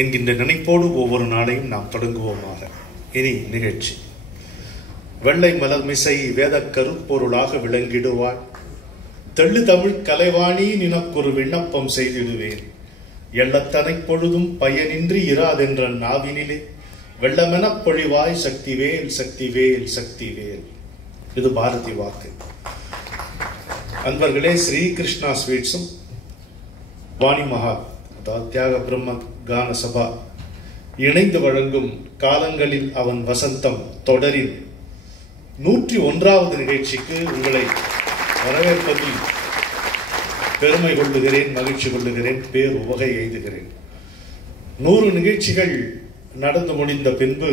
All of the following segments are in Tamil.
என்கின்ற நினைப்போடு ஒவ்வொரு நாளையும் நாம் தொடங்குவோமாக. இனி நிகழ்ச்சி. வெள்ளை மலர் மிசை வேத கருப்பொருளாக விளங்கிடுவாள், தெள்ளு தமிழ் கலைவாணி நினக்கொரு விண்ணப்பம் செய்திடுவேன். எள்ளத்தனை பொழுதும் பயனின்றி இராதென்ற நாவினிலே வெள்ளமெனப் பொழிவாய் சக்திவேல் சக்திவேல் சக்திவேல். இது பாரதி வாக்கு. அன்பர்களே, ஸ்ரீ கிருஷ்ணா ஸ்வீட்ஸும் வாணி மகா அதாவது தியாக பிரம்ம கான சபா இணைந்து வழங்கும் காலங்களில் அவன் வசந்தம் தொடரின் 101வது நிகழ்ச்சிக்கு உங்களை வரவேற்பதில் பெருமை கொள்ளுகிறேன், மகிழ்ச்சி கொள்ளுகிறேன், பேர் உவகை எய்துகிறேன். 100 நிகழ்ச்சிகள் நடந்து முடிந்த பின்பு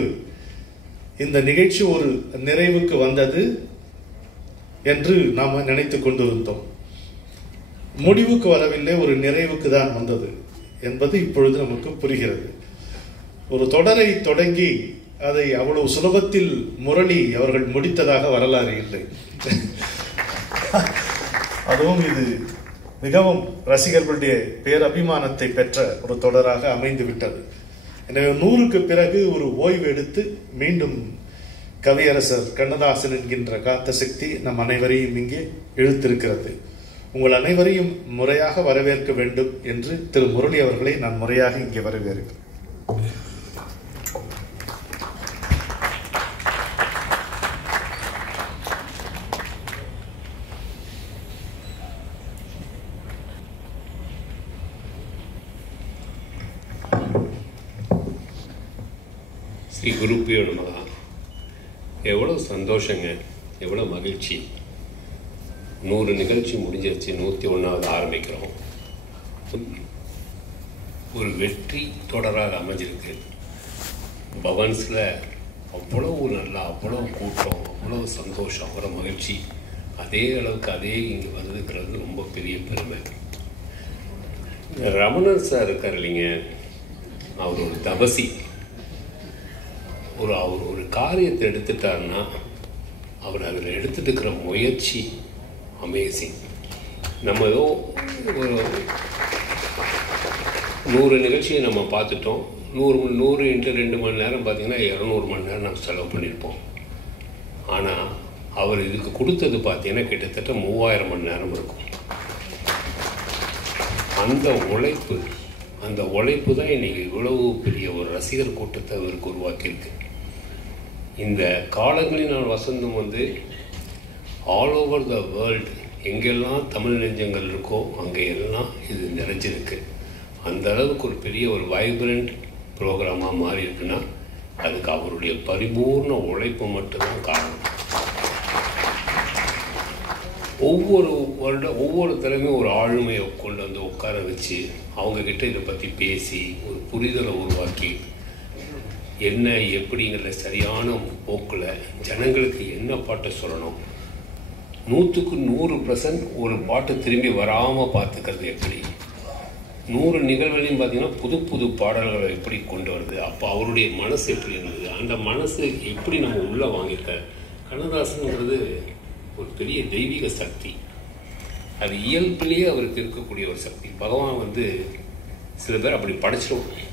இந்த நிகழ்ச்சி ஒரு நிறைவுக்கு வந்தது என்று நாம் நினைத்துக் கொண்டிருந்தோம். முடிவுக்கு வரவில்லை, ஒரு நிறைவுக்கு தான் வந்தது என்பது இப்பொழுது நமக்கு புரிகிறது. ஒரு தொடரை தொடங்கி அதை அவ்வளவு சுலபத்தில் முரளி அவர்கள் முடித்ததாக வரலாறு இல்லை. அதுவும் இது மிகவும் ரசிகர்களுடைய பேரபிமானத்தை பெற்ற ஒரு தொடராக அமைந்து விட்டது. எனவே 100க்கு பிறகு ஒரு ஓய்வு எடுத்து மீண்டும் கவியரசர் கண்ணதாசன் என்கின்ற காத்த சக்தி நம் அனைவரையும் இங்கே இழுத்திருக்கிறது. உங்கள் அனைவரையும் முறையாக வரவேற்க வேண்டும் என்று திரு முரளி அவர்களை நான் முறையாக இங்கே வரவேற்கிறேன். ஸ்ரீ குருப்பியோ நமகா. எவ்வளோ சந்தோஷங்க, எவ்வளோ மகிழ்ச்சி. 100 நிகழ்ச்சி முடிஞ்சிருச்சு, 101வது ஆரம்பிக்கிறோம். ஒரு வெற்றி தொடராக அமைஞ்சிருக்கு. பவன்ஸில் அவ்வளவு நல்லா, அவ்வளோ கூட்டம், அவ்வளோ சந்தோஷம், அவ்வளோ மகிழ்ச்சி. அதே அளவுக்கு அதே இங்கே வந்துருக்கிறது ரொம்ப பெரிய பெருமை. ரமணன் சார் இருக்கார் இல்லைங்க, அவர் ஒரு தபசி. அவர் ஒரு காரியத்தை எடுத்துட்டாருன்னா அவர் அதில் எடுத்துட்டு இருக்கிற முயற்சி அமேசிங். நம்ம ஏதோ ஒரு 100 நிகழ்ச்சியை நம்ம பார்த்துட்டோம். 100 × 2 மணி நேரம் பார்த்தீங்கன்னா 200 மணி நேரம் நம்ம செலவு பண்ணியிருப்போம். ஆனால் அவர் இதுக்கு கொடுத்தது பார்த்தீங்கன்னா கிட்டத்தட்ட 3000 மணி நேரம் இருக்கும். அந்த உழைப்பு தான் இன்றைக்கி இவ்வளவு பெரிய ஒரு ரசிகர் கூட்டத்தை அவருக்கு உருவாக்கியிருக்கு. இந்த காலங்களின் வசந்தம் வந்து ஆல் ஓவர் த வேர்ல்டு, எங்கெல்லாம் தமிழ் நெஞ்சங்கள் இருக்கோ அங்கே எல்லாம் இது நிறைஞ்சிருக்கு. அந்த அளவுக்கு ஒரு பெரிய ஒரு வைப்ரண்ட் ப்ரோக்ராமாக மாறி இருக்குன்னா அதுக்கு அவருடைய பரிபூர்ண உழைப்பு மட்டும்தான் காரணம். ஒவ்வொரு தடவையும் ஒரு ஆளுமையை கொண்டு வந்து உட்கார வச்சு அவங்கக்கிட்ட இதை பற்றி பேசி ஒரு புரிதலை உருவாக்கி என்ன எப்படிங்கிற சரியான போக்கில் ஜனங்களுக்கு என்ன பாட்டை சொல்லணும், 100க்கு 100% ஒரு பாட்டு திரும்பி வராமல் பார்த்துக்கிறது எப்படி, 100 நிகழ்வுகளையும் பார்த்தீங்கன்னா புது புது பாடல்களை எப்படி கொண்டு வருது. அப்போ அவருடைய மனசு எப்படி இருந்தது, அந்த மனசு எப்படி நம்ம உள்ளே வாங்கியிருக்க. கண்ணதாசனுங்கிறது ஒரு பெரிய தெய்வீக சக்தி. அது இயல்பிலேயே அவருக்கு இருக்கக்கூடிய ஒரு சக்தி. பகவான் வந்து சில பேர் அப்படி படைச்சிருவோம்.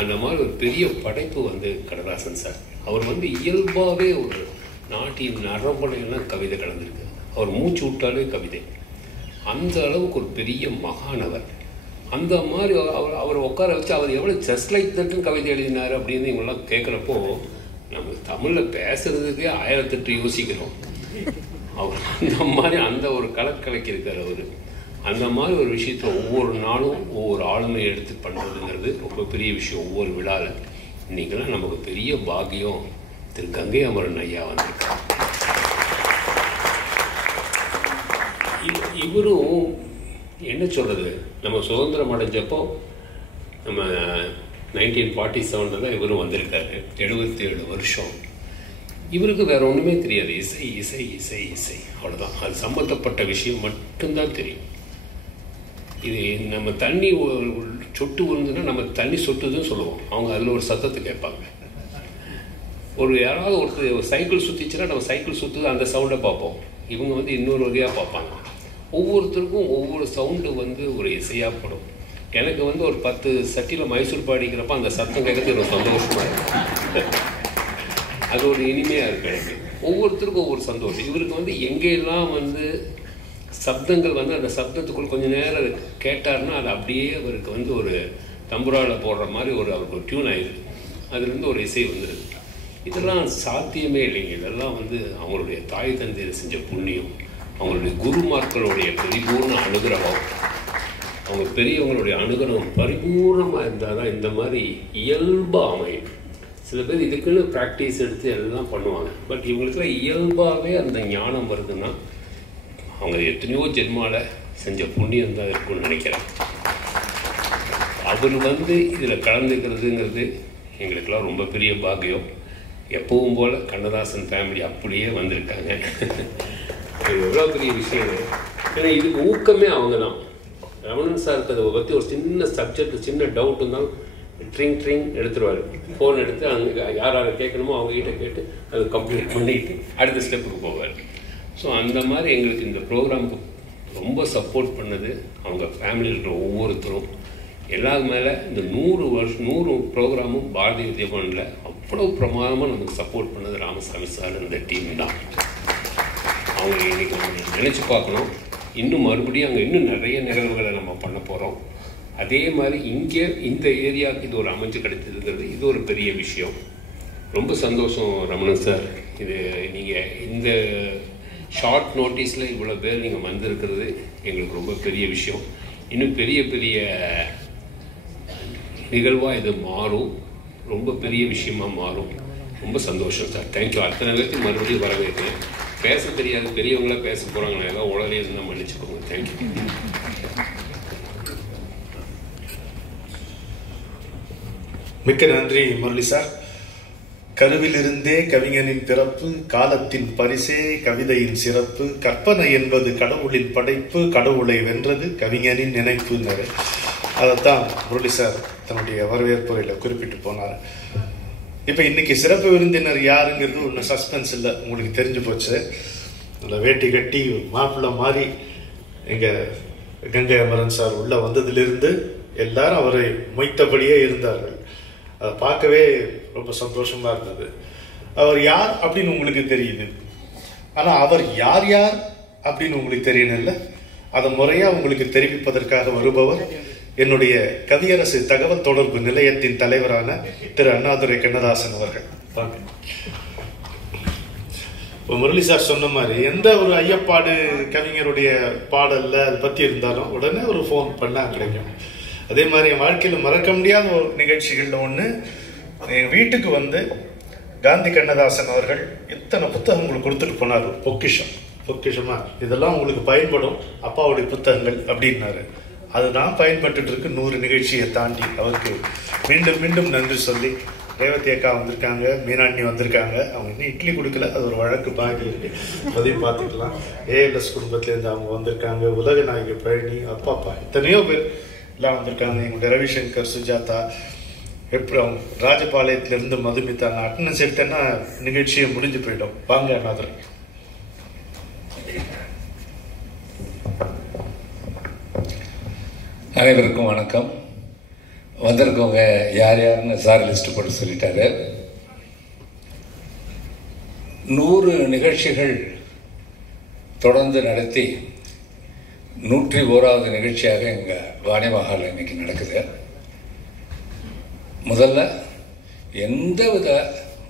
அந்த மாதிரி ஒரு பெரிய படைப்பு வந்து கண்ணதாசன் சார். அவர் வந்து இயல்பாகவே ஒரு நாட்டின் நரம்புலையெல்லாம் கவிதை கலந்துருக்கு. அவர் மூச்சு விட்டாலே கவிதை. அந்த அளவுக்கு ஒரு பெரிய மகானவர். அந்த மாதிரி அவரை உட்கார வச்சு அவர் எவ்வளோ ஜஸ்ட் லைக் தட்டுன்னு கவிதை எழுதினார் அப்படின்னு இவங்கெல்லாம் கேட்குறப்போ நம்ம தமிழில் பேசுறதுக்கே 1008 யோசிக்கிறோம். அவர் அந்த மாதிரி அந்த ஒரு கலக்கிருக்கார் அவர். அந்த மாதிரி ஒரு விஷயத்தை ஒவ்வொரு நாளும் ஒவ்வொரு ஆளுமையை எடுத்து பண்ணுறதுங்கிறது ரொம்ப பெரிய விஷயம். ஒவ்வொரு விழாவில் இன்றைக்கெல்லாம் நமக்கு பெரிய பாக்கியம். திரு கங்கை அமரன் ஐயா வந்திருக்கார். இவரும் என்ன சொல்கிறது, நம்ம சுதந்திரம் அடைஞ்சப்போ நம்ம 1947 தான் இவரும் வந்திருக்காரு. 77 வருஷம். இவருக்கு வேற ஒன்றுமே தெரியாது. இசை இசை இசை இசை அவ்வளோதான். அது சம்மந்தப்பட்ட விஷயம் மட்டும்தான் தெரியும். இது நம்ம தண்ணி சொட்டு விழுந்துன்னா நம்ம தண்ணி சொட்டுதுன்னு சொல்லுவோம். அவங்க அதில் ஒரு சத்தத்தை கேட்பாங்க. யாராவது ஒருத்தர் சைக்கிள் சுற்றிச்சுன்னா நம்ம சைக்கிள் சுற்றுது அந்த சவுண்டை பார்ப்போம். இவங்க வந்து இன்னொரு வகையாக பார்ப்பாங்க. ஒவ்வொருத்தருக்கும் ஒவ்வொரு சவுண்டு வந்து ஒரு இசையாக படும். எனக்கு வந்து ஒரு 10 சட்டியில் மைசூர் பாடிக்கிறப்ப அந்த சத்தம் கேட்கறது ரொம்ப சந்தோஷமாக இருக்குது. அது ஒரு இனிமையாக இருக்குது எனக்கு. ஒவ்வொருத்தருக்கும் ஒவ்வொரு சந்தோஷம். இவருக்கு வந்து எங்கெல்லாம் வந்து சப்தங்கள் வந்து அந்த சப்தத்துக்குள்ள கொஞ்சம் நேரம் கேட்டார்னா அது அப்படியே அவருக்கு வந்து ஒரு தம்புராவில் போடுற மாதிரி அவருக்கு ஒரு டியூன் ஆயிடுது. அதுலேருந்து ஒரு இசை வந்துடுது. இதெல்லாம் சாத்தியமே இல்லைங்க. இதெல்லாம் வந்து அவங்களுடைய தாய் தந்தையர் செஞ்ச புண்ணியம், அவங்களுடைய குருமார்களுடைய பரிபூர்ண அனுகிரகம், அவங்க பெரியவங்களுடைய அனுகிரகம் பரிபூர்ணமாக இருந்தால் தான் இந்த மாதிரி இயல்பாக அமையும். சில பேர் இதுக்குன்னு ப்ராக்டிஸ் எடுத்து எல்லாம் பண்ணுவாங்க. பட் இவங்களுக்குலாம் இயல்பாகவே அந்த ஞானம் வருதுன்னா அவங்க எத்தனையோ ஜென்மாவில் செஞ்ச புண்ணியம் தான் இருக்குன்னு நினைக்கிறேன். அவர் வந்து இதில் கலந்துக்கிறதுங்கிறது எங்களுக்கெல்லாம் ரொம்ப பெரிய பாக்கியம். எப்பவும் போல் கண்ணதாசன் ஃபேமிலி அப்படியே வந்திருக்காங்க. இது எவ்வளோ பெரிய விஷயம். ஏன்னா இதுக்கு ஊக்கமே அவங்க தான். ரமணன் சாருக்கு அதை பற்றி ஒரு சின்ன சப்ஜெக்ட், சின்ன டவுட் இருந்தாலும் ட்ரிங் எடுத்துருவார். ஃபோன் எடுத்து அங்கே யார் கேட்கணுமோ அவங்ககிட்ட கேட்டு அதை கம்ப்ளீட் பண்ணிட்டு அடுத்த ஸ்டெப்புக்கு போவார். ஸோ அந்த மாதிரி எங்களுக்கு இந்த ப்ரோக்ராமுக்கு ரொம்ப சப்போர்ட் பண்ணது அவங்க ஃபேமிலியில் இருக்கிற ஒவ்வொருத்தரும். எல்லாரும் மேலே இந்த 100 ப்ரோக்ராமும் பாரதிய வித்யாபவனில் அவ்வளோ பிரமாதமாக நமக்கு சப்போர்ட் பண்ணது ராமசாமி சார் இந்த டீம் தான். அவங்க இன்றைக்கி நினச்சி பார்க்கணும். இன்னும் மறுபடியும் அங்கே இன்னும் நிறைய நிகழ்வுகளை நம்ம பண்ண போகிறோம். அதே மாதிரி இங்கே இந்த ஏரியாவுக்கு இது ஒரு அமைஞ்சு கிடைத்ததுங்கிறது இது ஒரு பெரிய விஷயம். ரொம்ப சந்தோஷம் ரமணன் சார். இது நீங்கள் இந்த ஷார்ட் நோட்டீஸில் இவ்வளோ பேர் நீங்கள் வந்திருக்கிறது எங்களுக்கு ரொம்ப பெரிய விஷயம். இன்னும் பெரிய பெரிய நிகழ்வாக இது மாறும், ரொம்ப பெரிய விஷயமாக மாறும். ரொம்ப சந்தோஷம் சார். தேங்க்யூ. அத்தனை பேருக்கு மறுபடியும் வரவேற்கிறேன். பேச தெரியாது, பெரியவங்களா பேச போகிறாங்க. நான் எல்லாம் உடனே இருந்தால் மன்னிச்சுக்கோங்க. தேங்க்யூ. மிக்க நன்றி முரளி சார். கருவிலிருந்தே கவிஞனின் பிறப்பு, காலத்தின் பரிசே கவிதையின் சிறப்பு, கற்பனை என்பது கடவுளின் படைப்பு, கடவுளை வென்றது கவிஞனின் நினைப்பு. அதைத்தான் முரளி சார் தன்னுடைய வரவேற்புரையில் குறிப்பிட்டு போனார். இப்போ இன்னைக்கு சிறப்பு விருந்தினர் யாருங்கிறது ஒன்றும் சஸ்பென்ஸ் இல்லை, உங்களுக்கு தெரிஞ்சு போச்சு. அந்த வேட்டி கட்டி மாப்பிள்ளை மாதிரி எங்கள் கங்கை அமரன் சார் உள்ள வந்ததிலிருந்து எல்லாரும் அவரை மொய்த்தபடியே இருந்தார்கள். அதை பார்க்கவே ரொம்ப சந்தோஷமா இருந்தது. அவர் யார் அப்படின்னு உங்களுக்கு தெரியுது, ஆனால் அவர் யார் யார் அப்படின்னு உங்களுக்கு தெரியணும் இல்லை. அதை முறையாக உங்களுக்கு தெரிவிப்பதற்காக வருபவர் என்னுடைய கவியரசு தகவல் தொடர்பு நிலையத்தின் தலைவரான திரு அண்ணாதுரை கண்ணதாசன் அவர்கள். இப்போ முரளி சார் சொன்ன மாதிரி எந்த ஒரு ஐயப்பாடு கவிஞருடைய பாடல்ல அதை பற்றி இருந்தாலும் உடனே ஒரு ஃபோன் பண்ணால் கிடைக்கும். அதே மாதிரி என் வாழ்க்கையில் மறக்க முடியாத ஒரு நிகழ்ச்சிகள்ல ஒன்று, என் வீட்டுக்கு வந்து காந்தி கண்ணதாசன் அவர்கள் இத்தனை புத்தகங்கள் கொடுத்துட்டு போனார். பொக்கிஷமா இதெல்லாம் உங்களுக்கு பயன்படும் அப்பாவுடைய புத்தகங்கள் அப்படின்னாரு. அதுதான் பயன்பட்டு இருக்கு 100 நிகழ்ச்சியை தாண்டி. அவருக்கு மீண்டும் மீண்டும் நன்றி சொல்லி, ரேவதி அக்கா வந்திருக்காங்க, மீனாண்ணி வந்திருக்காங்க. அவங்க இன்னும் இட்லி கொடுக்கல, அது ஒரு வழக்கு பாக்கி இருக்கு, அதையும் பார்த்துக்கலாம். ஏஎல்எஸ் குடும்பத்திலேருந்து அவங்க வந்திருக்காங்க. உலக நாயகி பழனி, அப்பாப்பா எத்தனையோ பேர் எல்லாம் வந்திருக்காங்க. எங்களுடைய ரவிசங்கர், சுஜாதா, எப்படி அவங்க ராஜபாளையத்திலிருந்து மதுமிதா. நான் அட்டனன்ஸ் எடுத்தேன்னா நிகழ்ச்சியை முடிஞ்சு போயிடும். வாங்க அண்ணாதுரை. அனைவருக்கும் வணக்கம். வந்திருக்கவங்க யார் யாருன்னு சார் லிஸ்ட் போட்டு சொல்லிட்டாரு. 100 நிகழ்ச்சிகள் தொடர்ந்து நடத்தி 101வது நிகழ்ச்சியாக எங்கள் வாணிமஹால் இன்னைக்கு நடக்குது. முதல்ல எந்தவித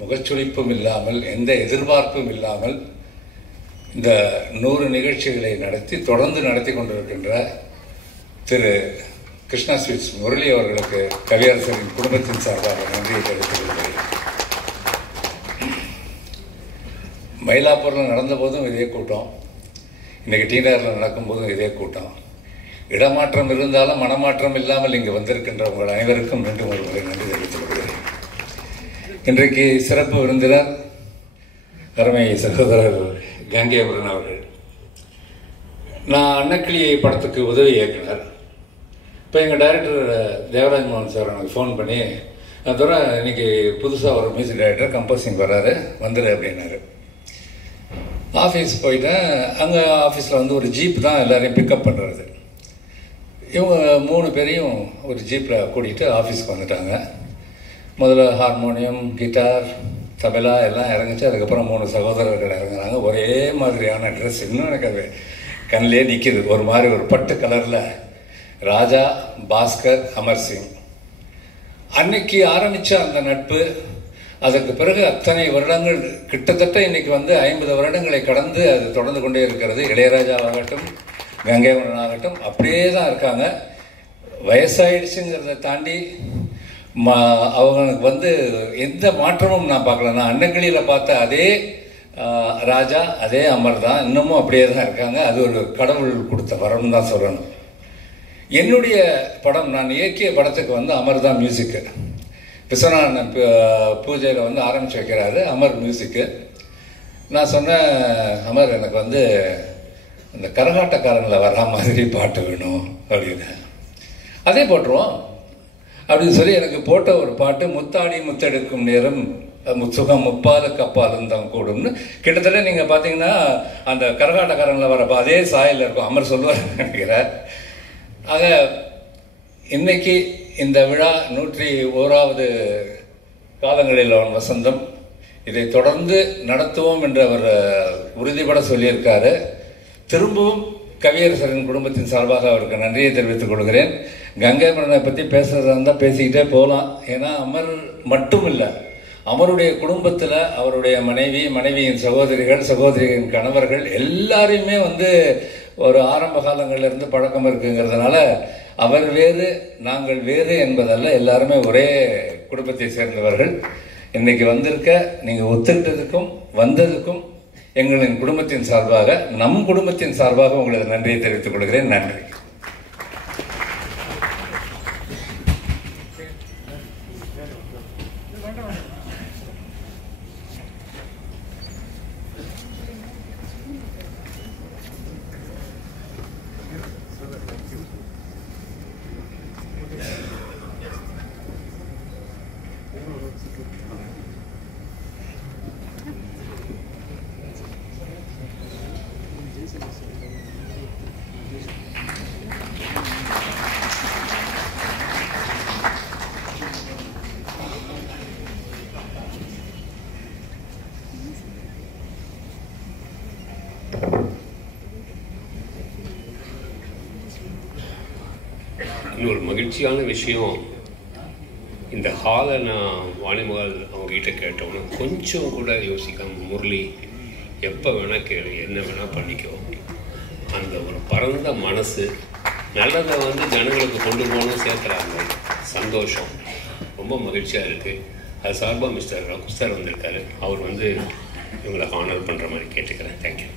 முகச்சுளிப்பும் இல்லாமல், எந்த எதிர்பார்ப்பும் இல்லாமல் இந்த 100 நிகழ்ச்சிகளை தொடர்ந்து நடத்தி கொண்டிருக்கின்ற திரு கிருஷ்ணா ஸ்வீட்ஸ் முரளி அவர்களுக்கு கவியரசரின் குடும்பத்தின் சார்பாக நன்றியை தெரிவித்துக் கொள்கிறேன். மயிலாப்பூரில் நடந்த போதும் இதே கூட்டம், இன்னைக்கு டீனரில் நடக்கும்போதும் இதே கூட்டம். இடமாற்றம் இருந்தாலும் மனமாற்றம் இல்லாமல் இங்கு வந்திருக்கின்ற உங்கள் அனைவருக்கும் மீண்டும் ஒரு முறை நன்றி தெரிவித்துக் கொள்கிறேன். இன்றைக்கு சிறப்பு விருந்தினர் அருமை சகோதரர் கங்கையபுரன் அவர்கள். நான் அன்னக்கிளியை படத்துக்கு உதவி இயக்குனர். இப்போ எங்கள் டைரக்டர் தேவராஜ் மோகன் சார் எனக்கு ஃபோன் பண்ணி, அதோட இன்னைக்கு புதுசாக ஒரு மியூசிக் டைரக்டர் கம்போசிங் வர்றாரு, வந்துடு அப்படின்னாரு. ஆஃபீஸ் போயிட்டேன். அங்கே ஆஃபீஸில் வந்து ஒரு ஜீப் தான் எல்லாரையும் பிக்கப் பண்ணுறது. இவங்க 3 பேரையும் ஒரு ஜீப்பில் கூட்டிகிட்டு ஆஃபீஸ்க்கு வந்துட்டாங்க. முதல்ல ஹார்மோனியம், கிட்டார், தபலா எல்லாம் இறங்குச்சு. அதுக்கப்புறம் 3 சகோதரர்கள் இறங்குறாங்க. ஒரே மாதிரியான ட்ரெஸ், இன்னும் எனக்கு அது கண்ணிலே நிற்கிது. ஒரு மாதிரி ஒரு பட்டு கலரில் ராஜா, பாஸ்கர், அமர் சிங். அன்னைக்கு ஆரம்பித்த அந்த நட்பு அதற்கு பிறகு அத்தனை வருடங்கள், கிட்டத்தட்ட இன்னைக்கு 50 வருடங்களை கடந்து அது தொடர்ந்து கொண்டே இருக்கிறது. இளையராஜாவாகட்டும், கங்கைவரன் ஆகட்டும் அப்படியே தான் இருக்காங்க. வயசாயிடுச்சுங்கிறத தாண்டி அவங்களுக்கு எந்த மாற்றமும் நான் பார்க்கல. நான் அன்னக்கிளியில் பார்த்த அதே ராஜா, அதே அமர் தான் இன்னமும் அப்படியே தான் இருக்காங்க. அது ஒரு கடவுள் கொடுத்த வரம் தான் சொல்லணும். என்னுடைய படம், நான் இயக்கிய படத்துக்கு அமர் தான் மியூசிக்கு. விஸ்வநாதன் பூஜையில் ஆரம்பித்து வைக்கிறாரு, அமர் மியூசிக்கு. நான் சொன்னேன், அமர் எனக்கு இந்த கரகாட்டக்காரங்களில் வரா மாதிரி பாட்டு வேணும் அப்படின்னு. அதே போட்டுருவோம் அப்படின்னு சொல்லி எனக்கு போட்ட ஒரு பாட்டு, முத்தாடி முத்தெடுக்கும் நேரம் முச்சுகம் முப்பாலுக்கு அப்பாலும் தான் கூடும்னு. கிட்டத்தட்ட நீங்கள் பார்த்தீங்கன்னா அந்த கரகாட்டக்காரங்களில் வரப்போ அதே சாயில் இருக்கும். அமர் சொல்லுவார் நினைக்கிறார். ஆக இன்னைக்கு இந்த விழா 101வது காலங்களில் வசந்தம். இதை தொடர்ந்து நடத்துவோம் என்று அவர் உறுதிபட சொல்லியிருக்காரு. திரும்பவும் கவியரசரின் குடும்பத்தின் சார்பாக அவருக்கு நன்றியை தெரிவித்துக் கொள்கிறேன். கங்கைவரனை பற்றி பேசுறதா இருந்தால் பேசிக்கிட்டே போகலாம். ஏன்னா அமர் மட்டும் இல்லை, அமருடைய குடும்பத்தில் அவருடைய மனைவியின் சகோதரியின் கணவர்கள் எல்லாரையுமே ஒரு ஆரம்ப காலங்களிலிருந்து பழக்கம் இருக்குங்கிறதுனால அவர் வேறு நாங்கள் வேறு என்பதல்ல, எல்லாருமே ஒரே குடும்பத்தை சேர்ந்தவர்கள். இன்னைக்கு நீங்கள் ஒத்துக்கிட்டதுக்கும் வந்ததுக்கும் எங்களின் குடும்பத்தின் சார்பாக, நம் குடும்பத்தின் சார்பாக உங்களுக்கு நன்றியை தெரிவித்துக் கொள்கிறேன். நன்றி. இன்னொரு மகிழ்ச்சியான விஷயம், இந்த ஹாலை நான் வாணிமகள் அவங்ககிட்ட கேட்டோன்னு கொஞ்சம் கூட யோசிக்காம, முரளி எப்போ வேணால் கேளு, என்ன வேணால் பண்ணிக்கோ, அந்த ஒரு பரந்த மனசு, நல்லதை ஜனங்களுக்கு கொண்டு போகணும் சேர்த்துறாங்க. சந்தோஷம், ரொம்ப மகிழ்ச்சியாக இருக்குது. அது சார்பாக மிஸ்டர் ரகு சார் வந்திருக்காரு. அவர் இவங்களை ஹானர் பண்ணுற மாதிரி கேட்டுக்கிறேன். தேங்க்யூ.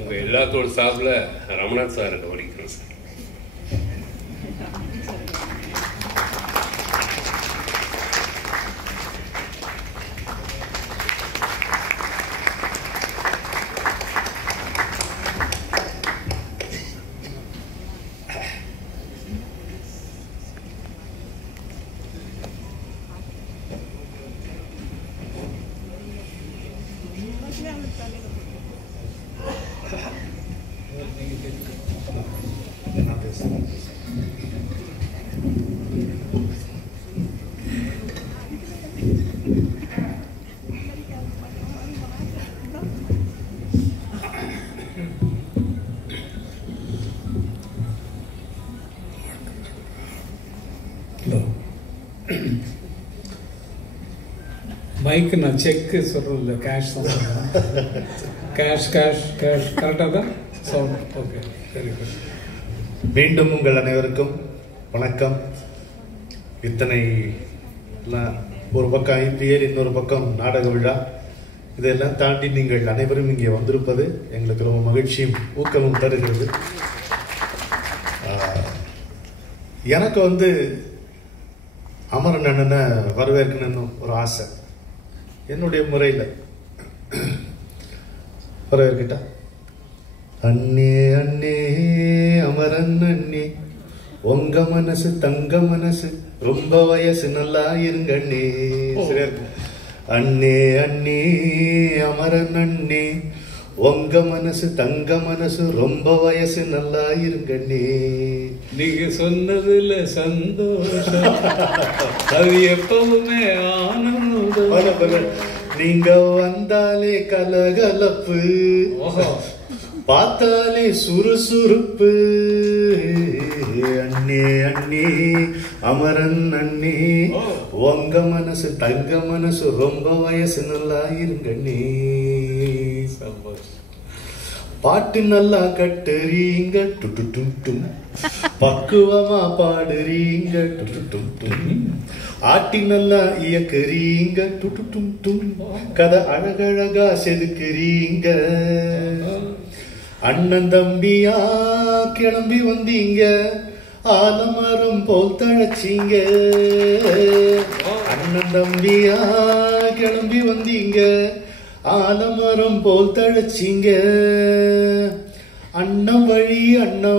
உங்கள் எல்லாத்தோட சார்பில் ரமணாத் சார் கவனிக்கிறேன் சார். Thank you. மைக்கு நான் செக்கு சொல்கிறதில்ல, கேஷ் தான் சொல்கிறேன். கேஷ் கேஷ் கேஷ் கரெக்டாக தான் சவுண்ட். Okay, very good. மீண்டும் உங்கள் அனைவருக்கும் வணக்கம். இத்தனை ஒரு பக்கம் IPL, இன்னொரு பக்கம் நாடக விழா, இதெல்லாம் தாண்டி நீங்கள் அனைவரும் இங்கே வந்திருப்பது எங்களுக்கு ரொம்ப மகிழ்ச்சியும் ஊக்கமும் தருகிறது. எனக்கு அமரன் அண்ணனை வரவேற்கணும்னு ஒரு ஆசை. என்னுடைய முறையில் வரவேற்கிட்டா. அண்ணே அண்ணே அமரன் அண்ணே, உங்க மனசு தங்க மனசு, ரொம்ப வயசு நல்லா இருங்க அண்ணே. சரியா இருக்கு. அண்ணே அண்ணே அமரன் அண்ணே, உங்க மனசு தங்க மனசு, ரொம்ப வயசு நல்லா இருங்க அண்ணே. நீங்க சொன்னதுல சந்தோஷம், அது எப்பவுமே ஆனந்தம். நீங்க வந்தாலே கலகலப்பு, பார்த்தாலே சுறுசுறுப்பு. அண்ணே அண்ணே அமரன் அண்ணே, உங்க மனசு தங்க மனசு, ரொம்ப வயசு நல்லா இருங்க அண்ணே. பாட்டு நல்லா கட்டுறீங்க, டுட்டும் பக்குவமா பாடுறீங்க, டுட்டும் ஆட்டி நல்லா இயக்குறீங்க, டுட்டும் கதை அழகழகா செதுக்குறீங்க. அண்ணன் தம்பியா கிளம்பி வந்தீங்க, ஆலமரம் போல் தழைச்சிங்க. அண்ணன் தம்பியா கிளம்பி வந்தீங்க, ஆலமரம் போல் தழைச்சிங்க. அண்ணன்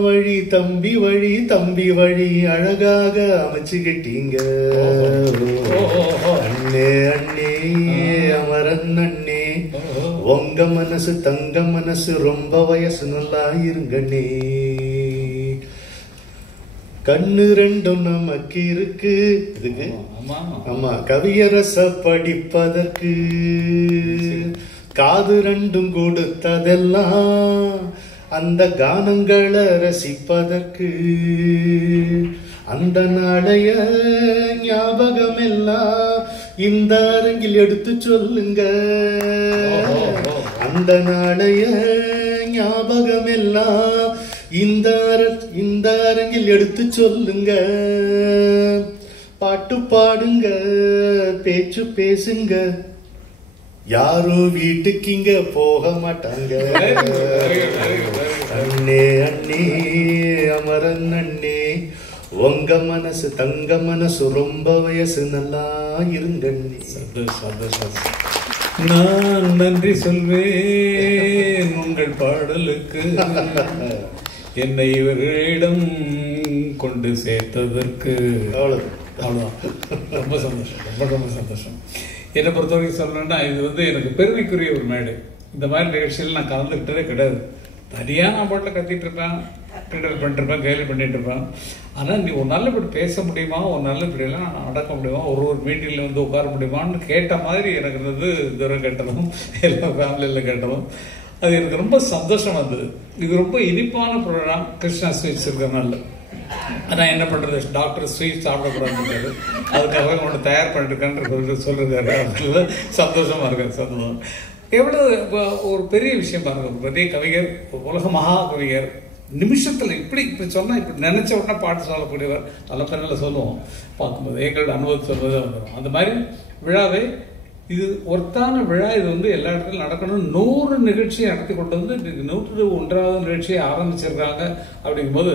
வழி தம்பி வழி அழகாக அமைச்சுக்கிட்டீங்க. அண்ணே அண்ணே அமரன் அண்ணே, உங்க மனசு தங்க மனசு, ரொம்ப வயசு நல்லா இருங்கண்ணே. கண்ணு ரெண்டும் நமக்கு இருக்கு, இதுக்கு ஆமா கவியரச படிப்பதற்கு. காது ரெண்டும் கொடுத்ததெல்லாம் அந்த கானங்களை ரசிப்பதற்கு. அந்த நாளைய ஞாபகம் எல்லாம் இந்த அரங்கில் எடுத்து சொல்லுங்க. அந்த நாளைய ஞாபகம் எல்லாம் இந்த அரங்கில் எடுத்து சொல்லுங்க. பாட்டு பாடுங்க, பேச்சு பேசுங்க, யாரும் வீட்டுக்கு இங்க போக மாட்டாங்க. அண்ணே அண்ணே அமரன் அண்ணே, உங்க மனசு தங்க மனசு, ரொம்ப வயசு நல்லா இருங்க. நான் நன்றி சொல்வேன் உங்கள் பாடலுக்கு, என்னை இவர்களிடம் கொண்டு சேர்த்ததற்கு. அவ்வளோதான். ரொம்ப சந்தோஷம், ரொம்ப சந்தோஷம். என்னை பொறுத்தவரைக்கும் சொல்லணும்னா, இது எனக்கு பெருமைக்குரிய ஒரு மேடை. இந்த மாதிரி நிகழ்ச்சியில் நான் கலந்துக்கிட்டதே கிடையாது. தனியாக நான் பாட்டில் கத்திட்டு இருப்பேன், கிண்டல் பண்ணிட்டுருப்பேன், கேலி பண்ணிட்டு இருப்பேன். ஆனால் நீ ஒரு நல்ல இப்படி பேச முடியுமா, ஒரு நல்ல இப்படியெல்லாம் அடக்க முடியுமா, ஒரு மீட்டிங்கில் உட்கார முடியுமான்னு கேட்ட மாதிரி எனக்கு இருந்தது. தூரம் கேட்டதும் எல்லா ஃபேமிலியில் கேட்டதும் அது எனக்கு ரொம்ப சந்தோஷம் வந்தது. இது ரொம்ப இனிப்பான ப்ரோக்ராம், கிருஷ்ணா ஸ்வீட்ஸ் இருக்கிறனால. ஆனால் என்ன பண்ணுறது, டாக்டர் ஸ்வீட் சாப்பிடக்கூடாதுன்னு அதுக்காக ஒன்று தயார் பண்ணிருக்கேன்னு சொல்லிருக்காரு. அதுல சந்தோஷமாக இருக்காரு. சந்தோஷம். எவ்வளோ ஒரு பெரிய விஷயம் பாருங்க. ஒரு பெரிய கவிஞர், உலக மகா கவிஞர், நிமிஷத்தில் இப்படி சொன்னால் இப்படி நினைச்ச உடனே பாட்டு சொல்லக்கூடியவர். நல்ல பேரில் சொல்லுவோம், பார்க்கும்போது எங்களோட அனுபவத்தை சொல்வதே வந்துடும். அந்த மாதிரி விழாவே இது ஒருத்தான விழா. இது எல்லா இடத்துலையும் நடக்கணும். 100 நிகழ்ச்சியை நடத்தி கொண்டு வந்து 101வது நிகழ்ச்சியை ஆரம்பிச்சிருக்காங்க. அப்படிங்கும்போது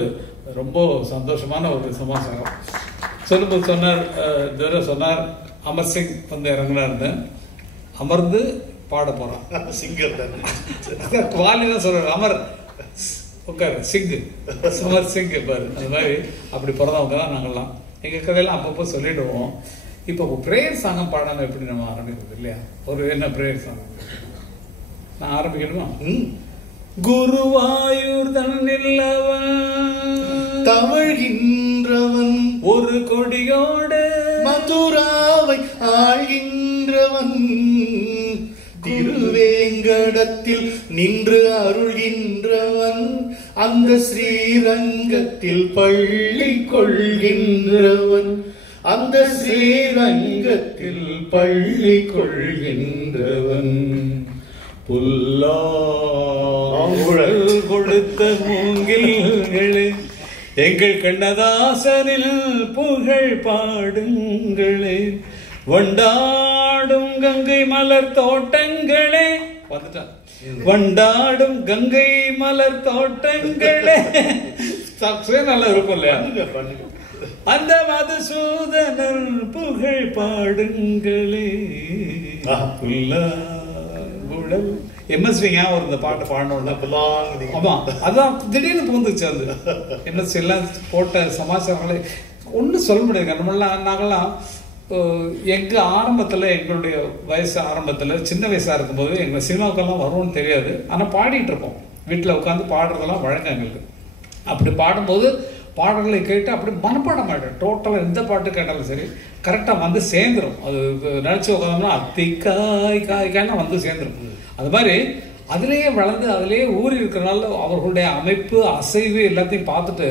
ரொம்ப சந்தோஷமான ஒரு சமாச்சாரம். சொல்லும்போது சொன்னார் அமர் சிங் இறங்கினார்னு. அமர்ந்து பாட போறான் சிங்கர் வாலிதான் சொல்றாரு. அமர் உட்காரு, சிங்கு அமர் சிங் பாரு. அந்த மாதிரி அப்படி பிறந்தவங்க தான் நாங்கள்லாம். எங்கள் கதையெல்லாம் அப்பப்போ சொல்லிடுவோம். இப்போ ப்ரேயர் சாங்கம் பாடாமல் எப்படி நம்ம ஆரம்பிக்கிறது இல்லையா? ஒரு என்ன ப்ரேயர் சாங் நான் ஆரம்பிக்கணுமா? குருவாயூர் தன்னில்லவன் தவழ்கின்றவன், ஒரு கொடியோடு மதுராவை ஆழ்கின்றவன், திருவேங்கடத்தில் நின்று அருள்கின்றவன், அந்த ஸ்ரீரங்கத்தில் பள்ளி கொள்கின்றவன், அந்த ஸ்ரீரங்கத்தில் பள்ளி கொள்கின்றவன், புல்லாங்குழல் கொடுத்த மூங்கில்களே எங்கள் கண்ணதாசனில் புகழ் பாடுங்களே, வண்டாடும் கங்கை மலர் தோட்டங்களே, வந்துட்டான், வண்டாடும் கங்கை மலர் தோட்டங்களே, நல்லா இருக்கும் இல்லையா? அந்த மதுசூதனர் புகழ் பாடுங்களே, எம்எஸ்வி ஞாபகம் இந்த பாட்டு பாடணும்ல. ஆமா, அதான் திடீர்னு தோந்துச்சு. அது எம்எஸ்வி எல்லாம் போட்ட சமாச்சாரங்களே ஒன்றும் சொல்ல முடியாது. நாங்கள்லாம் எங்கள் ஆரம்பத்தில், எங்களுடைய வயசு ஆரம்பத்தில் சின்ன வயசாக இருக்கும்போது எங்கள் சினிமாவுக்கெல்லாம் வரும்னு தெரியாது. ஆனால் பாடிட்டு இருப்போம், வீட்டில் உட்காந்து பாடுறதெல்லாம் வழக்கம் எங்களுக்கு. அப்படி பாடும்போது பாடல்களை கேட்டு அப்படி மனப்பாடம் ஆகிடும். டோட்டலாக எந்த பாட்டு கேட்டாலும் சரி கரெக்டாக வந்து சேர்ந்துடும். அது நினச்சி உட்காந்தோம்னா அத்திக்காய் காய்க்காய்னா வந்து சேர்ந்துடும். அது மாதிரி அதுலேயே வளர்ந்து அதுலேயே ஊறி இருக்கிறனால அவர்களுடைய அமைப்பு அசைவு எல்லாத்தையும் பார்த்துட்டு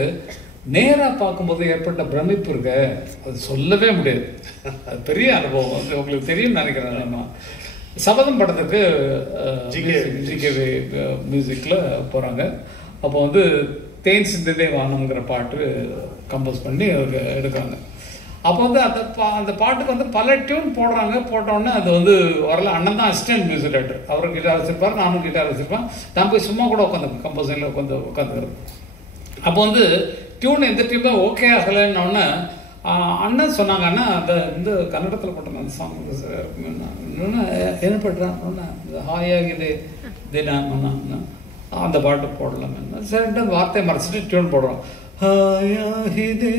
நேராக பார்க்கும்போது ஏற்பட்ட பிரமிப்பு இருக்க அது சொல்லவே முடியாது. அது பெரிய அனுபவம். வந்து உங்களுக்கு தெரியும் நினைக்கிறேன். நம்ம சபதம் படத்துக்கு ஜிகே மியூசிக்கில் போகிறாங்க. அப்போ வந்து தேன் சிந்ததே வானம்ங்கிற பாட்டு கம்போஸ் பண்ணி அவங்க எடுக்கிறாங்க. அப்போ வந்து அந்த பாட்டுக்கு வந்து பல டியூன் போடுறாங்க. போட்டோடனே அது வந்து வரல. அண்ணன் தான் அசிஸ்டன்ட் மியூசிக் டைரக்டர். அவரும் கிட்டார் வச்சிருப்பார், நானும் கிட்டார் வச்சிருப்பேன். நான் போய் சும்மா கூட உட்காந்து கம்போசிங்கில் உட்காந்துக்கிறேன். அப்போ வந்து டியூன் எந்த டியூனோ ஓகே ஆகலைன்னொன்னே அண்ணன் சொன்னாங்க, அண்ணா அந்த இந்த கன்னடத்தில் போட்டேன் அந்த சாங் இன்னொன்று என்ன பண்ணுறான் இந்த ஹாயாகிதே தினமண்ணா அந்த பாட்டு போடலாமே. சரின்ட்டு அந்த வார்த்தையை மறைச்சிட்டு டியூன் போடுறோம். ஹாயாகிதே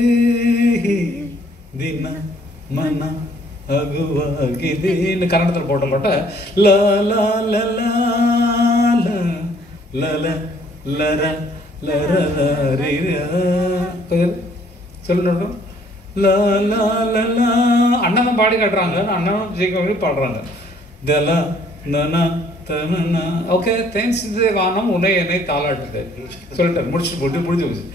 தின மன அகுவாகிதேன்னு கன்னடத்தில் போட்ட பாட்ட லா லா லா லா லல லர லர சொல்லணும். லா லா லா அண்ணனும் பாடி காட்டுறாங்க, அண்ணனும் ஜெயிக்க பாடுறாங்க. தல நனா தனனா ஓகே தேன் சிந்ததே வானம் உன்னை என்னை தாளாட்டுது சொல்லிட்டாரு. முடிச்சுட்டு போட்டு முடிஞ்சு போச்சு.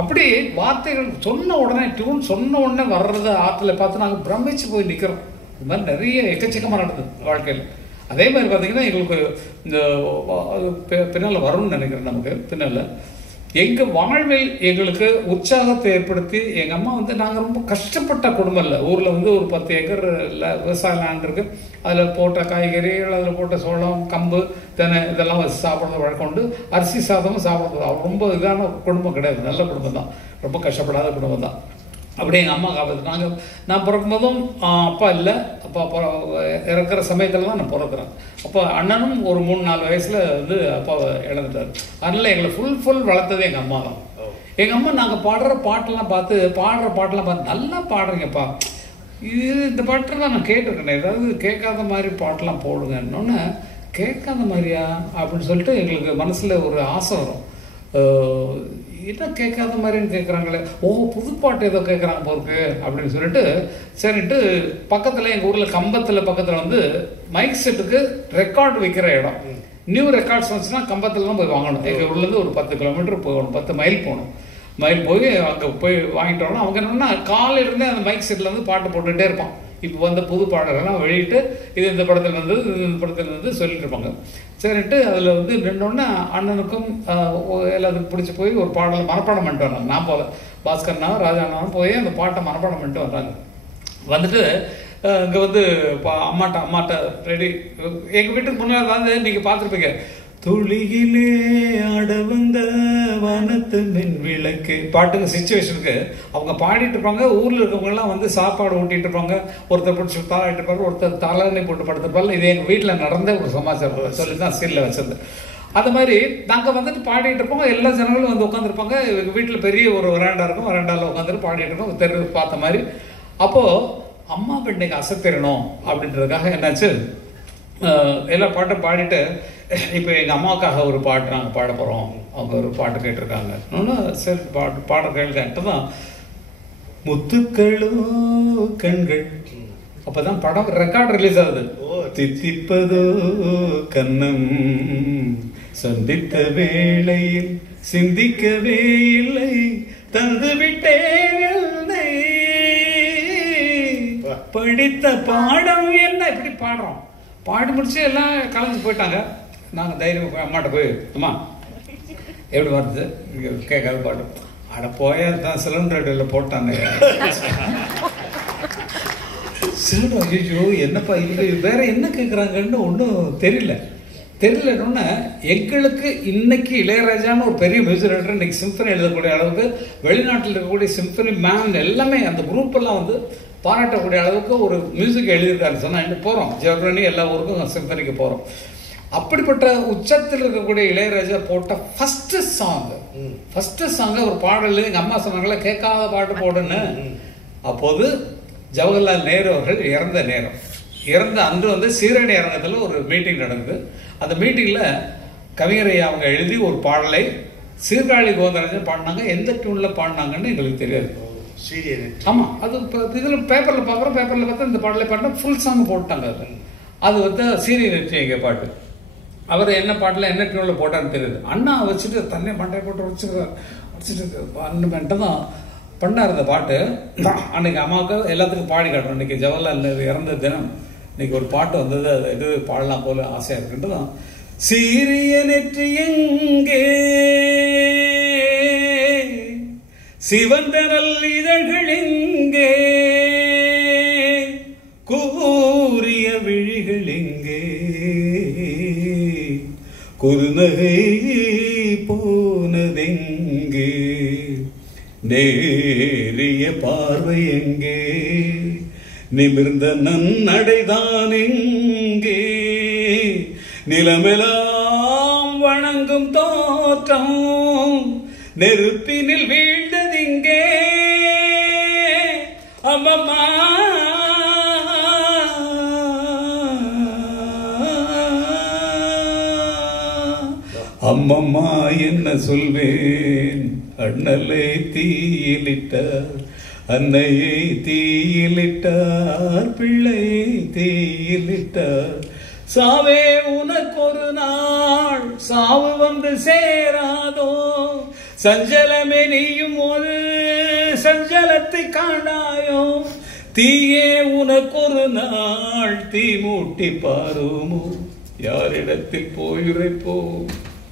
அப்படி வார்த்தைகள் சொன்ன உடனே டியூன் சொன்ன உடனே வர்றதை ஆற்றுல பார்த்து நாங்கள் பிரமிச்சு போய் நிற்கிறோம். இது மாதிரி நிறைய எக்கச்சக்கமாக நடந்தது வாழ்க்கையில். அதே மாதிரி பார்த்தீங்கன்னா எங்களுக்கு இந்த பின்னால் வரும்னு நினைக்கிறேன். நமக்கு பின்னால் எங்கள் வாழ்வில் எங்களுக்கு உற்சாகத்தை ஏற்படுத்தி எங்கள் அம்மா வந்து நாங்கள் ரொம்ப கஷ்டப்பட்ட குடும்பம் இல்லை. ஊரில் வந்து ஒரு 10 ஏக்கர் விவசாய லேண்ட் இருக்குது. அதில் போட்ட காய்கறிகள், அதில் போட்ட சோளம், கம்பு, தெனை இதெல்லாம் வச்சு சாப்பிட்றது வழக்கம் உண்டு. அரிசி சாதமும் சாப்பிட்றது அவர் ரொம்ப இதான குடும்பம் கிடையாது. நல்ல குடும்பம் தான், ரொம்ப கஷ்டப்படாத குடும்பம் தான். அப்படி எங்கள் அம்மா காப்பாற்று. நான் பிறக்கும்போதும் அப்பா இல்லை. அப்பா இறக்குற சமயத்தில் தான் நான் பிறக்கிறேன். அப்போ அண்ணனும் ஒரு 3-4 வயசில் வந்து அப்பாவை இழந்துட்டார். அதனால் எங்களை ஃபுல் வளர்த்தது எங்கள் அம்மா தான். எங்கள் அம்மா நாங்கள் பாடுற பாட்டெல்லாம் பார்த்து நல்லா பாடுறீங்கப்பா, இந்த பாட்டெல்லாம் நான் கேட்டிருக்கேன், ஏதாவது கேட்காத மாதிரி பாட்டெல்லாம் போடுங்கன்னொன்னே கேட்காத மாதிரியா அப்படின்னு சொல்லிட்டு எங்களுக்கு மனசில் ஒரு ஆசை வரும். என்ன கேட்காத மாதிரின்னு கேட்குறாங்களே, புது பாட்டு ஏதோ கேட்குறாங்க போருக்கு அப்படின்னு சொல்லிட்டு சரின்ட்டு பக்கத்தில் எங்கள் ஊரில் கம்பத்தில் பக்கத்தில் வந்து மைக் செட்டுக்கு ரெக்கார்டு வைக்கிற இடம். நியூ ரெக்கார்ட்ஸ் வந்துச்சுன்னா கம்பத்தில் தான் போய் வாங்கணும். எங்கள் ஊர்லேருந்து ஒரு 10 கிலோமீட்டர் போகணும், 10 மைல் போகணும். மைல் போய் அங்கே போய் வாங்கிட்டு வரணும். அவங்க என்னன்னா காலையிலேருந்தே அந்த மைக் செட்டில் வந்து பாட்டு போட்டுகிட்டே இருப்பான். இப்போ வந்த புது பாடல்கள்லாம் வெளியிட்டு இது இந்த படத்தில் வந்தது, இந்த படத்தில் வந்து சொல்லிட்டு இருப்பாங்க. சரின்ட்டு அதில் வந்து நின்றோன்னே அண்ணனுக்கும் எல்லாத்துக்கும் பிடிச்சி போய் ஒரு பாடலை மனப்பாடம் பண்ணிட்டு வராங்க. நான் போல பாஸ்கர்னாவும் ராஜானாவும் போய் அந்த பாட்டை மனப்பாடம் பண்ணிட்டு வர்றாங்க. வந்துட்டு இங்கே வந்து அம்மாட்ட ரெடி. எங்கள் வீட்டுக்கு முன்னாடி வந்து நீங்கள் பார்த்துருப்பீங்க, துளியிலே ஆட வந்த வனத்து மின் விளக்கு பாட்டுங்க சிச்சுவேஷனுக்கு அவங்க பாடிட்டு இருப்பாங்க. ஊரில் இருக்கவங்கெல்லாம் வந்து சாப்பாடு ஊட்டிட்டு இருப்பாங்க. ஒருத்தர் பிடிச்சி தாளாட்டு இருப்பாங்க, ஒருத்தர் தலைநீ போட்டு படுத்துருப்பாங்க. இது எங்கள் வீட்டில் நடந்த ஒரு சமாச்சாரம் சொல்லி தான் சீலில் வச்சது. அது மாதிரி நாங்கள் வந்துட்டு பாடிட்டு இருப்போம். எல்லா ஜனங்களும் வந்து உட்காந்துருப்பாங்க. எங்கள் வீட்டில் பெரிய ஒரு வராண்டா இருக்கும், வராண்டாவில் உட்காந்துட்டு பாடிட்டு இருக்கோம், தெரு பார்த்த மாதிரி. அப்போது அம்மா பெண்ணைக்கு அசத்திரணும் அப்படின்றதுக்காக என்னாச்சு, எல்லா பாட்டும் பாடிட்டு இப்போ எங்கள் அம்மாவுக்காக ஒரு பாட்டு நாங்கள் பாட போகிறோம், அவங்க ஒரு பாட்டு கேட்டிருக்காங்க. சரி பாட கேட்டு தான் முத்துக்களோ கண்கள். அப்போதான் படம் ரெக்கார்ட் ரிலீஸ் ஆகுது. தித்திப்பதோ கண்ணம் சந்தித்த வேளையில் சிந்திக்கவே இல்லை, தந்துவிட்டேன் படித்த பாடம் என்ன. இப்படி பாடுறோம், பாடி முடிச்சு எல்லாம் கலந்து போயிட்டாங்க. நாங்கள் தைரியம் அம்மாட்ட போய், அம்மா எப்படி வருது கேட்காத பாட்டு, அட போயா தான் சிலிண்டர் போட்டாங்க. சிலிண்டர் ஐயோ என்னப்பா இது வேற என்ன கேட்குறாங்கன்னு ஒன்றும் தெரியலன்னு எங்களுக்கு இன்னைக்கு இளையராஜான்னு ஒரு பெரிய மியூசிக் டைரக்டர் இன்னைக்கு சிம்பனி எழுதக்கூடிய அளவுக்கு வெளிநாட்டில் இருக்கக்கூடிய சிம்பனி மேன் எல்லாமே அந்த குரூப் எல்லாம் வந்து பாராட்டக்கூடிய அளவுக்கு ஒரு மியூசிக் எழுதியிருக்காரு சொன்னா இன்னும் போகிறோம் ஜெர்மனி எல்லா ஊருக்கும் சிம்பனிக்கு போகிறோம். அப்படிப்பட்ட உச்சத்தில் இருக்கக்கூடிய இளையராஜா போட்ட ஃபர்ஸ்ட் சாங் ஒரு பாடல் எங்கள் அம்மா சொன்னாங்களே கேட்காத பாட்டு போடுன்னு. அப்போது ஜவஹர்லால் நேரு அவர்கள் இறந்த அன்று வந்து சீரணி அரங்கத்தில் ஒரு மீட்டிங் நடந்தது. அந்த மீட்டிங்கில் கவிஞரை அவங்க எழுதி ஒரு பாடலை சீர்காழி கோவிந்தராஜன் பாடினாங்க. எந்த டியூனில் பாடினாங்கன்னு எங்களுக்கு தெரியாது. ஆமாம், அது இப்போ இதில் பேப்பரில் பார்க்குறோம், பேப்பரில் பார்த்தா இந்த பாடலை பாடினா ஃபுல் சாங் போட்டாங்க. அது வந்து சீரிய நெற்றிங்க பாட்டு. அவர் என்ன பாட்டில் என்ன டியூனில் போட்டான்னு தெரியுது. அண்ணா வச்சுட்டு தண்ணி மண்டை போட்டு வச்சுட்டு அண்ணன் தான் பண்ணார் இந்த பாட்டு. அன்னைக்கு அம்மாவுக்கு எல்லாத்துக்கும் பாடி காட்டுறோம். இன்னைக்கு ஜவஹர்லால் நேரு இறந்த தினம், இன்னைக்கு ஒரு பாட்டு வந்தது, அது எது பாடலாம் போல ஆசையா இருக்குன்றதான். சீரிய நெற்றி எங்கே, சிவந்த நல் இதழ்கள் எங்கே, கூறிய விழிகள் எங்கே, குறுநகை போனதெங்கே, நேரிய பார்வை எங்கே, நிமிர்ந்த நன்னடைதான் எங்கே, நிலமெல்லாம் வணங்கும் தோற்றம் நெருப்பினில் வீழ்ந்ததிங்கே, அம்மம்மா அம்மம்மா என்ன சொல்வேன், அண்ணலை தீயிலிட்டார், அன்னையை தீயிலிட்டார், பிள்ளையை தீயிலிட்டார், சாவே உனக்கு ஒரு நாள் சாவு வந்து சேராதோ, சஞ்சலமே நீயும் ஒரு சஞ்சலத்தை காணாயோ, தீயே உனக்கு ஒரு நாள் தீ மூட்டி பாருமோ, யாரிடத்தில் போயுரைப்போம்,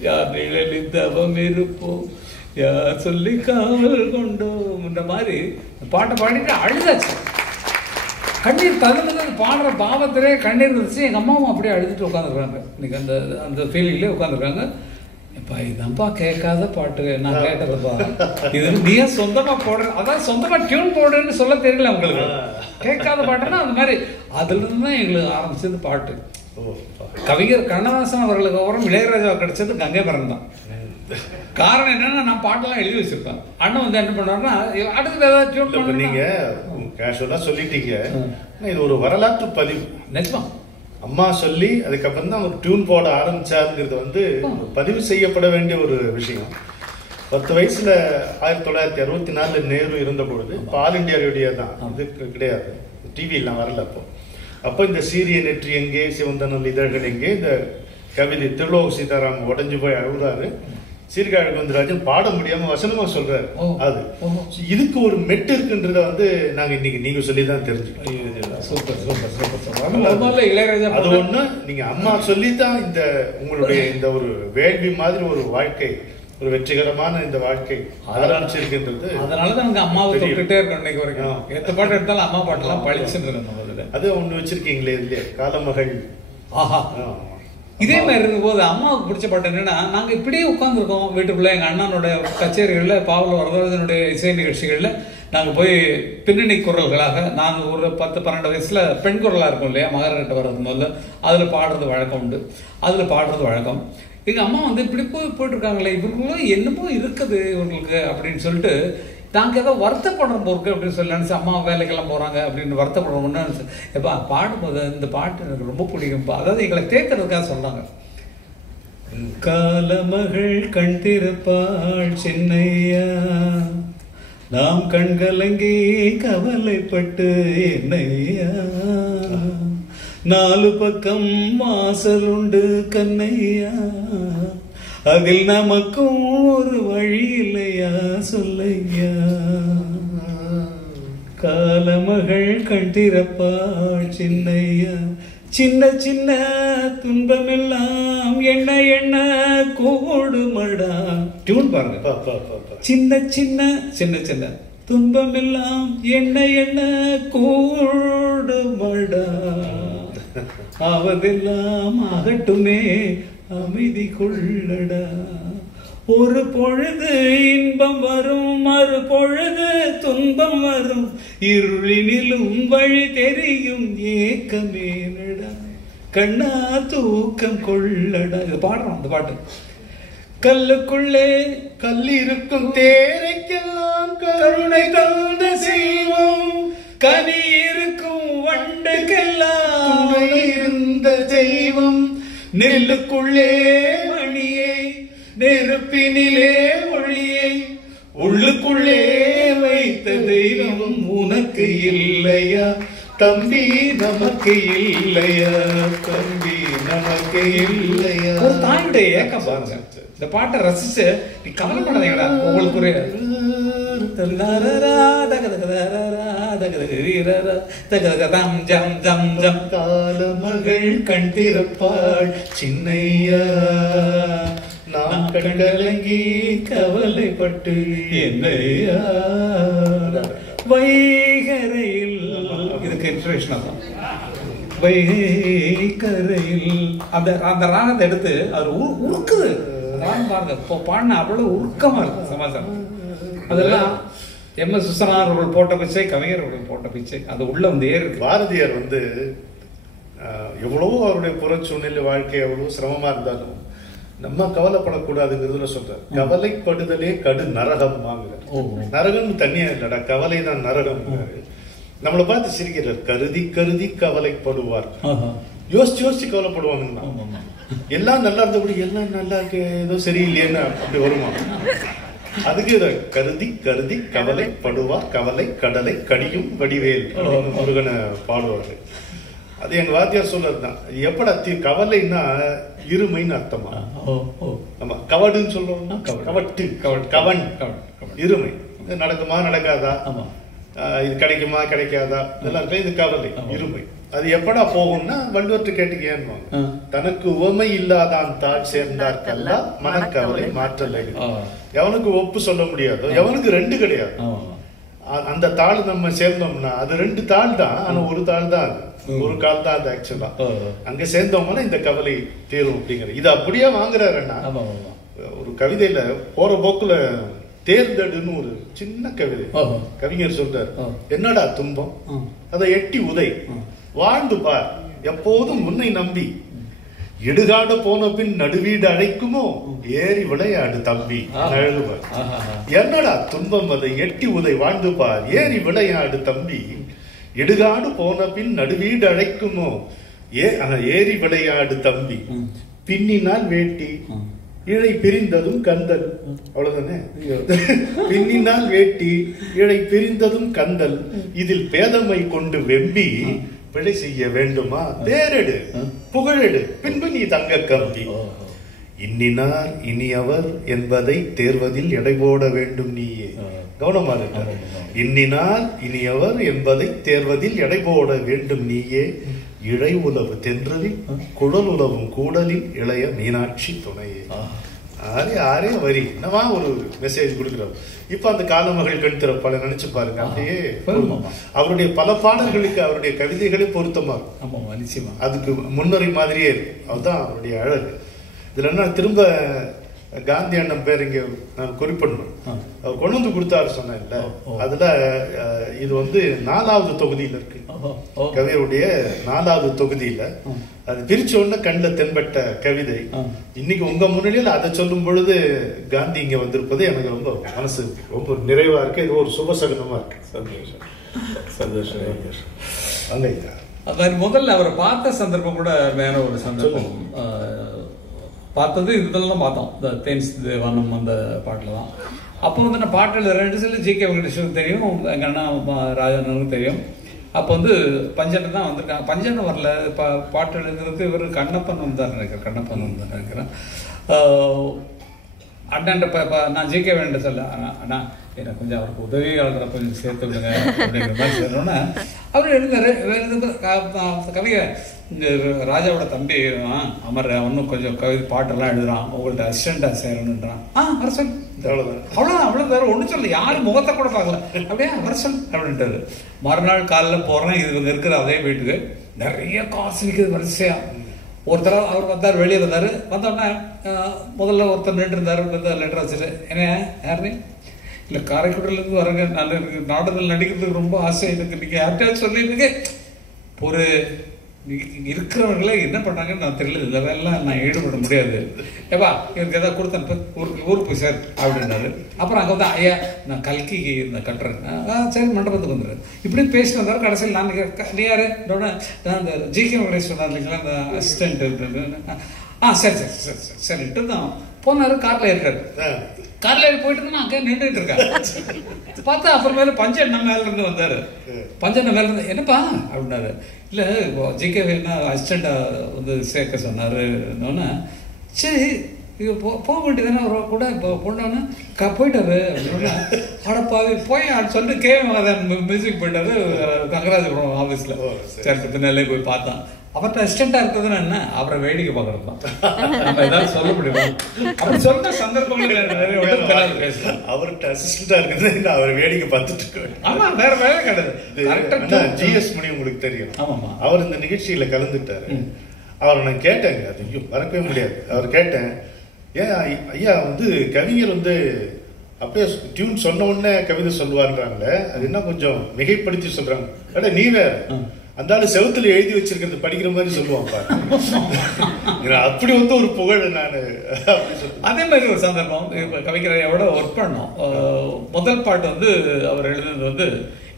யார் நிழலில் தவம் இருப்போம், யார் சொல்லி காவல் கொண்டோம். இந்த மாதிரி பாட்டை பாடிட்டு அழுதாச்சு. கண்ணீர் தகுந்தது பாடுற பாவத்திலே கண்ணீர் இருந்துச்சு. எங்கள் அம்மாவும் அப்படியே அழுதுட்டு உட்காந்துருக்காங்க. இன்னைக்கு அந்த ஃபீலிங்லேயே உட்காந்துருக்காங்க. இப்போ இதான்ப்பா கேட்காத பாட்டு, நான் கேட்டதுப்பா, இது நீயே சொந்தமாக போடுற, அதான் சொந்தமாக டியூன் போடுறேன்னு சொல்ல தெரியல உங்களுக்கு. கேட்காத பாட்டுன்னா அந்த மாதிரி அதுலேருந்து தான் எங்களுக்கு ஆரம்பிச்சது பாட்டு. கவிஞர் கண்ணதாசன் அவர்களுக்கு அப்புறம் இளையராஜா கிடைச்சது கங்கை மரன் தான். காரணம் என்னன்னா நான் பாட்டெல்லாம் எழுதி வச்சிருக்கேன். அண்ணன் வந்து என்ன பண்ணுவாருன்னா அடுத்து ஏதாவது டியூன் பண்ண. நீங்க கேஷுவலா சொல்லிட்டீங்க, இது ஒரு வரலாற்று பதிவு. நிஜமா அம்மா சொல்லி அதுக்கப்புறம் தான் ஒரு டியூன் போட ஆரம்பிச்சாருங்கிறது வந்து பதிவு செய்யப்பட வேண்டிய ஒரு விஷயம். 10 வயசுல 1964 நேரு இருந்த பொழுது ஆல் இண்டியா ரேடியோ தான், இது கிடையாது, டிவி எல்லாம் வரல. அப்போ இந்த சீரிய நெற்றி எங்கே, சிவந்தனல் இதழ்கள் எங்கே, இந்த கவிதை திருலோக சீதாராம் உடஞ்சு போய் அழுகுறாரு. சீர்காழி கோவிந்தராஜன் பாட முடியாம வசனமா சொல்றாரு. அது இதுக்கு ஒரு மெட்டு இருக்குன்றத வந்து நாங்க இன்னைக்கு நீங்க சொல்லிதான் தெரிஞ்சுக்கோம். அது ஒண்ணு, நீங்க அம்மா சொல்லித்தான் இந்த உங்களுடைய இந்த ஒரு வேள்வி மாதிரி ஒரு வாழ்க்கை, ஒரு வெற்றிகரமான இந்த வாழ்க்கை ஆரம்பிச்சிருக்கின்றது. அதனாலதான் நாங்க அம்மாவை தொட்டுட்டே இருக்கோம் இன்னைக்கு வரைக்கும். எத்த பாட்டு எடுத்தாலும் அம்மா பாட்டெல்லாம் பழிச்சுட்டு இருக்கோம். அது ஒண்ணு வச்சிருக்கீங்களே இல்லையா, காலமகள். ஆஹா, இதே மாதிரி இருக்கும்போது அம்மாவுக்கு பிடிச்ச பாட்டு என்னன்னா, நாங்கள் இப்படியே உட்காந்துருக்கோம் வீட்டுக்குள்ளே. எங்கள் அண்ணனோட கச்சேரிகளில், பாவல வரதனுடைய இசை நிகழ்ச்சிகளில் நாங்கள் போய் பின்னணி குரல்களாக, நாங்கள் ஒரு 10-12 வயசில் பெண் குரலாக இருக்கும் இல்லையா, மகாராட்ட வர்றது முதல்ல, அதில் பாடுறது வழக்கம் உண்டு. அதில் பாடுறது வழக்கம். எங்கள் அம்மா வந்து இப்படி போயிட்டுருக்காங்களே, இவங்களும் என்னமோ இருக்குது இவங்களுக்கு அப்படின்னு சொல்லிட்டு நாங்கள் ஏதோ வருத்தப்படுறோம் போருக்கு அப்படின்னு சொல்லி நினச்சி, அம்மா வேலைக்கெல்லாம் போகிறாங்க அப்படின்னு வருத்தப்படுறோம்னு நினச்சி, எப்பா பாடும்போது இந்த பாட்டு எனக்கு ரொம்ப பிடிக்கும்ப்பா, அதாவது எங்களை தேக்கிறதுக்காக சொன்னாங்க. காலமகள் கண் திறப்பாள் சின்னையா, நாம் கண்கலங்கி கவலைப்பட்டு என்னையா, 4 பக்கம் வாசல் உண்டு கண்ணையா, அதில் நமக்கும் ஒரு வழி இல்லையா சொல்லையா. காலமகள் கண் திறப்பாள் சின்னையா, சின்ன சின்ன துன்பமெல்லாம் எண்ண எண்ண கூடுமடா. டியூன் பாருங்க. சின்ன சின்ன சின்ன சின்ன துன்பமெல்லாம் எண்ண எண்ண கூடுமடா, ஆவதெல்லாம் ஆகட்டுமே அமைதி கொள்ளடா. ஒரு பொழுது இன்பம் வரும், மறு பொழுது துன்பம் வரும், இருளினிலும் வழி தெரியும் ஏக்கமேனடா, கண்ணா தூக்கம் கொள்ளடா. இது பாடுறோம் அந்த பாட்டு. கல்லுக்குள்ளே கல்லிருக்கும் தேரைக்கெல்லாம் கருணை தந்த செய்வோம், கனி இருக்கும் வண்டுக்கெல்லாம் இருந்த தெய்வம், நெல்லுக்குள்ளே மணியை நெருப்பினிலே ஒளியை உள்ளுக்குள்ளே வைத்த தெய்வம் உனக்கு இல்லையா தம்பி, நமக்கு இல்லையா தம்பி, நமக்கு இல்லையா. ஒரு தாயுடைய ஏக்கம் பாருங்க. இந்த பாட்டை ரசிச்சு நீ கவலைப்படாதீங்களா, உங்களுக்கு ஒரு காலமகள் கண் திறப்பாள் சின்னையா, நாம் கண்கலங்கி கவலைப்பட்டு என்னையா. வைகரையில் இதுக்கு இன்ஸ்பிரேஷன் தான். வைகரையில் அந்த அந்த ராகத்தை எடுத்து அது உருக்குது. ராகம் பாருங்க, இப்போ பாடின அவ்வளவு உருக்கமா இருக்கு சமாச்சாரம். அதெல்லாம் எம்.எஸ். விஸ்வநாதர் அவர்கள் போட்ட பிச்சை, கவிஞர் அவர்கள் போட்ட பிச்சை, அது உள்ள வந்து ஏறிருக்கு. பாரதியார் வந்து எவ்வளவோ அவருடைய புறச்சூழ்நிலை வாழ்க்கை எவ்வளவு சிரமமா இருந்தாலும் நம்ம கவலைப்படக்கூடாதுங்கிறதுல சொல்றாரு. கவலைப்படுதலே கடு நரகம் வாங்குறாரு. நரகம் தனியா இல்லடா, கவலை தான் நரகம். நம்மளை பார்த்து சிரிக்கிறார். கருதி கருதி கவலைப்படுவார். யோசிச்சு யோசிச்சு கவலைப்படுவானுங்க. எல்லாம் நல்லா இருந்த கூட எல்லாம் நல்லா இருக்கு, ஏதோ சரியில்லையேன்னு அப்படி வருமா. அதுக்கு கருதி கருதி கவலைப்படுவார், கவலை கடலை கடியும் வடிவேல் முருகனை பாடுவாரு. அது எங்க வாத்தியார் சொல்றதுதான். எப்படா கவலைன்னா இருமைன்னு அர்த்தமா. ஆமா, கவடுன்னு சொல்றோம். கவட்டு, கவன், இருமை. நடக்குமா நடக்காதா, இது கிடைக்குமா கிடைக்காதா, இதெல்லாம் இது கவலை, இருமை. அது எப்படா போகும்னா வள்ளுவர்கிட்ட கேட்டுக்கேன்னு, தனக்கு உவமை இல்லாதான் தாழ் சேர்ந்தார்கல்ல மனக்கவலை மாற்றலை. எவனுக்கு ஒப்பு சொல்ல முடியாது, எவனுக்கு ரெண்டு கிடையாது. அந்த தாள் நம்ம சேர்ந்தோம்னா அது ரெண்டு தாள் தான், ஆனா ஒரு தாள் தான், ஒரு கால் தான் அது. ஆக்சுவலா அங்க சேர்ந்தோம்னா இந்த கவலை தீரும் அப்படிங்கிற இது அப்படியே வாங்குறாருன்னா. ஒரு கவிதையில போற போக்குல தேர்ந்தெடுன்னு ஒரு சின்ன கவிதை கவிஞர் சொல்றாரு. என்னடா துன்பம், அதை எட்டி உதை, வாழ்ந்து பார் எப்போதும் உன்னை நம்பி, இடுகாடு போன பின் நடுவீடு அழைக்குமோ, ஏறி விளையாடு தம்பி அழுவார். என்னடா துன்பம், அதை எட்டி உதை, வாழ்ந்து பார் ஏறி விளையாடு தம்பி, இடுகாடு போன பின் நடுவீடு அழைக்குமோ, ஏறி விளையாடு தம்பி, பின்னினால் வேட்டி இழை பிரிந்ததும் கந்தல். அவ்வளவுதானே. பின்னினால் வேட்டி இழை பிரிந்ததும் கந்தல், இதில் பேதமை கொண்டு வெம்பி பிழை செய்ய வேண்டுமா, தேரெடு புகழெடு பின்பு நீ தங்க கம்பி. இன்னினார் இனியவர் என்பதை தேர்வதில் எடை போட வேண்டும் நீயே. கவனமா இருக்க. இன்னினார் இனியவர் என்பதை தேர்வதில் எடை போட வேண்டும் நீயே, இழை உலவு தென்றலில் குழல் உலவும் கூடலில் இளைய மீனாட்சி துணையே. ஆரே வரி என்னவா ஒரு மெசேஜ் கொடுக்கிறோம். இப்ப அந்த காலமகள் கண் திறப்பாள நினைச்சு பாருங்க. அப்படியே அவருடைய பல பாடல்களுக்கு அவருடைய கவிதைகளே பொருத்தமா இருக்கும். அதுக்கு முன்னுரை மாதிரியே இருக்கு. அதுதான் அவருடைய அழகு. இதுல என்ன திரும்ப காந்தி அண்ணன் பேர் இங்க நான் குறிப்பிடணும். அவர் கொண்டு வந்து கொடுத்தாரு சொன்னேன்ல, அதுல இது வந்து 4வது தொகுதியில இருக்கு. கவிதையுடைய 4வது தொகுதியில அது பிரிச்ச உடனே கண்ணில் தென்பட்ட கவிதை. இன்னைக்கு உங்க முன்னிலையில் அதை சொல்லும் பொழுது காந்தி இங்க வந்திருப்பது எனக்கு ரொம்ப மனசு ரொம்ப நிறைவா இருக்கு. இது ஒரு சுபசகனமா இருக்கு. சந்தோஷம் சந்தோஷம். முதல்ல அவரை பார்த்த சந்தர்ப்பம் கூட வேற ஒரு சந்தர்ப்பம். பார்த்தது இதெல்லாம் பார்த்தோம், இந்த தேன்ஸ் தேவானம் அந்த பாட்டில் தான். அப்போ வந்து நான் பாட்டு எழுத 2 சில ஜி.கே. வெங்கடேஸ்வரனுக்கு தெரியும், எங்கள் அண்ணா ராஜானுக்கு தெரியும். அப்போ வந்து பஞ்சன் தான் வந்திருக்காங்க. பஞ்சன் வரல, பாட்டு எழுதுறதுக்கு இவர் கண்ணப்பன் வந்தார் நினைக்கிறேன். அண்ணன் இப்போ நான் ஜிகே வேண்ட சொல்ல அண்ணா எனக்கு கொஞ்சம் அவருக்கு உதவியாளரை கொஞ்சம் சேர்த்து விடுங்க அப்படிங்கிற மாதிரி சொல்லணும்னா அவர் எழுந்தார். வேறு எது கவிஞர் இந்த ராஜாவோட தம்பி அமர் இன்னும் கொஞ்சம் கவிதை பாட்டெல்லாம் எழுதுறான், உங்கள்ட்ட அசிஸ்டண்டாக சேரணுன்றான். வர சொல், அவ்வளோ வேற ஒன்றும் சொல்லு, யாரும் முகத்தை கூட பார்க்கல, அப்படியே வர சொல் அப்படின்ட்டாரு. மறுநாள் காலையில் போகிறேன், இது இருக்கிற அதே வீட்டுக்கு நிறைய காசு விற்குது வரிசையா. ஒருத்தர் அவர் வந்தார், வெளியே வந்தார். வந்தோடனே முதல்ல ஒருத்தர் நின்று இருந்தார், லெட்டர் வச்சுட்டு, என்ன யாருன்னு இல்லை காரைக்குடியிலேருந்து வரங்க, நல்ல எனக்கு நாடகங்கள் நடிக்கிறதுக்கு ரொம்ப ஆசை எனக்கு, நீங்கள் யார்கிட்டயாவது சொல்லிடுங்க. ஒரு இருக்கிறவங்களே என்ன பண்ணாங்கன்னு நான் தெரியல, இந்த வேலைலாம் நான் ஈடுபட முடியாது, ஏப்பா எனக்கு எதாவது கொடுத்தேன் ஊருக்கு போய் சார் அப்படின்னாரு. அப்புறம் அங்கே வந்து ஐயா நான் கல்கிக்கு நான் கட்டுறேன், சரி மண்டபத்துக்கு வந்துடுறேன். இப்படி பேசிட்டு வந்தார். கடைசியில் நான் நீ யாரு நான் இந்த ஜிகே வெங்கடேஷ் சொன்னார் இல்லைங்களா அந்த அசிஸ்டன்ட், சரி சரி சரி சரி சரிட்டு தான் போனாரு. காரில் இருக்காரு. காரில் ஏறி போயிட்டு இருந்தா அங்கே நின்றுட்டு இருக்காரு. பார்த்தா அப்புறமேல பஞ்சண்ணா மேல இருந்து வந்தாரு. பஞ்சண்ணா மேல இருந்து என்னப்பா அப்படின்னாரு. இல்லை ஜிகே என்ன அசிஸ்டண்டா வந்து சேர்க்க சொன்னாருன்னொன்னே, சரி இது போக வேண்டியதானே கூட இப்போ பொண்ணோன்னு போயிட்டாரு அப்படின்னா, அடப்பாவி போய் சொல்லிட்டு மியூசிக் போயிட்டாரு கங்கராஜபுரம் ஆஃபீஸில். சரி பின்னாலே போய் பார்த்தான். அவர்கிட்ட அசிஸ்டண்டா இருக்கிறதுனா என்ன, அவரை வேடிக்கை பார்க்கறது தான். நம்ம ஏதாவது சொல்ல முடியுமா? அப்படி சொல்ற சந்தர்ப்பங்கள் பேசலாம். அவர்கிட்ட அசிஸ்டண்டா இருக்கிறது அவர் வேடிக்கை பார்த்துட்டு. ஆமா, வேற வேலை கிடையாது. ஜிஎஸ் மணி உங்களுக்கு தெரியும். ஆமாமா, அவர் இந்த நிகழ்ச்சியில கலந்துட்டாரு. அவர் நான் கேட்டேங்க, அது மறக்கவே முடியாது. அவர் கேட்டேன், ஏன் ஐயா வந்து கவிஞர் வந்து அப்படியே டியூன் சொன்ன உடனே கவிதை சொல்லுவாருன்றாங்களே, அது என்ன கொஞ்சம் மிகைப்படுத்தி சொல்றாங்க. அட நீ வேற அந்த ஆளு செவத்துல எழுதி வச்சிருக்கிறது படிக்கிற மாதிரி சொல்லுவான் பாரு. அப்படி வந்து ஒரு புகழ் நானு. அதே மாதிரி ஒரு சந்தர்ப்பம் கவிஞரையோட ஒர்க் பண்ணோம். முதல் பாட்டு வந்து அவர் எழுதுனது வந்து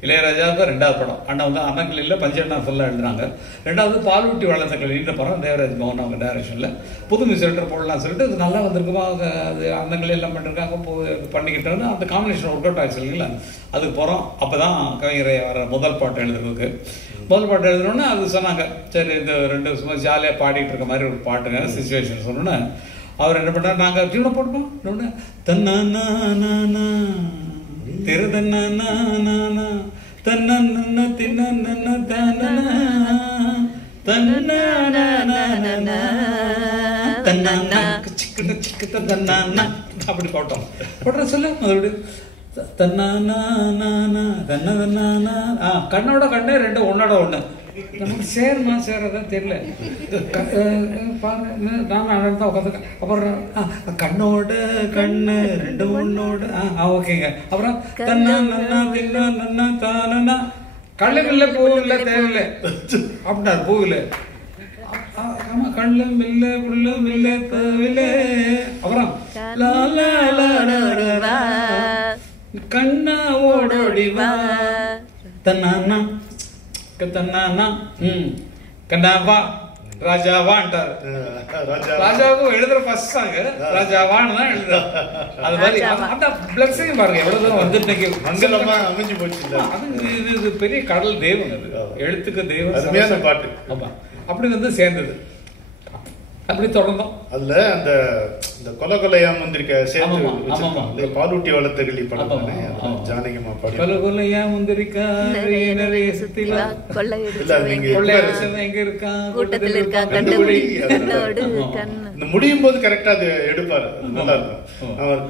இளையராஜாவுக்கு 2வது படம். அண்ணா வந்து அண்ணங்கிளில் பஞ்சண்ணா ஃபுல்லாக எழுதுனாங்க. 2வது பாலூட்டி வளர்ந்த கல்வின்ற படம் தேவராஜ் மோகன் அவங்க டைரக்ஷனில். புது மியூசிக் போடலாம்னு சொல்லிட்டு இது நல்லா வந்திருக்குமா, அது அண்ணங்களே எல்லாம் பண்ணிருக்காங்க பண்ணிக்கிட்டோன்னு அந்த காம்பினேஷன் ஒர்க் அவுட் ஆச்சு இல்லைங்களா. அதுக்கு போகிறோம். அப்போ தான் கவிஞரை வர முதல் பாட்டு எழுதுறதுக்கு. முதல் பாட்டு எழுதுனோன்னே அது சொன்னாங்க, சரி இந்த 2 சும்மா ஜாலியாக பாடிட்டு இருக்க மாதிரி ஒரு பாட்டுங்க சிச்சுவேஷன் சொன்னோன்னே அவர் என்ன பண்ணார், நாங்கள் டியூனை போட்டுப்போம். தன்னா திருதன்னா தன்னா தின்னா தானா அப்படி போட்டோம். போடுற சொல்ல மறுபடியும் கண்ணோட கண்ணு 2 ஒன்னோட ஒண்ணு. நமக்கு சேருமா சேரதான் தெரியல. நான் உட்காந்துருக்கேன். அப்புறம் கண்ணோட கண்ணு 2 ஒன்னோட ஓகேங்க. அப்புறம் தானா கல்லும் இல்லை பூவும் இல்லை தேவையில்லை அப்படின்னாரு. பூவில் ஆமா கண்ணும் இல்லை புல்லும் இல்லை தேவையில்லை. அப்புறம் கண்ணா ஓடோடிவா தன்னானா தன்னானா கண்ணாவா ராஜாவான்ட்டாரு. ராஜாவுக்கும் எழுதுற ஃபர்ஸ்ட் சாங் ராஜாவான்னு தான் எழுதுறாரு. அது மாதிரி அந்த பிளக்ஸிங் பாருங்க எவ்வளவு தூரம் வந்து மங்களமா அமைஞ்சு போச்சு. அது இது பெரிய கடல் தெய்வம், அது எழுத்துக்கு தெய்வம் பாட்டு. ஆமா, அப்படி வந்து சேர்ந்தது. அப்படி தொடர்ந்தோம். அதுல அந்த கொலையா முந்திரிக்க சேர்ந்து பாலூட்டி வளர்த்த கிளி படம் ஜானகிமா பாடி கொலையா முந்திரிக்கா எங்க இருக்கா கூட்டத்தில் இருக்கா கண்டுபிடி. இந்த முடியும் போது கரெக்டா அது எடுப்பாரு, நல்லா இருக்கும். அவர்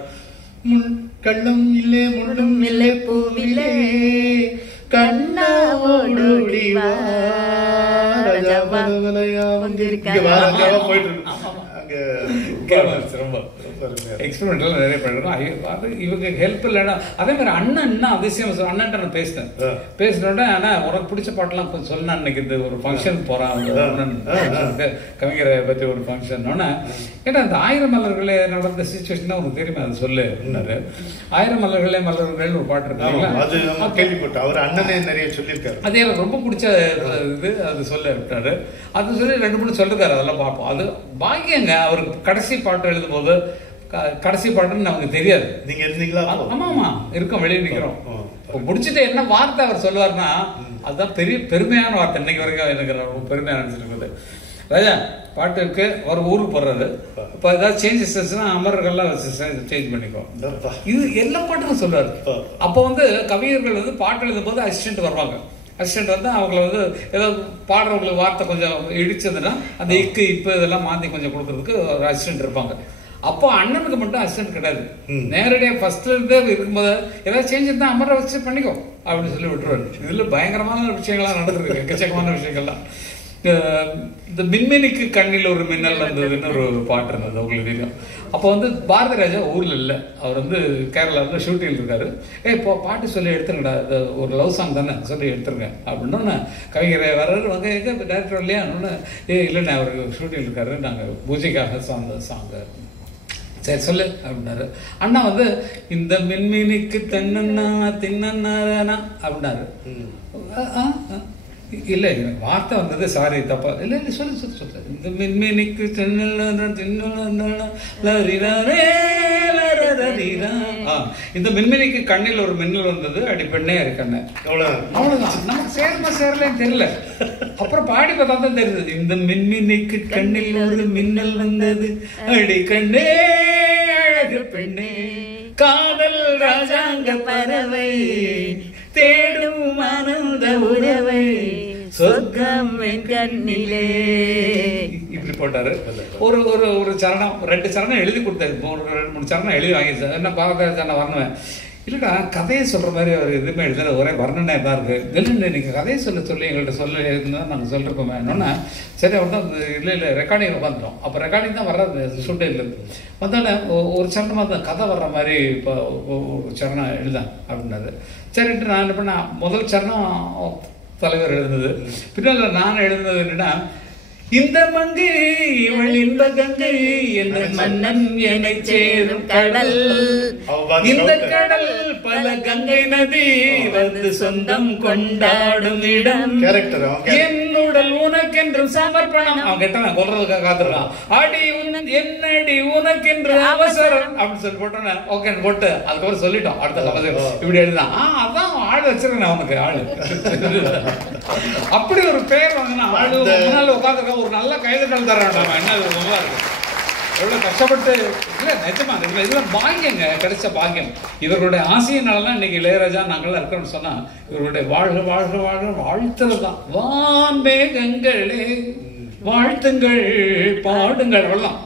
கள்ளம் இல்லே முள்ளும் இல்லை பூவிலே கண்ணா ஓடோடிவா போயிட்டு இருக்கு. ரொம்ப எக்ஸ்பெரிமெண்டல் நிறைய பண்ணுறோம். இவங்க ஹெல்ப் இல்லைன்னா அதே மாதிரி அண்ணன் என்ன அதிசயம். அண்ணன்ட்ட நான் பேசினோட ஆனால் உனக்கு பிடிச்ச பாட்டெல்லாம் கொஞ்சம் சொன்னா அன்னைக்கு இந்த ஒரு ஃபங்க்ஷன் போகிறான் அண்ணன் கவிஞரை பற்றி ஒரு ஃபங்க்ஷன். ஏன்னா அந்த 1000 மலர்களே நடந்த சுச்சுவேஷன் உனக்கு தெரியுமா, அது சொல்லு அப்படின்னாரு. 1000 மலர்களே மலர்கள் ஒரு பாட்டு இருக்காங்க, கேள்விப்பட்டேன். அவர் அண்ணனே நிறைய சொல்லியிருக்காரு. அது எனக்கு ரொம்ப பிடிச்ச இது, அது சொல்ல இருக்காரு. அது சொல்லி 2-3 சொல்லிருக்காரு, அதெல்லாம் பார்ப்போம். அது பாக்கியங்க. அவருக்கு கடைசி பாட்டு எழுதும்போது கடைசி பாட்டுன்னு நமக்கு தெரியாது. நீங்க இருந்தீங்களா? ஆமா ஆமா இருக்கோம், வெளியே நிற்கிறோம். முடிச்சுட்டு என்ன வார்த்தை அவர் சொல்லுவார்னா அதுதான் பெரிய பெருமையான வார்த்தை. இன்னைக்கு வரைக்கும் எனக்கு ரொம்ப பெருமையாக நினைச்சிருக்குது. ராஜா பாட்டு இருக்கு, ஒரு ஊருக்கு போடுறாரு, இப்போ ஏதாவது சேஞ்சஸ் அமரர்கள்லாம் சேஞ்ச் பண்ணிக்கோ. இது எல்லா பாட்டுக்கும் சொல்றாரு. அப்போ வந்து கவிஞர்கள் வந்து பாட்டு எழுதும் போது அசிஸ்டன்ட் வருவாங்க. அசிஸ்டன்ட் வந்து அவங்கள வந்து ஏதாவது பாடுறவங்களுக்கு வார்த்தை கொஞ்சம் இடிச்சதுன்னா அந்த இக்கு இப்போ இதெல்லாம் மாற்றி கொஞ்சம் கொடுக்கறதுக்கு ஒரு அசிஸ்டன்ட் இருப்பாங்க. அப்போ அண்ணனுக்கு மட்டும் அசிஸ்டன்ட் கிடையாது, நேரடியாக ஃபர்ஸ்ட்ல இருந்தே இருக்கும்போது ஏதாவது சேஞ்ச் இருந்தால் அமர வச்சு பண்ணிக்கோ அப்படின்னு சொல்லி விட்டுருவாரு. இதில் பயங்கரமான விஷயங்கள்லாம் நடந்துருக்கு, எக்கச்சக்கமான விஷயங்கள்லாம். இந்த மின்மினிக்கு கண்ணில் ஒரு மின்னல் வந்ததுன்னு ஒரு பாட்டு இருந்தது, உங்களுக்கு தெரியும். அப்போ வந்து பாரதி ராஜா ஊரில் இல்லை, அவர் வந்து கேரளாவில் ஷூட்டிங் இருக்காரு. இப்போ பாட்டு சொல்லி எடுத்துருங்கடா, ஒரு லவ் சாங் தானே சொல்லி எடுத்துருங்க அப்படின்னா கவிஞர் வர்றாரு, வந்து எங்கே டேரக்டர் இல்லையா? இல்லைண்ணே அவர் ஷூட்டிங் இருக்காரு, நாங்கள் பூஜைக்காக சாங்க சரி சொல்லு அப்படின்னாரு. அண்ணா வந்து இந்த மின்மினிக்கு தென்னா தின்னா அப்படின்னாரு. இல்லை எனக்கு வார்த்தை வந்தது, சாரி தப்பா. இல்லை இல்லை சொல்லு சொல்லு சொல்லு. இந்த மின்மினிக்கு இந்த மின்மினிக்கு கண்ணில் ஒரு மின்னல் வந்தது, அடி பெண்ணே இருக்கண்ண. அவ்வளவுதான். நமக்கு சேரமா சேரலன்னு தெரியல. அப்புறம் பாடி பார்த்தா தான் தெரிஞ்சது, இந்த மின்மினிக்கு கண்ணில் ஒரு மின்னல் வந்தது, அடி கண்ணே அழகு பெண்ணே, காதல் ராஜாங்க பறவை தேடும் ஆனந்த உறவை சொர்க்கம் என் கண்ணிலே. இப்படி போட்டாரு. ஒரு ஒரு ஒரு சரணம் 2 சரணம் எழுதி கொடுத்தாரு, ஒரு 2-3 சரணம் எழுதி வாங்கிடுச்சு. என்ன பாரதிராஜா வரணுவேன் இல்லைடா, கதையை சொல்ற மாதிரி அவர் எதுவுமே எழுதுல, ஒரே வர்ணனை தான் இருக்கு. இல்லை நீங்க கதையை சொல்லி எங்கள்கிட்ட சொல்ல இருந்தா நாங்கள் சொல்லிருக்கோமே என்னன்னா சரி. அவர் தான் இல்லை ரெக்கார்டிங் உட்காந்துட்டோம். அப்போ ரெக்கார்டிங் தான் வர்றது ஷூட்டிங்ல இருந்து வந்தால ஒரு சரணமாக தான் கதை வர்ற மாதிரி இப்போ ஒரு சரணம் எழுதான் அப்படின்னாரு. சரின்ட்டு நான் என்ன பண்ணேன், முதல் சரணம் தலைவர் எழுதுனது, பின்னால் நான் எழுதுனது என்னன்னா, இந்த மங்கை இவள் இன்ப கங்கை என்ற மன்னன் என்னை சேரும் கடல், இந்த கடல் பல கங்கை நதி வந்து சொந்தம் கொண்டாடும் இடம், என்னுடல் உனக்கென்று சமர்ப்பணம். அவன் கேட்டான் கொல்றதுக்காக காத்துருக்கான். அடி என்னடி உனக்கென்று அவசரம் அப்படின்னு சொல்லி போட்டோன்னு ஓகே போட்டு அதுக்கப்புறம் சொல்லிட்டோம். அடுத்த கதை இப்படி எழுதான். அதான் ஆள் வச்சிருக்கேன் அவனுக்கு ஆளு. அப்படி ஒரு பேர் வாங்கினா ஆளு முன்னால உட்காந்துருக்க ஒரு நல்ல கைதுகள் தரான். என்ன ரொம்ப இருக்கு, எவ்வளவு கஷ்டப்பட்டு. இல்ல நிஜமா இதெல்லாம் பாக்கியங்க, கிடைச்ச பாக்கியம். இவர்களுடைய ஆசையினாலதான் இன்னைக்கு இளையராஜா நாங்கள்லாம் இருக்கிறோம்னு சொன்னா இவருடைய வாழ்க வாழ்க வாழ்க வாழ்த்துறதுதான். வான்மேகங்களே வாழ்த்துங்கள் பாடுங்கள் அவ்வளவுதான்.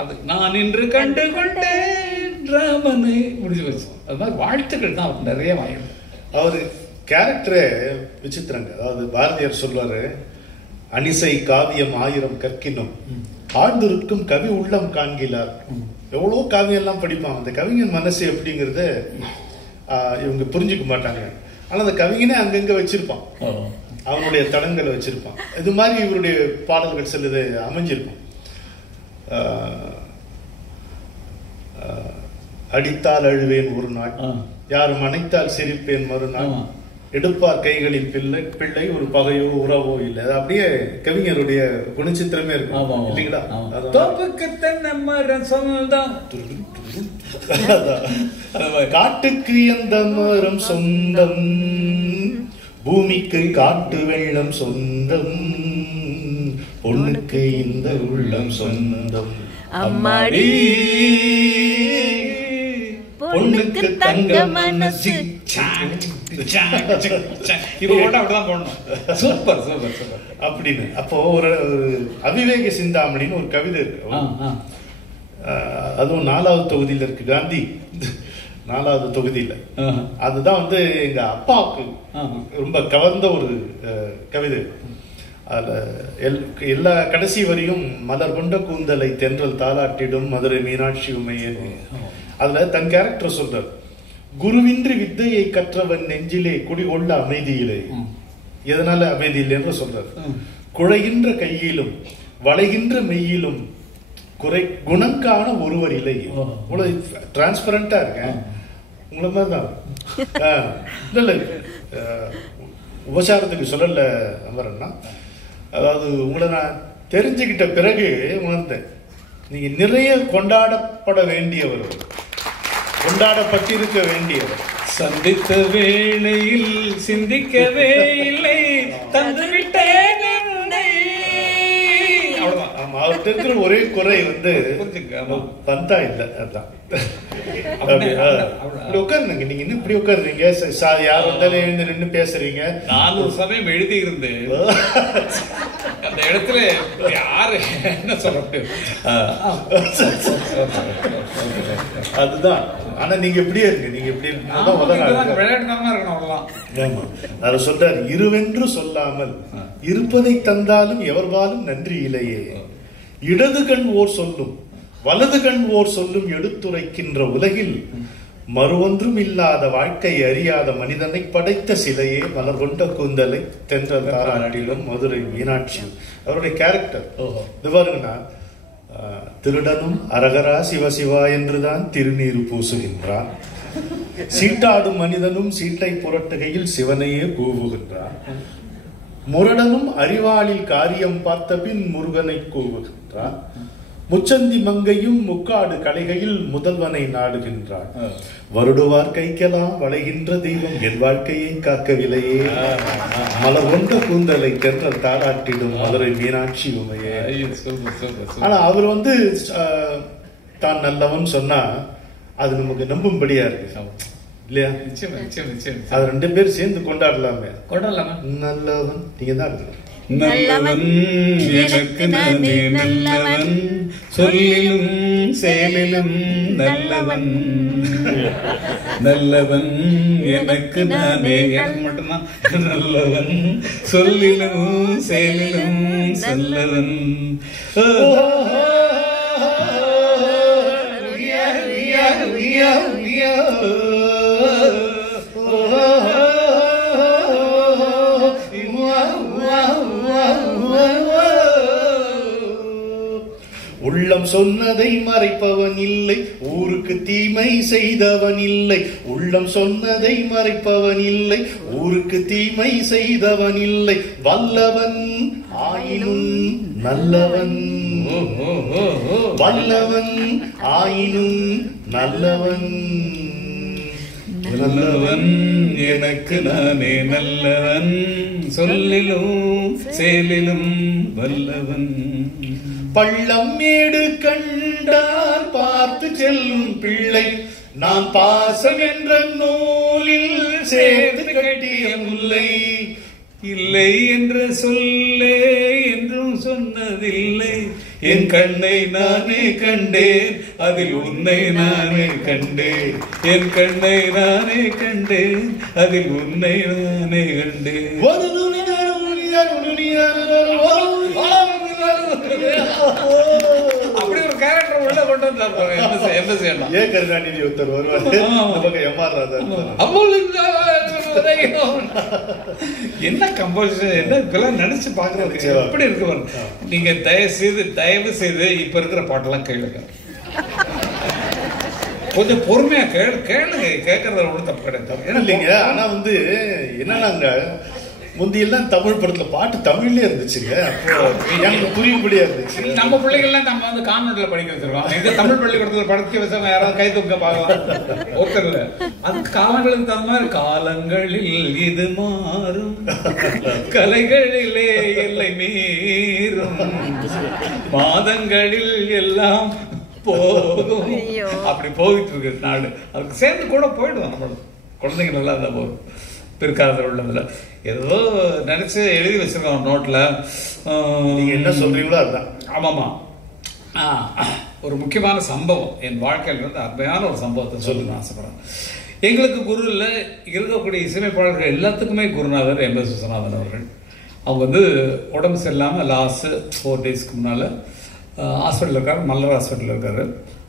அது நான் இன்று கண்டு கொண்டேன் ராமனை முடிஞ்சு வச்சு. அது மாதிரி வாழ்த்துக்கள் தான் அவர் நிறைய வாங்கிடும். அவரு கேரக்டரே விசித்திரங்க. அதாவது பாரதியார் சொல்வாரு, அனிசை காவியம் 1000 கற்கினும் ஆழ்ந்திருக்கும் கவி உள்ளம் காண்கிறார். எவ்வளோ காவியம் எல்லாம் படிப்பாங்க, அந்த கவிஞன் மனசு எப்படிங்கிறத இவங்க புரிஞ்சுக்க மாட்டாங்க. ஆனா அந்த கவிஞனே அங்கங்க வச்சிருப்பான், அவனுடைய தடங்களை வச்சிருப்பான். இது மாதிரி இவருடைய பாடல்கள் சிலது அமைஞ்சிருக்கும். அடித்தால் அழுவேன் ஒரு நாள், யாரும் அணைத்தால் சிரிப்பேன் மறுநாள், எடுப்பார் கைகளில் பிள்ளை ஒரு பகையோ உறவோ இல்லை. அது அப்படியே கவிஞருடைய குணச்சித்திரமே இருக்கும் இல்லைங்களா? காட்டுக்கு எந்த மரம் சொந்தம், பூமிக்கு காட்டு வெள்ளம் சொந்தம், பொண்ணுக்கு இந்த உள்ளம் சொந்தம், அம்மாடி பொண்ணுக்கு தங்க மனசு. அப்படின்னு அப்போ ஒரு அவிவேக சிந்தாமணின்னு ஒரு கவிதை இருக்கு, அதுவும் 4வது தொகுதியில இருக்கு, காந்தி 4வது தொகுதியில. அதுதான் வந்து எங்க அப்பாவுக்கு ரொம்ப கவர்ந்த ஒரு கவிதை. அதுல எல்லா கடைசி வரியும் மலர் கொண்ட கூந்தலை தென்றல் தாளாட்டிடும் மதுரை மீனாட்சி உமையன். அதுல தன் கேரக்டர் சொல்றார், குருவின்றி வித்தையை கற்றவன் நெஞ்சிலே குடிகொள்ள அமைதியிலே. எதனால அமைதி இல்லைன்னு சொல்றாரு. குழைகின்ற கையிலும் வளைகின்ற மெய்யிலும் குறை குணம் காண ஒருவர் இல்லை. டிரான்ஸ்பரண்டா இருக்கேன் உங்களை மாதிரிதான். இல்ல உபசாரத்துக்கு சொல்லல அமரன்னா, அதாவது உங்களை நான் தெரிஞ்சுக்கிட்ட பிறகு உணர்ந்தேன், நீங்க நிறைய கொண்டாடப்பட வேண்டியவர், கொண்டாடப்பட்டிருக்க வேண்டியவர். சந்தித்த வேளையில் சிந்திக்கவே இல்லை, தந்துவிட்டேன் என்னை இருக்கிற ஒரே குறை வந்து பந்தா இல்லை. அதான் உட்காருங்க. நீங்க இன்னும் இப்படி உட்காருறீங்க, யார் வந்தாலும் எழுந்து நின்று பேசுறீங்க. நான் ஒரு சமயம் எழுதி இருந்தேன் அந்த இடத்துல, யாரு என்ன சொல்ல முடியும். அதுதான். ஆனா நீங்க எப்படியே இருக்கு, நீங்க எப்படி விளையாட்டுமா இருக்கணும் அவ்வளவுதான். ஆமா, அதை சொல்றாரு, இருவென்று சொல்லாமல் இருப்பதை தந்தாலும் எவர்வாலும் நன்றி இல்லையே. இடது கண் ஓர் சொல்லும் வலது கண் ஓர் சொல்லும் எடுத்துரைக்கின்ற உலகில் மறுவொன்றும் இல்லாத வாழ்க்கை அறியாத மனிதனை படைத்த சிலையே மலர் கொண்ட கூந்தலை தென்றல் தாராட்டிலும் மதுரை மீனாட்சி. அவருடைய கேரக்டர் இது பாருங்கன்னா, திருடனும் அரகரா சிவசிவா என்றுதான் திருநீர் பூசுகின்றான். சீட்டாடும் மனிதனும் சீட்டை புரட்டுகையில் சிவனையே கூவுகின்றான். முரடனும் அறிவாளில் காரியம் பார்த்த பின் முருகனை கூவுகின்றான். முச்சந்தி மங்கையும் முக்காடு கலைகையில் முதல்வனை நாடுகின்றான். வருடுவார் கைக்கெல்லாம் வளைகின்ற தெய்வம் என் வாழ்க்கையை காக்கவில்லையே. மலர் கொண்ட கூந்தலை தென்றல் தாராட்டிடும் மதுரை மீனாட்சி உமையே. ஆனா அவர் வந்து தான் நல்லவன் சொன்னா அது நமக்கு நம்பும்படியா இருக்கு இல்லையா? அது ரெண்டு பேரும் சேர்ந்து கொண்டாடலாமே. நல்லவன் நீங்க தான் இருக்கு. நல்லவன் எனக்கு நானே நல்லவன், சொல்லிலும் செயலிலும் நல்லவன். நல்லவன் எனக்கு நானே, எனக்கு மட்டும்தான் நல்லவன், சொல்லிலும் செயலிலும் நல்லவன். உள்ளம் சொன்னதை மறைப்பவன் இல்லை, ஊருக்கு தீமை செய்தவன் இல்லை. உள்ளம் சொன்னதை மறைப்பவன் இல்லை, ஊருக்கு தீமை செய்தவன் இல்லை. வல்லவன் ஆயினும் நல்லவன், வல்லவன் ஆயினும் நல்லவன். நல்லவன் எனக்கு நானே நல்லவன், சொல்லிலும் செயலிலும் வல்லவன். பள்ளம் மேடு கண்டால் பார்த்து செல்லும் பிள்ளை, நான் பாசம் என்ற நூலில் சேர்த்து கட்டிய முல்லை. இல்லை என்ற சொல்லே என்றும் சொன்னதில்லை, என் கண்ணை நானே கண்டேன் அதில் உன்னை நானே கண்டேன். என் கண்ணை நானே கண்டேன் அதில் உன்னை நானே கண்டேன். அப்படி ஒரு கேரக்டர் உள்ள கொண்டு வந்தாரு. என்ன செய்யலாம்? ஏ கருணாநிதி ஒருத்தர் வருவாரு, என்ன கம்போசிஷன், என்ன இதெல்லாம் நினைச்சு பாக்குறது எப்படி இருக்கு. நீங்க தயவு செய்து இப்ப இருக்கிற பாட்டெல்லாம் கேளுங்க, கொஞ்சம் பொறுமையா கேளுங்க. கேட்கறத ஒன்றும் தப்பு கிடையாது இல்லைங்க. ஆனா வந்து என்னன்னாங்க, முந்தியெல்லாம் தமிழ் படத்துல பாட்டு தமிழ்லயே இருந்துச்சுங்க. அப்போ எனக்கு புரியும்படியா இருந்துச்சு. நம்ம பிள்ளைகள்லாம் நம்ம வந்து கான்வென்ட்ல படிக்க வச்சிருக்கோம். இது தமிழ் பள்ளிக்கூடத்துல படிக்க வச்சவங்க யாராவது கை தூக்க பார்க்கலாம் ஒருத்தர் இல்ல. அது காலங்களுக்கு தகுந்த மாதிரி காலங்களில் இது மாறும், கலைகளிலே எல்லை மீறும், மாதங்களில் எல்லாம் போகும். அப்படி போயிட்டு இருக்கு நாடு. அதுக்கு சேர்ந்து கூட போயிடுவோம். நம்மளோட குழந்தைங்க நல்லா இருந்தா போதும். பிற்காலத்தில் உள்ளதுல ஏதோ நினைச்சு எழுதி வச்சிருக்கோம் நோட்ல. நீங்க என்ன சொல்றீங்களோ அதுதான். ஆமாமா. ஒரு முக்கியமான சம்பவம் என் வாழ்க்கையில் இருந்து அருமையான ஒரு சம்பவத்தை சொல்லணும்னு ஆசைப்படுறேன். எங்களுக்கு குரு இல்லை, இருக்கக்கூடிய இசையமைப்பாளர்கள் எல்லாத்துக்குமே குருநாதர் எம்.எஸ். விஸ்வநாதன் அவர்கள். அவங்க வந்து உடம்பு சரியில்லாமல் லாஸ்ட் 4 டேஸ்க்கு முன்னால் ஹாஸ்பிட்டலில் இருக்கார், மல்லர் ஹாஸ்பிட்டலில் இருக்கார்.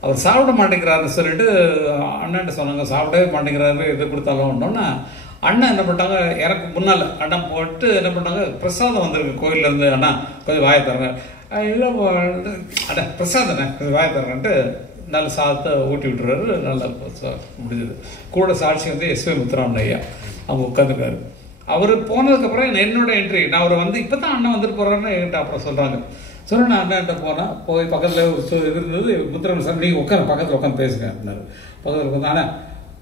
அவர் சாப்பிட மாட்டேங்கிறாருன்னு சொல்லிட்டு அண்ணன்ட்ட சொன்னாங்க. சாப்பிடவே மாட்டேங்கிறாரு, எது கொடுத்தாலும் ஒன்றோன்னா அண்ணன் என்ன பண்ணிட்டாங்க, எனக்கு முன்னால் அண்ணன் போட்டு என்ன பண்ணாங்க, பிரசாதம் வந்திருக்கு கோயிலேருந்து, அண்ணா கொஞ்சம் வாயை தரங்க. இல்லை அண்ணா பிரசாதண்ணே கொஞ்சம் வாயை தரங்கன்ட்டு நல்ல சாதத்தை ஊட்டி விட்டுறாரு. நல்லா முடிஞ்சது. கூட சாட்சி வந்து எஸ்.வி. முத்துராமன் ஐயா அவங்க உட்காந்துருக்காரு. அவர் போனதுக்கப்புறம் என்னோட என்ட்ரி, நான் அவர் வந்து இப்போ தான் அண்ணன் வந்துட்டு போகிறாருன்னு என்கிட்ட அப்புறம் சொல்கிறாங்க. சொன்ன நான் அண்ணன்ட்ட போனேன். போய் பக்கத்தில் இது இருந்தது. முத்துராமன் சார் நீங்கள் உட்காந்து பக்கத்தில் உட்காந்து பேசுங்க அப்படின்னாரு. பக்கத்தில் உட்காந்து ஆனால்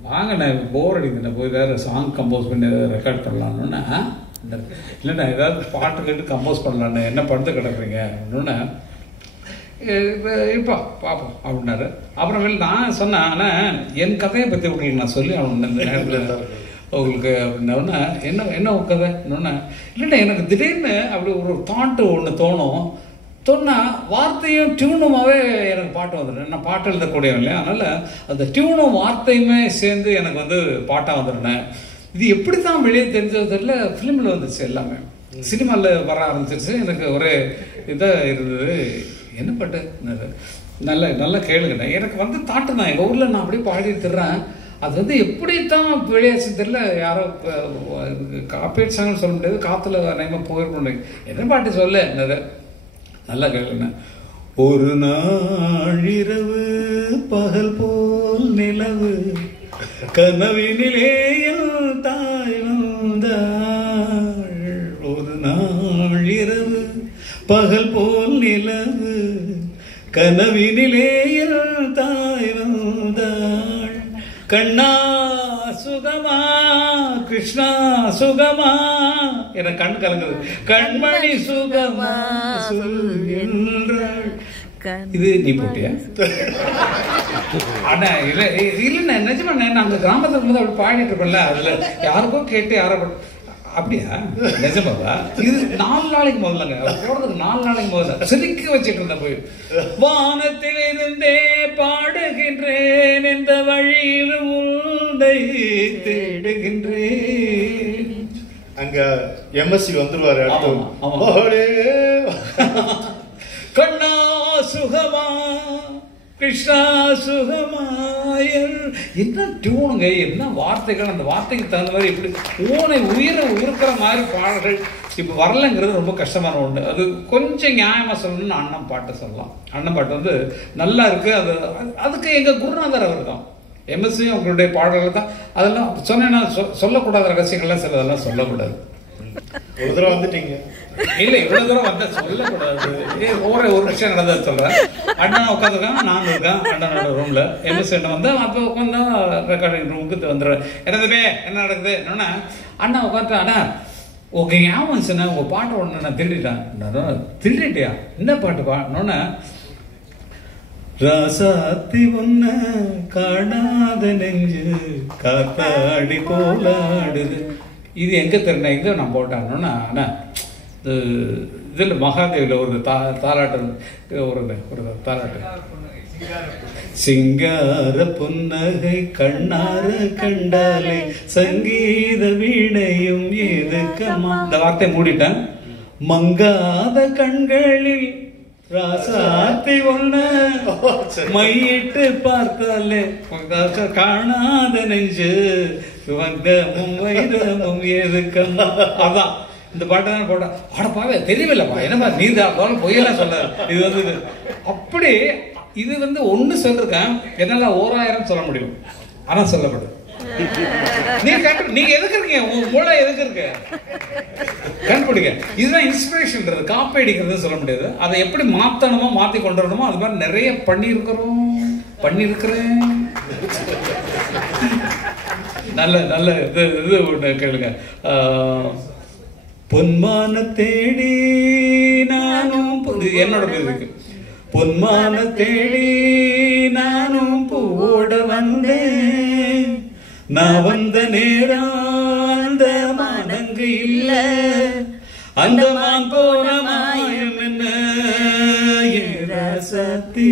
வாங்கண்ணே போர் அடிங்கண்ணே, போய் வேறு சாங் கம்போஸ் பண்ணி ரெக்கார்ட் பண்ணலான்னு. இல்லைண்ணா ஏதாவது பாட்டு கேட்டு கம்போஸ் பண்ணலான்னு, என்ன படுத்து கிடக்குறீங்க அப்படின்னா இருப்பா பார்ப்போம் அப்படின்னாரு. அப்புறமேல நான் சொன்னேன், ஆனால் என் கதையை பற்றி உங்களுக்கு நான் சொல்லி அவன் இந்த நேரத்தில் உங்களுக்கு அப்படின்னா என்ன கதை இன்னொன்று இல்லைன்னா எனக்கு திடீர்னு அப்படி ஒரு தாட்டு ஒன்று தோணா வார்த்தையும் டியூனுமாவே எனக்கு பாட்டு வந்துடும். நான் பாட்டு எழுதக்கூடியவன் இல்லையா, அதனால் அந்த டியூனும் வார்த்தையுமே சேர்ந்து எனக்கு வந்து பாட்டாக வந்துடுனேன். இது எப்படி தான் வெளியே தெரிஞ்சது தெரியல, ஃபிலிமில் வந்துச்சு, எல்லாமே சினிமாவில் வர ஆரம்பிச்சிருச்சு. எனக்கு ஒரே இதாக இருந்தது, என்ன பாட்டு நல்லா கேளுங்கண்ணே. எனக்கு வந்து தாட்டு தான் எங்கள் ஊரில் நான் அப்படியே பாடி தர்றேன். அது வந்து எப்படி தான் வெளியாச்சுன்னு தெரியல, யாரோ காப்பீட் சாங்னு சொல்ல முடியாது, காற்றுல நேமாக போயிருக்கணும். என்ன பாட்டு சொல்ல என்னது நல்லா கேளுங்க. ஒரு நாள் இரவு பகல் போல் நிலவு கனவினிலே தாய் வந்தாள். ஒரு நாள் இரவு பகல் போல் நிலவு கனவினிலே தாய் வந்தாள். கண்ணா சுகமா கிருஷ்ணா சுகமா, எனக்கு கண் கலங்குது. கண்மணி சுகமா சொல்கின்றாள். இது நீ போட்டியா? ஆனா இல்ல நிஜமா நான் அந்த கிராமத்துல இருக்கும்போது அப்படி பாடிட்டு இருப்பேன்ல, அதுல யாருக்கோ கேட்டு யாரோ அப்படியா நிஜமாவா? இது 4 நாளைக்கு முதல்லங்க, போறதுக்கு 4 நாளைக்கு முதல்ல சிரிக்க வச்சுட்டு இருந்த போய் வானத்தில் இருந்தே பாடுகின்றேன், இந்த வழியில் உன்னை தேடுகின்றேன். அங்க எம்எஸ்சி வந்துருவாரு. கண்ணா சுகமா கிருஷ்ணா சுகமாயல். என்ன டியூனுங்க, என்ன வார்த்தைகள், அந்த வார்த்தைக்கு தகுந்த மாதிரி இப்படி ஊனை உயிர்க்கிற மாதிரி பாடல்கள் இப்போ வரலைங்கிறது ரொம்ப கஷ்டமான ஒன்று. அது கொஞ்சம் நியாயமாக சொல்லணும்னு அண்ணன் பாட்டு சொல்லலாம். அண்ணன் பாட்டு வந்து நல்லா இருக்குது. அதுக்கு எங்கள் குருநாதர் அவர் தான். எம்எஸ்சி அவங்களுடைய பாடல்கள் தான். அதெல்லாம் சொன்னேன்னா சொல்லக்கூடாத ரகசியங்கள்லாம் சிலதெல்லாம் சொல்லக்கூடாது. ஒரு தடவை வந்துட்டீங்க இல்லை, இவ்வளோ தூரம் வந்த சொல்லக்கூடாது. ஒரு விஷயம் நடந்தது சொல்கிறேன். அண்ணா உட்காந்துருக்கான், நான் இருக்கேன் அண்ணனோட ரூமில். எம்எஸ்சி என்ன வந்தேன், அப்போ உட்காந்தா ரெக்கார்டிங் ரூமுக்கு வந்துடுவேன். என்னதுவே என்ன நடக்குது என்னன்னா, அண்ணா உட்காந்துட்டு அண்ணா ஓகே ஞாபகம் சொன்ன உங்கள் பாட்டை ஒன்று நான் திருடிட்டேன். திருடிட்டியா? என்ன பாட்டு பாடணுன்னு ராசாத்தி ஒன்ன காணாத நெஞ்சு காத்தாடி போலாடுது. இது எங்கே தெரிஞ்ச எங்கே நான் போட்டாங்கன்னா, ஆனால் இதில் மகாதேவியில் ஒரு தாலாட்டு ஒரு தாலாட்டு, சிங்கார புன்னகை கண்ணார கண்டாலே சங்கீத வீணையும் எதுக்கமா, இந்த வார்த்தை மூடிட்டேன். மங்காத கண்களில் ராசாத்தி ஒன்ன மையிட்டு பார்த்தாலே காணாத நெஞ்சு வங்கமும் வைரமும் எதுக்கமா. அதான் இந்த பாட்டை தான் போட்டேன். ஆடப்பாவே தெரியவில்லப்பா, என்னப்பா நீ தான் பொய்யெல்லாம் சொல்ல. இது வந்து அப்படி இது வந்து ஒன்று சொல்லிருக்கேன், என்னால் 1000 சொல்ல முடியும். ஆனால் சொல்லப்படும். நீங்க எதுக்கு இருக்கீங்க, உங்க மூளை எதுக்கு இருக்கு கண்டுபிடிங்க. இதுதான் இன்ஸ்பிரேஷன்ன்றது. காப்பி அடிக்கிறது சொல்ல முடியாது. அதை எப்படி மாற்றணுமோ மாற்றி கொண்டு வரணுமோ அது மாதிரி நிறைய பண்ணியிருக்கிறேன். நல்ல இது ஒன்று கேளுங்க. பொன்மான தேடி நானும் என்னோட இருக்கு. பொன்மான தேடி நானும் பூவோட வந்தேன், நான் வந்த நேரம் அந்த மானங்கு இல்ல, அந்த மான் போன மாயம் என்ன ராசாத்தி,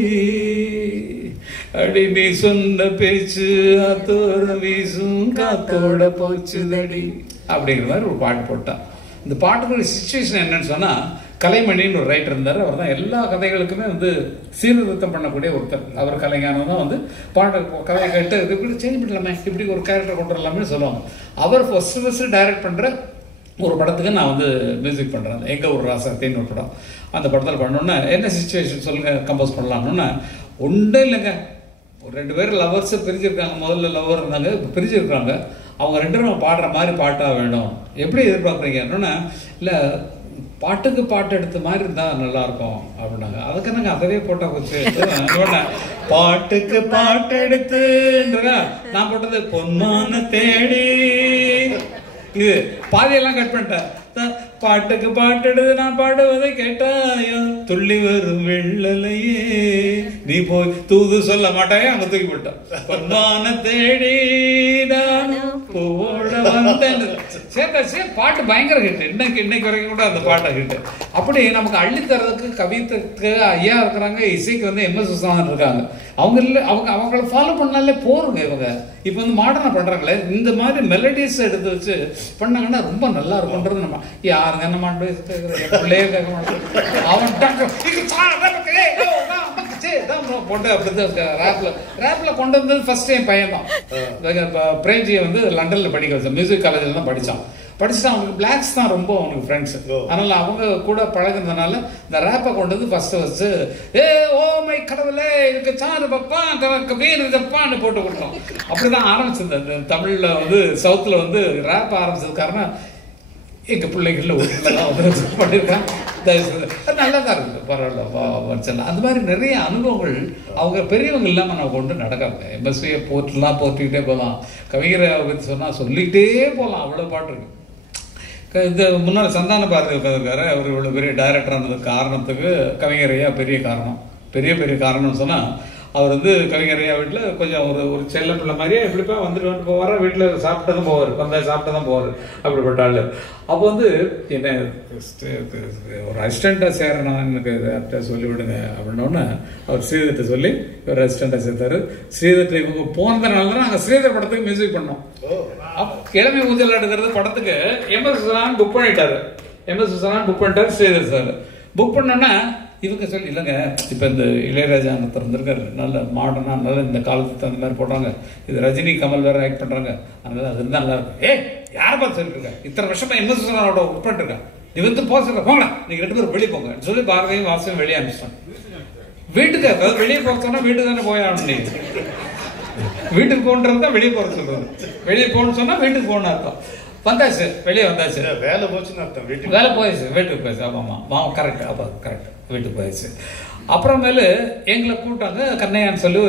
அடி நீ சொன்ன பேச்சு அத்தோட வீசும் காத்தோட போச்சுதடி அப்படிங்கிற மாதிரி ஒரு பாட்டு போட்டான். இந்த பாட்டுக்குள்ள சிச்சுவேஷன் என்னன்னு சொன்னா, கலைமணின்னு ஒரு ரைட்டர் இருந்தார். அவர் தான் எல்லா கதைகளுக்குமே வந்து சீர்திருத்தம் பண்ணக்கூடிய ஒருத்தர். அவர் கலைஞானம் தான் வந்து கதையை கேட்டு இது இப்படி சேஞ்ச் பண்ணலாமே, இப்படி ஒரு கேரக்டர் கொண்டு வரலாமே சொல்லுவாங்க. அவர் ஃபர்ஸ்ட் டைரக்ட் பண்ணுற ஒரு படத்துக்கு நான் வந்து மியூசிக் பண்ணுறேன். எங்கள் ஒரு ராசாத்தின்னு ஒரு படம். அந்த படத்தில் பண்ணோன்னே என்ன சிச்சுவேஷன் சொல்லுங்கள் கம்போஸ் பண்ணலாம்னு ஒன்றும் இல்லைங்க. ஒரு 2 பேர் லவர்ஸை பிரிஞ்சிருக்காங்க. முதல்ல லவர் இருந்தாங்க, இப்போ பிரிஞ்சிருக்காங்க. அவங்க 2 பேரும் பாடுற மாதிரி பாட்டாக வேணும். எப்படி எதிர்பார்க்குறீங்கன்னா, இல்லை பாட்டுக்கு பாட்டு எடுத்த மாதிரி இருந்தால் நல்லாயிருக்கும் அப்படின்னாங்க. அதுக்கு நாங்கள் அதவே போட்டால் போச்சு. பாட்டுக்கு பாட்டு எடுத்துன்றா நான் போட்டது பொன்மான தேடி. இது பாதியெல்லாம் கட் பண்ணிட்டேன். பாட்டுக்கு பாட்டெடுத்து நான் பாடுவதை கேட்டாயா, துள்ளி வரும் வெள்ளலையே நீ போய் தூது சொல்ல மாட்டாயா, அங்க தூக்கி போட்டான். பொன்மான தேடி நானும் போட வந்தேன். பாட்டு பயங்கர ஹிட். இன்னைக்கு வரைக்கும் கூட அந்த பாட்டை ஹிட். அப்படி நமக்கு அள்ளித்தரதுக்கு கவித்துக்கு ஐயா இருக்கிறாங்க, இசைக்கு வந்து MS விஸ்வநாதன் இருக்காங்க. அவங்கள ஃபாலோ பண்ணாலே போருங்க. இவங்க இப்போ வந்து மாடர்னா பண்றாங்களே, இந்த மாதிரி மெலடிஸ் எடுத்து வச்சு பண்ணாங்கன்னா ரொம்ப நல்லா இருக்கும்ன்றது. நம்ம யாருங்க என்ன பிள்ளையே கேட்க மாட்டேன், அவன் போட்டு அப்படிதான் ரேப்ல கொண்டு வந்தது ஃபர்ஸ்ட் என் பையன் தான். பிரேம்ஜியை வந்து லண்டன்ல படிக்க வச்சேன், மியூசிக் காலேஜில் தான் படித்தான். படிச்சுட்டு அவனுக்கு பிளாக்ஸ் தான் ரொம்ப அவனுக்கு ஃப்ரெண்ட்ஸ். அதனால அவங்க கூட பழகுறதுனால இந்த ரேப்பை கொண்டு வந்து ஃபர்ஸ்ட் ஏ ஓ மை கடவுளே இதுக்கு சாரு பப்பா தனக்கு வீடு தப்பான்னு போட்டு கொடுத்தோம். அப்படிதான் ஆரம்பிச்சது. தமிழ்ல வந்து சவுத்துல வந்து ரேப் ஆரம்பிச்சது காரணம் எங்க பிள்ளைகள்ல ஒரு பிள்ளைலாம் பண்ணியிருக்கான். நல்லதா இருக்குது, பரவாயில்ல. அந்த மாதிரி நிறைய அனுபவங்கள் அவங்க பெரியவங்க இல்லாம நான் கொண்டு நடக்காங்க. MSV போட்டுக்கிட்டே போகலாம், கவிஞரை பற்றி சொன்னா சொல்லிக்கிட்டே போகலாம், அவ்வளவு பாட்டு இருக்கு. இந்த முன்னாள் சந்தான பாரதி உட்காந்துருக்காரு, அவர் இவ்வளவு பெரிய டைரக்டர் ஆனது காரணத்துக்கு கவிஞரையா பெரிய காரணம்னு சொன்னா, அவர் வந்து கவிஞரையா வீட்டில் கொஞ்சம் ஒரு செல்ல பிள்ளை மாதிரியே இப்படிப்பா வந்துட்டு போவார், வீட்டில் சாப்பிட்டதும் போவார், சாப்பிட்டதான் போவார், அப்படிப்பட்ட ஆள். அப்போ வந்து என்ன ஒரு அசிஸ்டண்ட்டாக சேரணும் எனக்கு யார்கிட்ட சொல்லிவிடுங்க அப்படின்னோடனே அவர் ஸ்ரீதர்கிட்ட சொல்லி ஒரு அசிஸ்டண்ட்டாக சேர்த்தாரு. ஸ்ரீதர்கிட்ட இவங்க போனதுனால தான் நாங்கள் ஸ்ரீதர் படத்துக்கு மியூசிக் பண்ணோம். கிழமை ஊஞ்சல் எடுக்கிறது படத்துக்கு MS விஸ்வநாதன் புக் பண்ணிட்டாரு. ஸ்ரீதர் சார் புக் பண்ணோன்னா இவங்க சொல்லி இல்லைங்க, இப்போ இந்த இளையராஜா திறந்துருக்காரு, நல்ல மாடர்னா நல்ல இந்த காலத்துக்கு அந்த மாதிரி போடுறாங்க, இது ரஜினி கமல் வேற ஆக்ட் பண்றாங்க, அதனால அது இருந்தால் நல்லா இருக்கும். யாரை பார்த்து சொல்லிருக்கேன், இத்தனை வருஷமா MS விஸ்வநாதனோட ஒர்க் பண்ணிருக்கேன், நீ வந்து போக போங்க, நீங்க 2 பேரும் வெளியே போங்க சொல்லி பாரதியும் வாசையும் வெளியே அனுப்பிச்சிட்டாங்க. வீட்டுக்கு அதாவது வெளியே போக சொன்னா வீட்டுக்கு தானே போய் ஆகணும். நீங்க வீட்டுக்கு போன்றது தான் வெளியே போற சொல்றது, வெளியே போகணும்னு சொன்னா வீட்டுக்கு போகணும் அர்த்தம். வந்தாச்சு, வெளியே வந்தாச்சு, வேலை போச்சுன்னு அர்த்தம். வேலை போயிடுச்சு, வீட்டுக்கு போயிடுச்சு. ஆமாம் கரெக்ட், அப்போ கரெக்ட், வீட்டுக்கு போயிடுச்சு. அப்புறமேலு எங்களை கூப்பிட்டாங்க. கண்ணையான்னு சொல்லி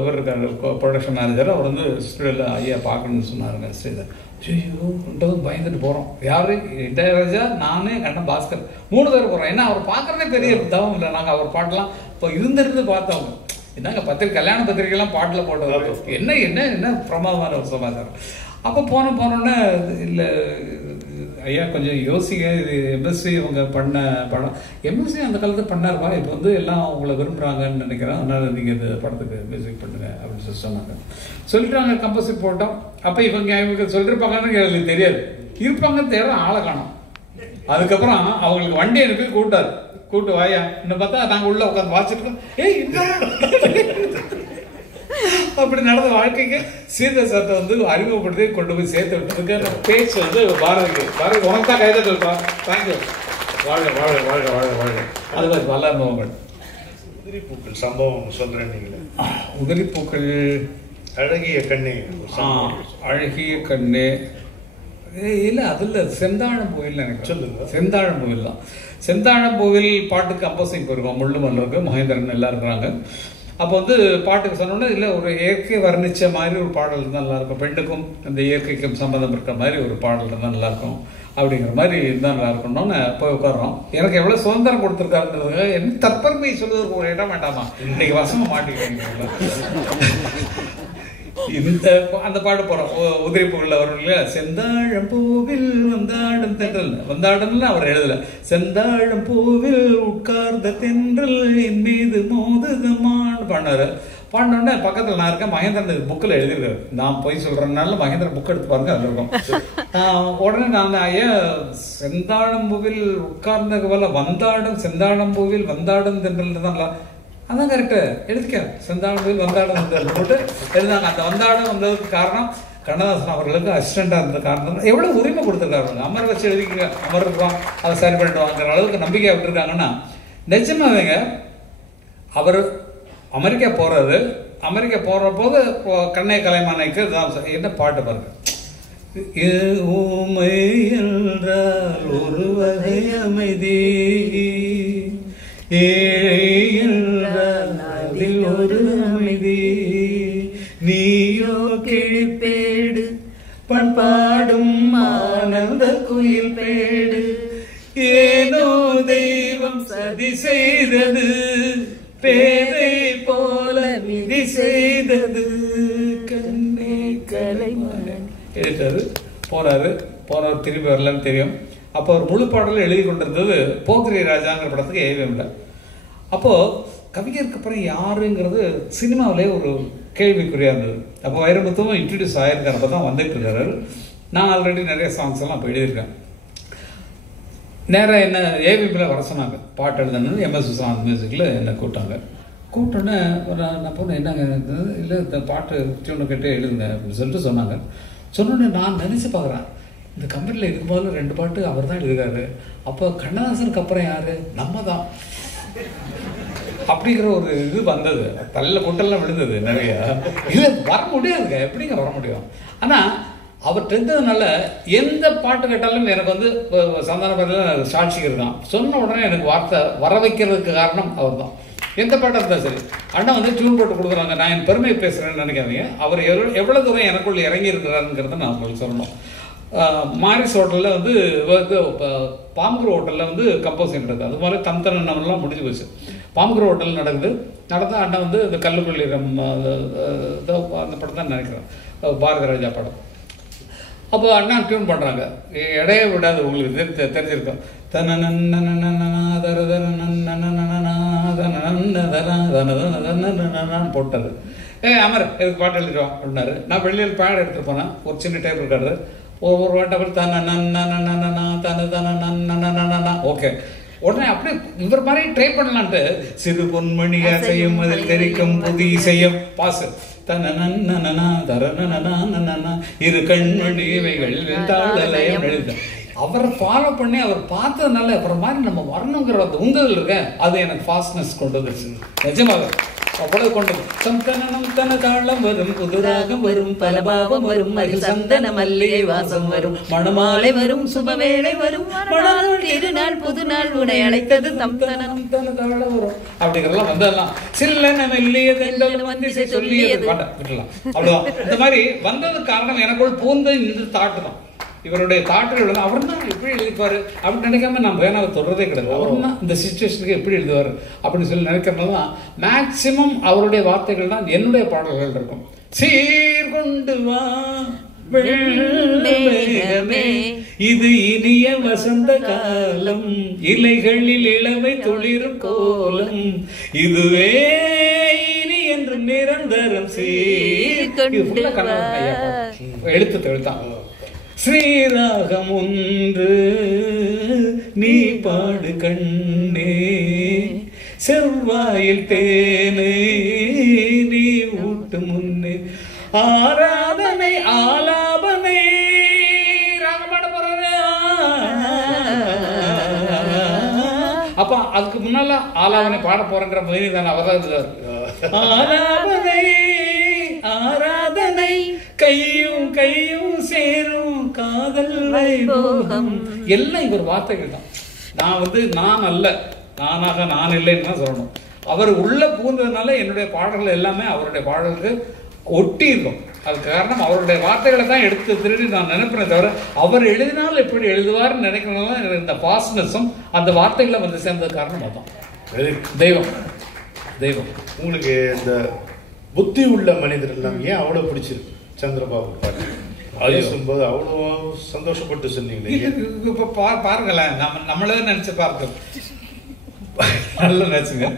இவர் இருக்காரு ப்ரொடக்ஷன் மேனேஜர், அவர் வந்து ஸ்டுடியோவில் ஐயா பார்க்கணும்னு சொன்னாருங்க. ஸ்ரீதர் ஐயோன்றது பயந்துட்டு போகிறோம். யாரு இளையராஜா, நானே கண்ணன் பாஸ்கர் 3 பேர் போகிறோம். ஏன்னா அவர் பார்க்குறதே பெரிய தவம் இல்லை. நாங்கள் அவர் பாட்டெல்லாம் இப்போ இருந்திருந்து பார்த்தவங்க. என்னங்க கல்யாண பத்திரிகைலாம் பாட்டில் போட்டவர், என்ன என்ன என்ன பிரமாதமான ஒரு சமாச்சாரம். அப்போ போனோன்னே இல்லை ஐயா கொஞ்சம் யோசிங்க, இது MSV இவங்க பண்ண படம், MSV அந்த காலத்தில் பண்ணாருப்பா, இப்போ வந்து எல்லாம் உங்களை விரும்புகிறாங்கன்னு நினைக்கிறேன், அதனால நீங்கள் இந்த படத்துக்கு மியூசிக் பண்ணுங்க அப்படின்னு சொல்லி சொன்னாங்க. சொல்லிட்டாங்க, கம்போசிட் போட்டோம். அப்போ இவங்க சொல்லிருப்பாங்கன்னு எனக்கு தெரியாது, இருப்பாங்கன்னு தேவை ஆளை காணும். அதுக்கப்புறம் அவங்களுக்கு வண்டி அனுப்பி கூப்பிட்டு வாயா, இன்னும் பார்த்தா நாங்கள் உள்ள உட்காந்து வாசிட்டு அப்படி நடந்த வாழ்க்கைக்கு ஸ்ரீதர் சார்ட்ட வந்து அறிமுகப்படுத்தி கொண்டு போய் சேர்த்து விட்டதுக்கு பேச்சு வந்து பாரதிக்கு உனக்கு தான் கைதட்டா. தேங்க்யூ, வாழ்க வாழ்க வாழ்க வாழ்க வாழ்க. அது மாதிரி பல அனுபவங்கள். உதிரிப்பூக்கள் சம்பவம் சொல்றேன். நீங்களே உதிரிப்பூக்கள், அழகிய கண்ணே, அழகிய கண்ணே இல்லை, அதில் செந்தாழம்பூவில் எனக்கு சொல்லுங்க. செந்தாழம்பூவில் தான். செந்தாழம்பூவில் பாட்டுக்கு கம்போசிங் போயிருக்கோம். முள்ளு மல்லருக்கு மகேந்திரன் எல்லாம் இருக்கிறாங்க. அப்போ வந்து பாட்டுக்கு சொன்னோன்னா இல்லை ஒரு இயற்கை வர்ணிச்ச மாதிரி ஒரு பாடல் இருந்தால் நல்லாயிருக்கும், பெண்ணுக்கும் இந்த இயற்கைக்கும் சம்மந்தம் இருக்கிற மாதிரி ஒரு பாடல் இருந்தால் நல்லாயிருக்கும் அப்படிங்கிற மாதிரி இருந்தால் நல்லா இருக்கணும்னு போய் உட்காடுறோம். எனக்கு எவ்வளோ சுதந்திரம் கொடுத்துருக்காருன்றதுக்காக என்ன தற்பெருமை சொல்வதற்கு ஒரு இடம் வேண்டாமா, இன்னைக்கு வசமாக மாட்டிக்கிறீங்க. இந்த அந்த பாட்டு போறோம். உதிரிப்புகள்ல வரும் இல்லையா, செந்தாழம் பூவில் வந்தாடும் தென்றல், வந்தாடும்ல அவர் எழுதல, செந்தாழம் பூவில் உட்கார்ந்த தென்றல் என் மீது மோதுதமான்னு பாடினாரு. பாடினோடனே பக்கத்தில் நான் இருக்கேன், மகேந்திரன் புக்கில் எழுதிருக்காரு. நான் போய் சொல்றதுனால மகேந்திரன் புக் எடுத்து பாருங்க, அதில் இருக்கும். உடனே நான் ஐயா செந்தாழம்பூவில் உட்கார்ந்த போல வந்தாடும், செந்தாழம்பூவில் வந்தாடும் தென்றல் தான் அதான் கரெக்டு, எழுதிக்க செந்தாழம்பூவில் வந்தாடும் போட்டு எழுதாங்க. அந்த வந்தாடம் வந்ததுக்கு காரணம் கண்ணதாசன் அவர்களுக்கு அசிஸ்டண்டா இருந்த காரணம். எவ்வளவு உரிமை கொடுத்துருக்காங்க, அமர் வச்சு எழுதிக்க, அமர் இருப்பான் அதை சரி பண்ணிடுவாங்கிற அளவுக்கு நம்பிக்கை விட்டுருக்காங்கன்னா நிஜமாவேங்க. அவர் அமெரிக்கா போற போது கண்ணை கலைமானைக்கு என்ன பாட்டு பாருங்க, ஊமை என்றால் ஒரு வகை அமைதி, ஏழை என்றால் அதில் ஒரு அமைதி, நீயோ கிழிப்பேடு பண்பாடும் ஆனந்த குயில் பேடு, சதி செய்தது, பேதை போல விதி செய்தது, கண்ணே கலைமகன் எழுதிட்டாரு. போறாரு திரும்பி வரலன்னு தெரியும். அப்போ ஒரு முழு பாடல எழுதி கொண்டிருந்தது போக்கிரி ராஜாங்கிற படத்துக்கு ஏவிஎம்ல. அப்போ கவிஞருக்கு அப்புறம் யாருங்கிறது சினிமாவிலே ஒரு கேள்விக்குறியா இருந்தது. அப்போ வைரமுத்துவும் இன்ட்ரடியூஸ் ஆயிருக்காரு, அப்போ தான் வந்துட்டு இருக்காரு. நான் ஆல்ரெடி நிறைய சாங்ஸ் எல்லாம் அப்போ எழுதியிருக்கேன். நேராக என்ன ஏவிஎம்ல வர சொன்னாங்க, பாட்டு எழுதணும்னு. எம்எஸ் விஸ்வநாத் மியூசிக்கில் என்னை கூப்பிட்டோன்னே நான் போனேன், என்னங்க இல்லை இந்த பாட்டு டியூனை கேட்டு எழுதுங்க அப்படின்னு சொல்லிட்டு சொன்னாங்க. சொன்னோன்னே நான் நினச்சி பார்க்குறேன், இந்த கம்பெனியில் இதுக்கு முதல்ல 2 பாட்டு அவர் தான் எழுதுறாரு. அப்போ கண்ணதாசனுக்கு அப்புறம் யாரு? நம்ம தான் அப்படிங்கிற ஒரு இது வந்தது. தள்ள கொட்டெல்லாம் விழுந்தது நிறையா. இல்லை வர முடியாதுங்க, எப்படிங்க வர முடியும்? ஆனால் அவர் தெரிஞ்சதுனால எந்த பாட்டு கேட்டாலும் எனக்கு வந்து சந்தான பாட்டில் சாட்சி இருக்கான் சொன்ன உடனே எனக்கு வார்த்தை வர வைக்கிறதுக்கு காரணம் அவர் தான். எந்த பாட்டாக இருந்தால் சரி, அண்ணா வந்து டியூன் போட்டு கொடுக்குறாங்க. நான் என் பெருமையை பேசுகிறேன்னு நினைக்காதீங்க. அவர் எவ்வளோ தூரம் எனக்குள்ள இறங்கி இருக்கிறாருங்கிறத நான் உங்களுக்கு சொல்லணும். மாரிஸ் ஹோட்டலில் வந்து பாம்புகர் ஹோட்டலில் வந்து கம்போசிங் நடக்குது. அது மாதிரி தந்தனம்லாம் முடிஞ்சு போச்சு. பாம்புகர் ஹோட்டல் நடந்தால் அண்ணா வந்து இந்த கல்லுக்குள்ளீரம் அந்த படம் தான் நினைக்கிறேன், பாரதி ராஜா படம். அப்போ அண்ணா டியூன் பண்ணுறாங்க, இடைய விடாது, உங்களுக்கு தெரிஞ்சிருக்கும். போட்டது. அமர் இதுக்கு பாட்டு எழுதிடுவோம் அப்படின்னாரு. நான் வெளியில் பாட எடுத்துகிட்டு போனேன். ஒரு சின்ன டேப் இருக்காரு, ஒவ்வொரு வாட்டப்பல் ஓகே. உடனே அப்படியே இவர் மாதிரி ட்ரை பண்ணலான்ட்டு சிறு பொன்மணி அசையும் அதில் தெரிக்கும் புதி இசையும் பாசு இரு கண்மணி இவைகள் தாளலயம் எழுத அவரை ஃபாலோ பண்ணி அவர் பார்த்ததுனால அப்புறம் மாதிரி நம்ம வரணுங்கிற அந்த உந்துதல் இருக்க, அது எனக்கு ஃபாஸ்ட்னஸ் கொண்டு வந்துருச்சு. நிஜமாக அவ்வளவு கொண்டு சந்தனம் தன தாளம் வரும், புதுராகம் வரும், பலபாவம் வரும், அருள் சந்தன மல்லிகை வாசம் வரும், மணமாலை வரும், சுபவேளை வரும், மணநாள் திருநாள் புதுநாள் உன்னை அழைத்தது தந்தனம் தன தாளம் வரும் அப்படிங்கிறதெல்லாம் வந்ததெல்லாம் சில்லன மெல்லியது வந்து சொல்லியது விட்டுலாம். அவ்வளவுதான். இந்த மாதிரி வந்ததுக்கு காரணம் எனக்குள் பூந்த இந்த தாட்டு தான். இவருடைய தாட்டுகள் அவர் தான் எப்படி எழுதிப்பாரு அப்படின்னு நினைக்காம நான் வேணாவை தொடர்றதே கிடையாது. அவர் தான் இந்த சிச்சுவேஷனுக்கு எப்படி எழுதுவார் அப்படின்னு சொல்லி நினைக்கிறதுனால தான் மேக்சிமம் அவருடைய வார்த்தைகள் தான் என்னுடைய பாடல்கள் இருக்கும். சீர்கொண்டு வா இது இனிய வசந்த காலம், இலைகளில் இளமை துளிரும் கோலம், இதுவே இனி என்று நிரந்தரம் எழுத்தான். ஸ்ரீராகம் ஒன்று நீ பாடு கண்ணே, செவ்வாயில் தேனே நீ ஊட்டு முன்னே, ஆராதனை ஆலாபனை ராகமாட போற. அப்ப அதுக்கு முன்னால ஆலாபனை பாட போறேங்கிற மாதிரி தான் அவர் தான். ஆலாபனை ஆராதனை கையும் கையும் சேரும் காதல் வைபோகம் எல்லாம் இவர் வார்த்தைகள் தான். நான் வந்து நான் அல்ல, நானாக நான் இல்லைன்னு தான் சொல்லணும். அவர் உள்ள பூந்ததுனால என்னுடைய பாடல்கள் எல்லாமே அவருடைய பாடல்களுக்கு ஒட்டி இருக்கும். அதுக்கு காரணம் அவருடைய வார்த்தைகளை தான் எடுத்து திருடி நான் நினைப்பேன் தவிர அவர் எழுதினாலும் எப்படி எழுதுவார்னு நினைக்கிறதுனால எனக்கு இந்த பாஸ்னஸும் அந்த வார்த்தைகளை வந்து சேர்ந்தது காரணம் அதுதான். தெய்வம் தெய்வம். உங்களுக்கு இந்த புத்தி உள்ள மனிதர் எல்லாம் ஏன் அவ்வளவு பிடிச்சிருக்கு? சந்திரபாபு பாட்டு பேசும்போது அவ்வளோ சந்தோஷப்பட்டு சொன்னீங்களே. இப்போ பாருங்களேன், நம்மளே நினைச்சு பார்க்க நல்லா நினைச்சுங்க,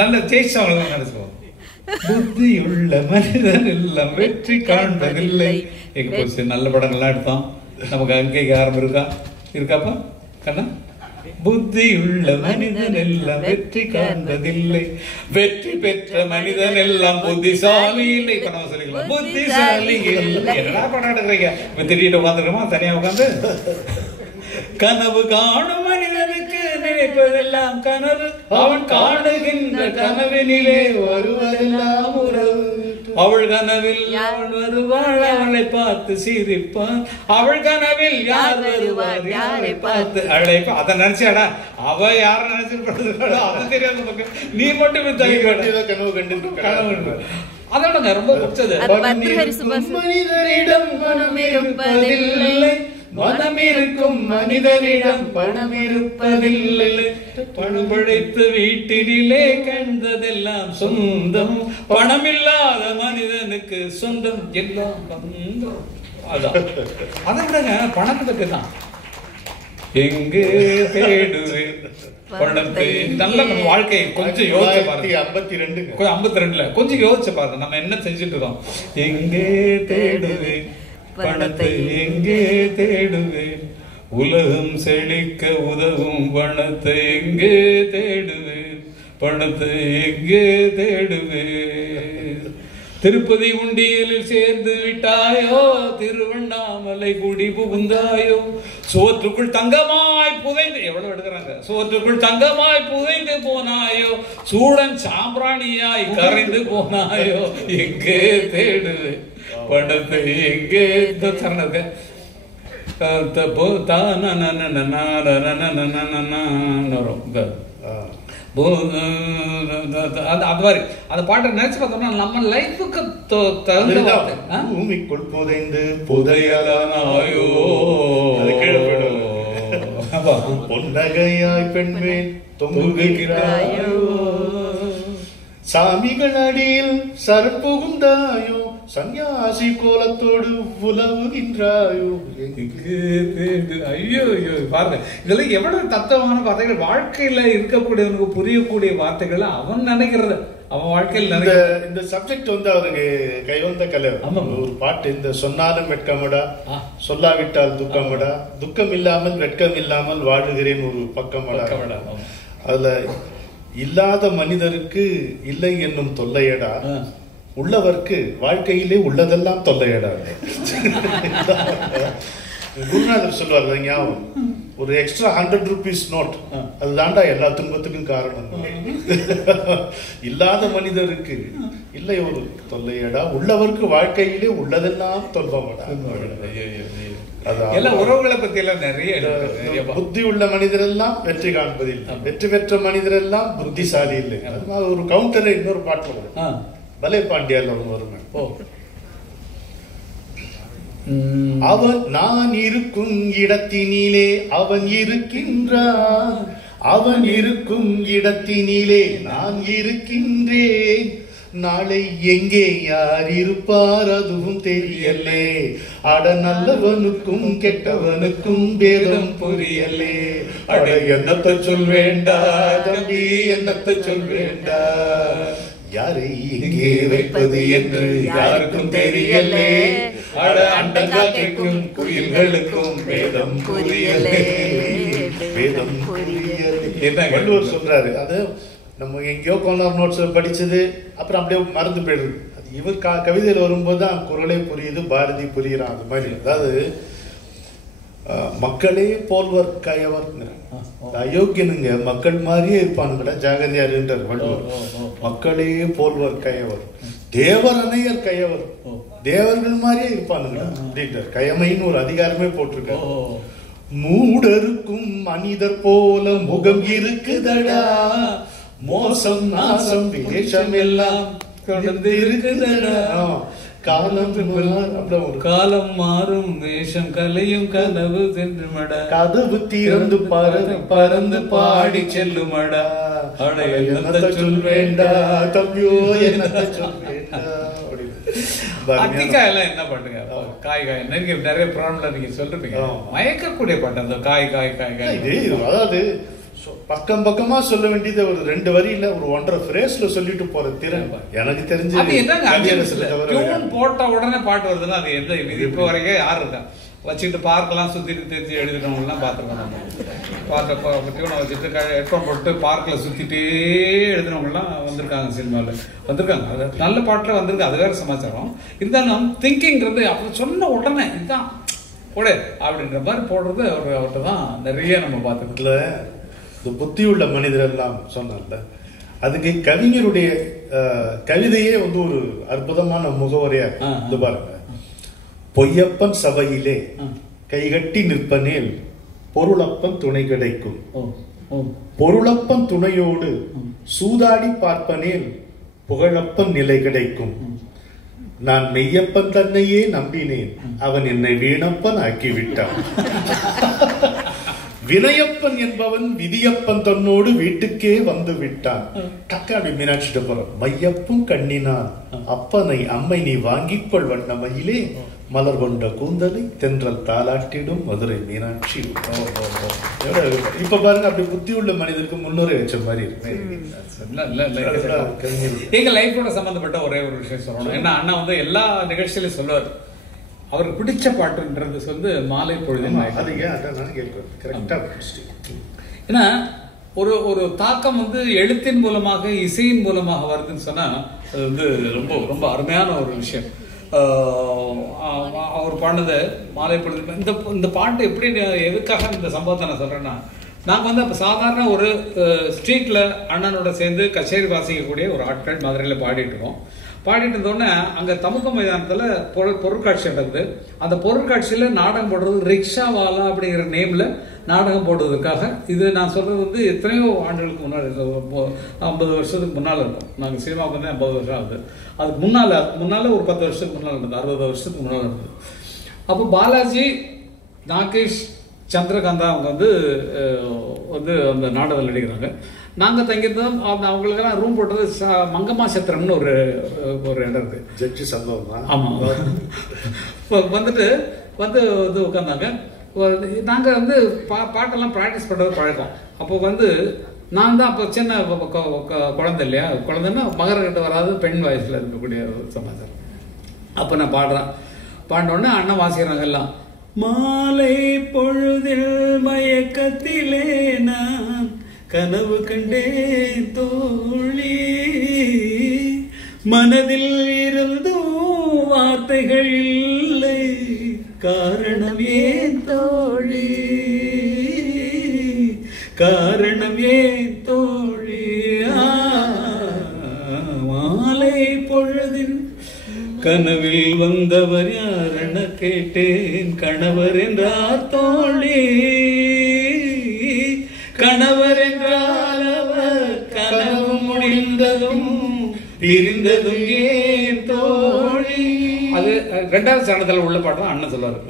நல்ல ஜெயிச்சவங்கள நினைச்சுக்கோங்க. புத்தியுள்ள மனிதன் எல்லாம் வெற்றி காண்பதில்லை. எங்க போச்சு நல்ல படங்கள்லாம் எடுத்தோம், நமக்கு அங்கீகாரம் இருக்காப்பா கண்ணா? புத்தியுள்ள மனிதன் எல்லாம் வெற்றி காண்பதில்லை, வெற்றி பெற்ற மனிதன் எல்லாம் புத்திசாலி இல்லை. இப்ப நம்ம சொல்லிக்கலாம் புத்திசாலி இல்லை. என்னடா படம் எடுக்கிறீங்க? இப்ப திடீர்னு உட்காந்துருக்கோமா தனியா உட்காந்து? கனவு காணும் மனிதனுக்கு நினைப்பதெல்லாம் கனவு, அவன் காணுகின்ற கனவினிலே வருவதெல்லாம் உறவு. அவள் கனவில் அவள் வருவாள், அவளை பார்த்து சிரிப்பான், அவள் கனவில் யார் வருவார் யாரை பார்த்து அழைப்பா. அதை நினைச்சாடா அவ யார நினைச்சிருக்கா அது தெரியாது நமக்கு. நீ மட்டும் கனவு கண்டு கனவு. அதோட ரொம்ப பிடிச்சது மனிதரிடம் மனம் இருப்பதில்லை, மனம் இருக்கும் மனிதனிடம் பணம் இருப்பதில்லை. பணம் படைத்து வீட்டினிலே கண்டதெல்லாம் சொந்தம். பணம் இல்லாத மனிதனுக்கு சொந்தம் எல்லாம் பந்தம். அதான் அதை விடங்க பணத்தை பற்றி தான். எங்கே தேடுவேன் பணத்தை. நல்ல நம்ம வாழ்க்கையை கொஞ்சம் யோசிச்சு பாருங்க. 52ல கொஞ்சம் யோசிச்சு பாருங்க நம்ம என்ன செஞ்சுட்டு இருக்கோம். எங்கே தேடுவேன் பணத்தை, எங்கே தேடுவேன் உலகம் செழிக்க உதவும் பணத்தை, எங்கே தேடுவேன் பணத்தை, எங்கே தேடுவேன். திருப்பதி உண்டியலில் சேர்ந்து விட்டாயோ, திருவண்ணாமலை குடி புகுந்தாயோ, சோற்றுக்குள் தங்கமாய் புதைந்து, எவ்வளவு எடுக்கிறாங்க, சோற்றுக்குள் தங்கமாய் புதைந்து போனாயோ, சூடன் சாம்பிராணியாய் கரைந்து போனாயோ, எங்கே தேடுவே பணத்தை, எங்கே தரணங்க அது மாதிரி அந்த பாட்டை நினைச்சு பார்த்தோம்னா நம்ம லைஃபுக்கு தகுந்த பூமிக்குள் புதைந்து புதையலானாயோ, பொன்னகையாய் பெண்மேல் தொங்குகிறாயோ, சாமிகள் அடியில் சரப்புகுந்தாயோ, சன்னியாசி கோலத்தோடு உலவுகின்றாயோ. ஐயோ ஐயோ பாருங்க, இதெல்லாம் எவ்வளவு தத்துவமான வார்த்தைகள். வாழ்க்கையில இருக்கக்கூடியவனுக்கு புரியக்கூடிய வார்த்தைகள் அவன் நினைக்கிறது அவன் வாழ்க்கையில். இந்த சப்ஜெக்ட் வந்து அவருக்கு கைவந்த கலை. ஒரு பாட்டு, இந்த சொன்னாலும் வெட்கமடா சொல்லாவிட்டால் துக்கமடா, துக்கம் இல்லாமல் வெட்கம் இல்லாமல் வாழுகிறேன் ஒரு பக்கமடா. அதுல இல்லாத மனிதருக்கு இல்லை என்னும் தொல்லையடா, உள்ளவர்க்கு வாழ்க்கையிலே உள்ளதெல்லாம் தொல்லையடா. குருநாதர் சொல்வார் ஞாபகம், ஒரு எக்ஸ்ட்ரா 100 rupees நோட் அதுதான்டா எல்லா துன்பத்துக்கும் காரணம். இல்லாத மனிதருக்கு இல்லை ஒரு தொல்லையடா, உள்ளவர்க்கு வாழ்க்கையிலே உள்ளதெல்லாம் தொல்பமடா. உறவுகளை பத்தி எல்லாம் நிறைய புத்தி உள்ள மனிதர் எல்லாம் வெற்றி காண்பதில்லை, வெற்றி பெற்ற மனிதர் எல்லாம் புத்திசாலி இல்லை. ஒரு கவுண்டரை இன்னொரு பாட்டுல வரும், பலே பாண்டியால வருங்க. அவன் நான் இருக்கும் இடத்தினிலே அவன் இருக்கின்றான், அவன் இருக்கும் இடத்தினிலே நான் இருக்கின்றேன், நாளை எங்கே யார் இருப்பார் அதுவும் தெரியலே, அட நல்லவனுக்கும் கெட்டவனுக்கும் பேதம் புரியலே, அட என்னத்தை சொல் வேண்டா தம்பி என்னத்தை சொல் வேண்டா, யாரை எங்கே வைப்பது என்று யாருக்கும் தெரியலே, அட அண்டங்காற்றுக்கும் குயில்களுக்கும் வேதம் புரியலே, வேதம் புரியலே. வள்ளுவர் சொல்றாரு, அது நம்ம எங்கேயோ கோனார் நோட்ஸ் படிச்சது அப்புறம் அப்படியே மறந்து போயிடுது. அது இவர் கவிதையில் வரும்போது தான் குரலே புரியுது, பாரதி புரியுறான். அது மாதிரி அதாவது மக்களே போல்வர் கயவர், அயோக்கியனுங்க மக்கள் மாதிரியே இருப்பானுங்கடா ஜாகிரதையாருன்றார் வள்ளுவர். மக்களே போல்வர் கயவர், தேவர் அணையர் கயவர், தேவர்கள் மாதிரியே இருப்பானுங்கடா அப்படின்றார். கயமைன்னு ஒரு அதிகாரமே போட்டிருக்காரு. மூடருக்கும் மனிதர் போல முகம் இருக்குதடா, மோசம் நாசம் வேஷம் எல்லாம் கடந்து இருக்குதடா, காலம் மாறும் வேஷம் கலையும் கனவு சென்றுமடா, கதவு திறந்து பறந்து பாடி செல்லுமடா, என்னத்தை சொல் வேண்டா தம்பியோ என்னத்தை சொல் வேண்டா. அத்திக்காய் எல்லாம் என்ன பண்ணுங்க, காய் காய் நீங்க நிறைய ப்ராப்ளம் நீங்க சொல்றீங்க, மயக்கக்கூடிய பாட்டு அந்த காய் காய் காய் காய். அதாவது பக்கம் பக்கமா சொல்ல வேண்டியது ஒரு 2 வரியில ஒரு 1.5 ஃப்ரேஸ்ல சொல்லிட்டு போற திறன் எனக்கு தெரிஞ்சு. போட்ட உடனே பாட்டு வருதுன்னா அது எந்த இப்ப வரைக்கும் யாரு இருக்கா வச்சுட்டு பார்க்கெல்லாம் சுத்திட்டு தெரிஞ்சு எழுதினவங்க எல்லாம் பார்த்துருக்கோம். நம்ம பார்த்த டியூனை வச்சுட்டு ஹெட்ஃபோன் போட்டு பார்க்கில் சுத்திட்டே எழுதினவங்க எல்லாம் வந்திருக்காங்க, சினிமாவில் வந்திருக்காங்க. அது நல்ல பாட்டுல வந்திருக்கு, அது வேற சமாச்சாரம். இருந்தாலும் திங்கிங்கிறது அப்படி சொன்ன உடனே இதுதான் போட அப்படின்ற மாதிரி போடுறது அவர்கிட்ட தான் நிறைய நம்ம பார்த்துக்கல. இந்த புத்தி உள்ள மனிதர் எல்லாம் சொன்னார்ல, அதுக்கு கவிஞருடைய கவிதையே வந்து ஒரு அற்புதமான முகவரியா இது பாருங்க. பொய்யப்பன் சபையிலே கைகட்டி நிற்பனேல் பொருளப்பன் துணை கிடைக்கும், பொருளப்பன் துணையோடு சூதாடி பார்ப்பனேல் புகழப்பன் நிலை கிடைக்கும், நான் மெய்யப்பன் தன்னையே நம்பினேன், அவன் என்னை வீணப்பன் ஆக்கிவிட்டான். வினயப்பன் என்பவன் விதியப்பன் தன்னோடு வீட்டுக்கே வந்து விட்டான். டக்கா அப்படி மீனாட்சிட்ட போறோம். மையப்பும் கண்ணினான் அப்பனை அம்மை நீ வாங்கிக்கொள் வண்ணமையிலே, மலர் கொண்ட கூந்தலை தென்றல் தாளாட்டிடும் மதுரை மீனாட்சி. இப்ப பாருங்க, அப்படி புத்தி உள்ள மனிதருக்கு முன்னுரை வச்ச மாதிரி இருக்கு. எங்க லைஃபோட சம்பந்தப்பட்ட ஒரே ஒரு விஷயம் சொல்லணும். ஏன்னா அண்ணா வந்து எல்லா நிகழ்ச்சியிலும் சொல்லுவார், அவருக்கு பிடிச்ச பாட்டுன்றது வந்து மாலை பொழுது. ஏன்னா ஒரு ஒரு தாக்கம் வந்து எழுத்தின் மூலமாக இசையின் மூலமாக வருதுன்னு சொன்னா அது வந்து ரொம்ப ரொம்ப அருமையான ஒரு விஷயம். அவர் பாடுனது மாலை பொழுது. இந்த பாட்டு எப்படி, எதுக்காக இந்த சம்பவத்தை நான் சொல்றேன்னா, நாங்கள் வந்து அப்போ சாதாரண ஒரு ஸ்ட்ரீட்ல அண்ணனோட சேர்ந்து கச்சேரி வாசிக்கக்கூடிய ஒரு ஆட்கள் மதுரையில் பாடிட்டு இருக்கோம். பாடிட்டு இருந்தோடனே அங்கே தமுக மைதானத்தில் பொருட்காட்சி நடக்குது. அந்த பொருட்காட்சியில் நாடகம் போடுறது ரிக்ஷாவாலா அப்படிங்கிற நேமில் நாடகம் போடுவதற்காக. இது நான் சொல்கிறது வந்து எத்தனையோ ஆண்டுகளுக்கு முன்னாடி, 50 வருஷத்துக்கு முன்னால் இருக்கும். நாங்கள் சினிமாவுக்கு வந்து 50 வருஷம் ஆகுது. அதுக்கு முன்னால் ஒரு 10 வருஷத்துக்கு முன்னால் இருந்தது, 60 வருஷத்துக்கு முன்னால் இருந்தது. அப்போ பாலாஜி, நாகேஷ், சந்திரகாந்தா அவங்க வந்து அந்த நாடகம் நடிக்கிறாங்க. நாங்கள் தங்கியிருந்தோம். அவங்களுக்கெல்லாம் ரூம் போட்டது மங்கம்மா சத்திரம்னு ஒரு இடம் இருக்கு. ஜட்ஜி சம்பவம். ஆமாம். வந்துட்டு வந்து உட்காந்தாங்க. நாங்கள் வந்து பாட்டெல்லாம் ப்ராக்டிஸ் பண்ணுறது பழக்கம். அப்போ வந்து நான் தான் அப்போ சின்ன குழந்தை இல்லையா, குழந்தைன்னா மகரக்கிட்ட வராது, பெண் வயசில் இருக்கக்கூடிய சமாச்சாரம். அப்போ நான் பாடினோடனே அண்ணன் வாசிக்கிறாங்க எல்லாம். மாலை பொழுதில் மயக்கத்திலே நான் கனவு கண்டேன் தோழி, மனதில் இருந்தும் வார்த்தைகள் இல்லை, காரணம் ஏன் தோழி, காரணம் ஏன் தோழி. மாலை பொழுதில் கனவில் வந்தவர் யாரென கேட்டேன், கணவர் என்றார் தோழி, கணவர் என்றால் அவர் கனவு முடிந்ததும் பிரிந்ததும் ஏன் தோழி. அது 2வது சரணத்தில் உள்ள பாட்டு தான் அண்ணன் சொல்லுவாரு.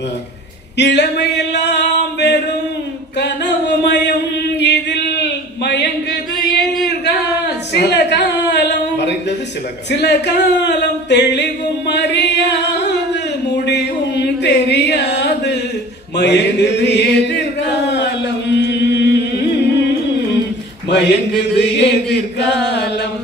இளமையெல்லாம் வெறும் கனவுமயம், இதில் மயங்குது சில காலம், சில காலம் தெளிவும் அறியாது, முடிவும் தெரியாது, மயங்குது எதிர்காலம், மயங்குது எதிர்காலம்.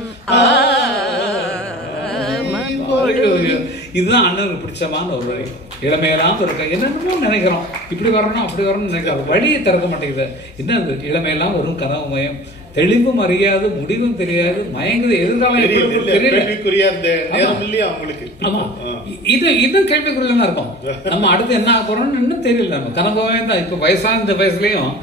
இதுதான் அண்ணனுக்கு பிடிச்சமான ஒரு வழி. இளமையெல்லாம் இருக்க என்னென்னமோ நினைக்கிறோம், இப்படி வரணும் அப்படி வரணும்னு நினைக்கிறோம், வழியை திறக்க மாட்டேங்குது. என்ன இளமையெல்லாம் வரும் கனவுமயம், தெளிவும் அறியாது, முடிவும் தெரியாது, மயங்குது எதிர்காலம் ஆமா. இது கேள்விக்குறியா தான் இருக்கும். நம்ம அடுத்து என்ன ஆக போறோம்னு இன்னும் தெரியல. நம்ம கனவுமயம் தான். இப்ப வயசான வயசுலயும்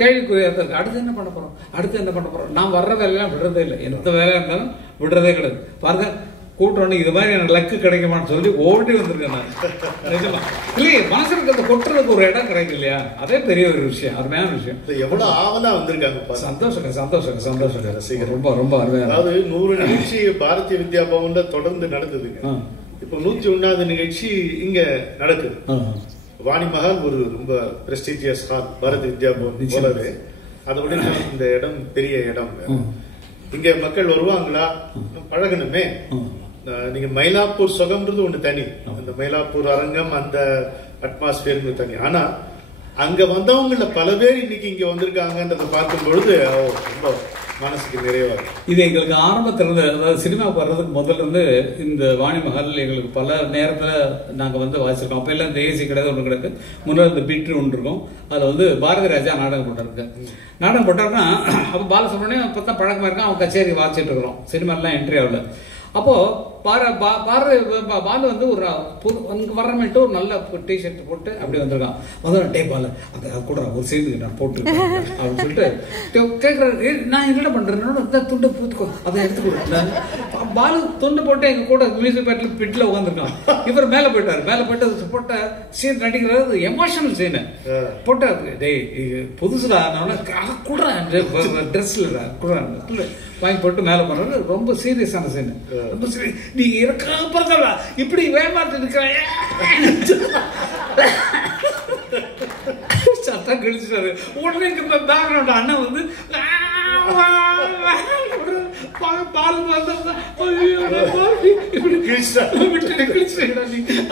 கேள்விக்குறியா தான் இருக்கு. அடுத்து என்ன பண்ண போறோம், அடுத்து என்ன பண்ண போறோம். நான் வர்ற வேலையெல்லாம் விடுறதே இல்லை. எந்த வேலையா இருந்தாலும் விடுறதே கிடையாது. பாருங்க, கூட்டணும் இது மாதிரி எனக்கு லக்கு கிடைக்குமான்னு சொல்லி ஓடி வந்திருக்கேன் நான். நிஜமா இல்லையே, மனசுல இருக்கிறத கொட்டுறதுக்கு ஒரு இடம் கிடைக்கும் இல்லையா, அதே பெரிய ஒரு விஷயம், அருமையான விஷயம். எவ்வளவு ஆவலா வந்திருக்காங்க. சந்தோஷம். ரொம்ப ரொம்ப அருமையா. அதாவது 100 நிகழ்ச்சி பாரதிய வித்யா பவன்ல தொடர்ந்து நடந்ததுங்க. இப்ப 101வது நிகழ்ச்சி இங்க நடக்குது. வாணி மஹால் ஒரு ரொம்ப பிரஸ்டீஜியஸ் ஹால், பாரதிய வித்யா பவன் போலவே. அதோட இந்த இடம் பெரிய இடம். இங்க மக்கள் வருவாங்களா, பழகணுமே. நீங்க மயிலாப்பூர் சுகம்ன்றது ஒண்ணு தனி, அந்த மயிலாப்பூர் அரங்கம், அந்த அட்மாஸ்பியர் தனி. ஆனா அங்க வந்தவங்கள பல பேர் இன்னைக்கு இங்க வந்திருக்காங்கன்றத பார்க்கும் பொழுது ரொம்ப மனசுக்கு நிறைவா. இது எங்களுக்கு ஆரம்பத்திலிருந்து, அதாவது சினிமாவுக்கு வர்றதுக்கு முதல்ல இருந்து இந்த வாணி மஹால் எங்களுக்கு பல நேரத்துல நாங்க வந்து வாசிச்சிருக்கோம். அப்ப எல்லாம் இந்த ஏசி கிடையாது, ஒண்ணு கிடையாது. முன்னாடி இந்த பீட்ரு ஒன்று இருக்கும். அதுல வந்து பாரதி ராஜா நாடகம் போட்டாருக்கு. நாடகம் போட்டாருன்னா அப்ப பாலசுப்ரமணியம் அப்பதான் பழக்கமா இருக்கான். அவன் கச்சேரி வாசிச்சுட்டு இருக்கிறோம். சினிமாலாம் என்ட்ரி ஆகல. அப்போ பாலு வந்து ஒரு வரமேட்டு ஒரு நல்ல டிஷர்ட் போட்டு அப்படி வந்திருக்கான். வந்து டே பாலு அந்த கூட ஒரு செய்தி நான் போட்டு அப்படின்னு சொல்லிட்டு கேட்கறாரு. நான் என்னடா பண்றேன், துண்டை பூத்துக்கோ, அதை எடுத்து கொடுத்தேன். பாலு துண்டு போட்டு எங்க கூட மியூசிக் பிட்ல உட்காந்துருக்கான். இவர் மேல போயிட்டாரு. மேல போயிட்டு போட்ட சீன் நடிக்கிறது எமோஷனல் சீனு போட்டாரு. டேய் புதுசுடா குடுறேன் ட்ரெஸ்ல குடுறேன் வாங்கி போட்டு மேல போனாரு. ரொம்ப சீரியஸான சீனு. ரொம்ப நீ இருக்க இப்படி வேமாட்டு இருக்கிற சத்தம் கிழிச்சிட்டாரு. உடனே பேக்ரவுண்ட் அண்ணன் வந்து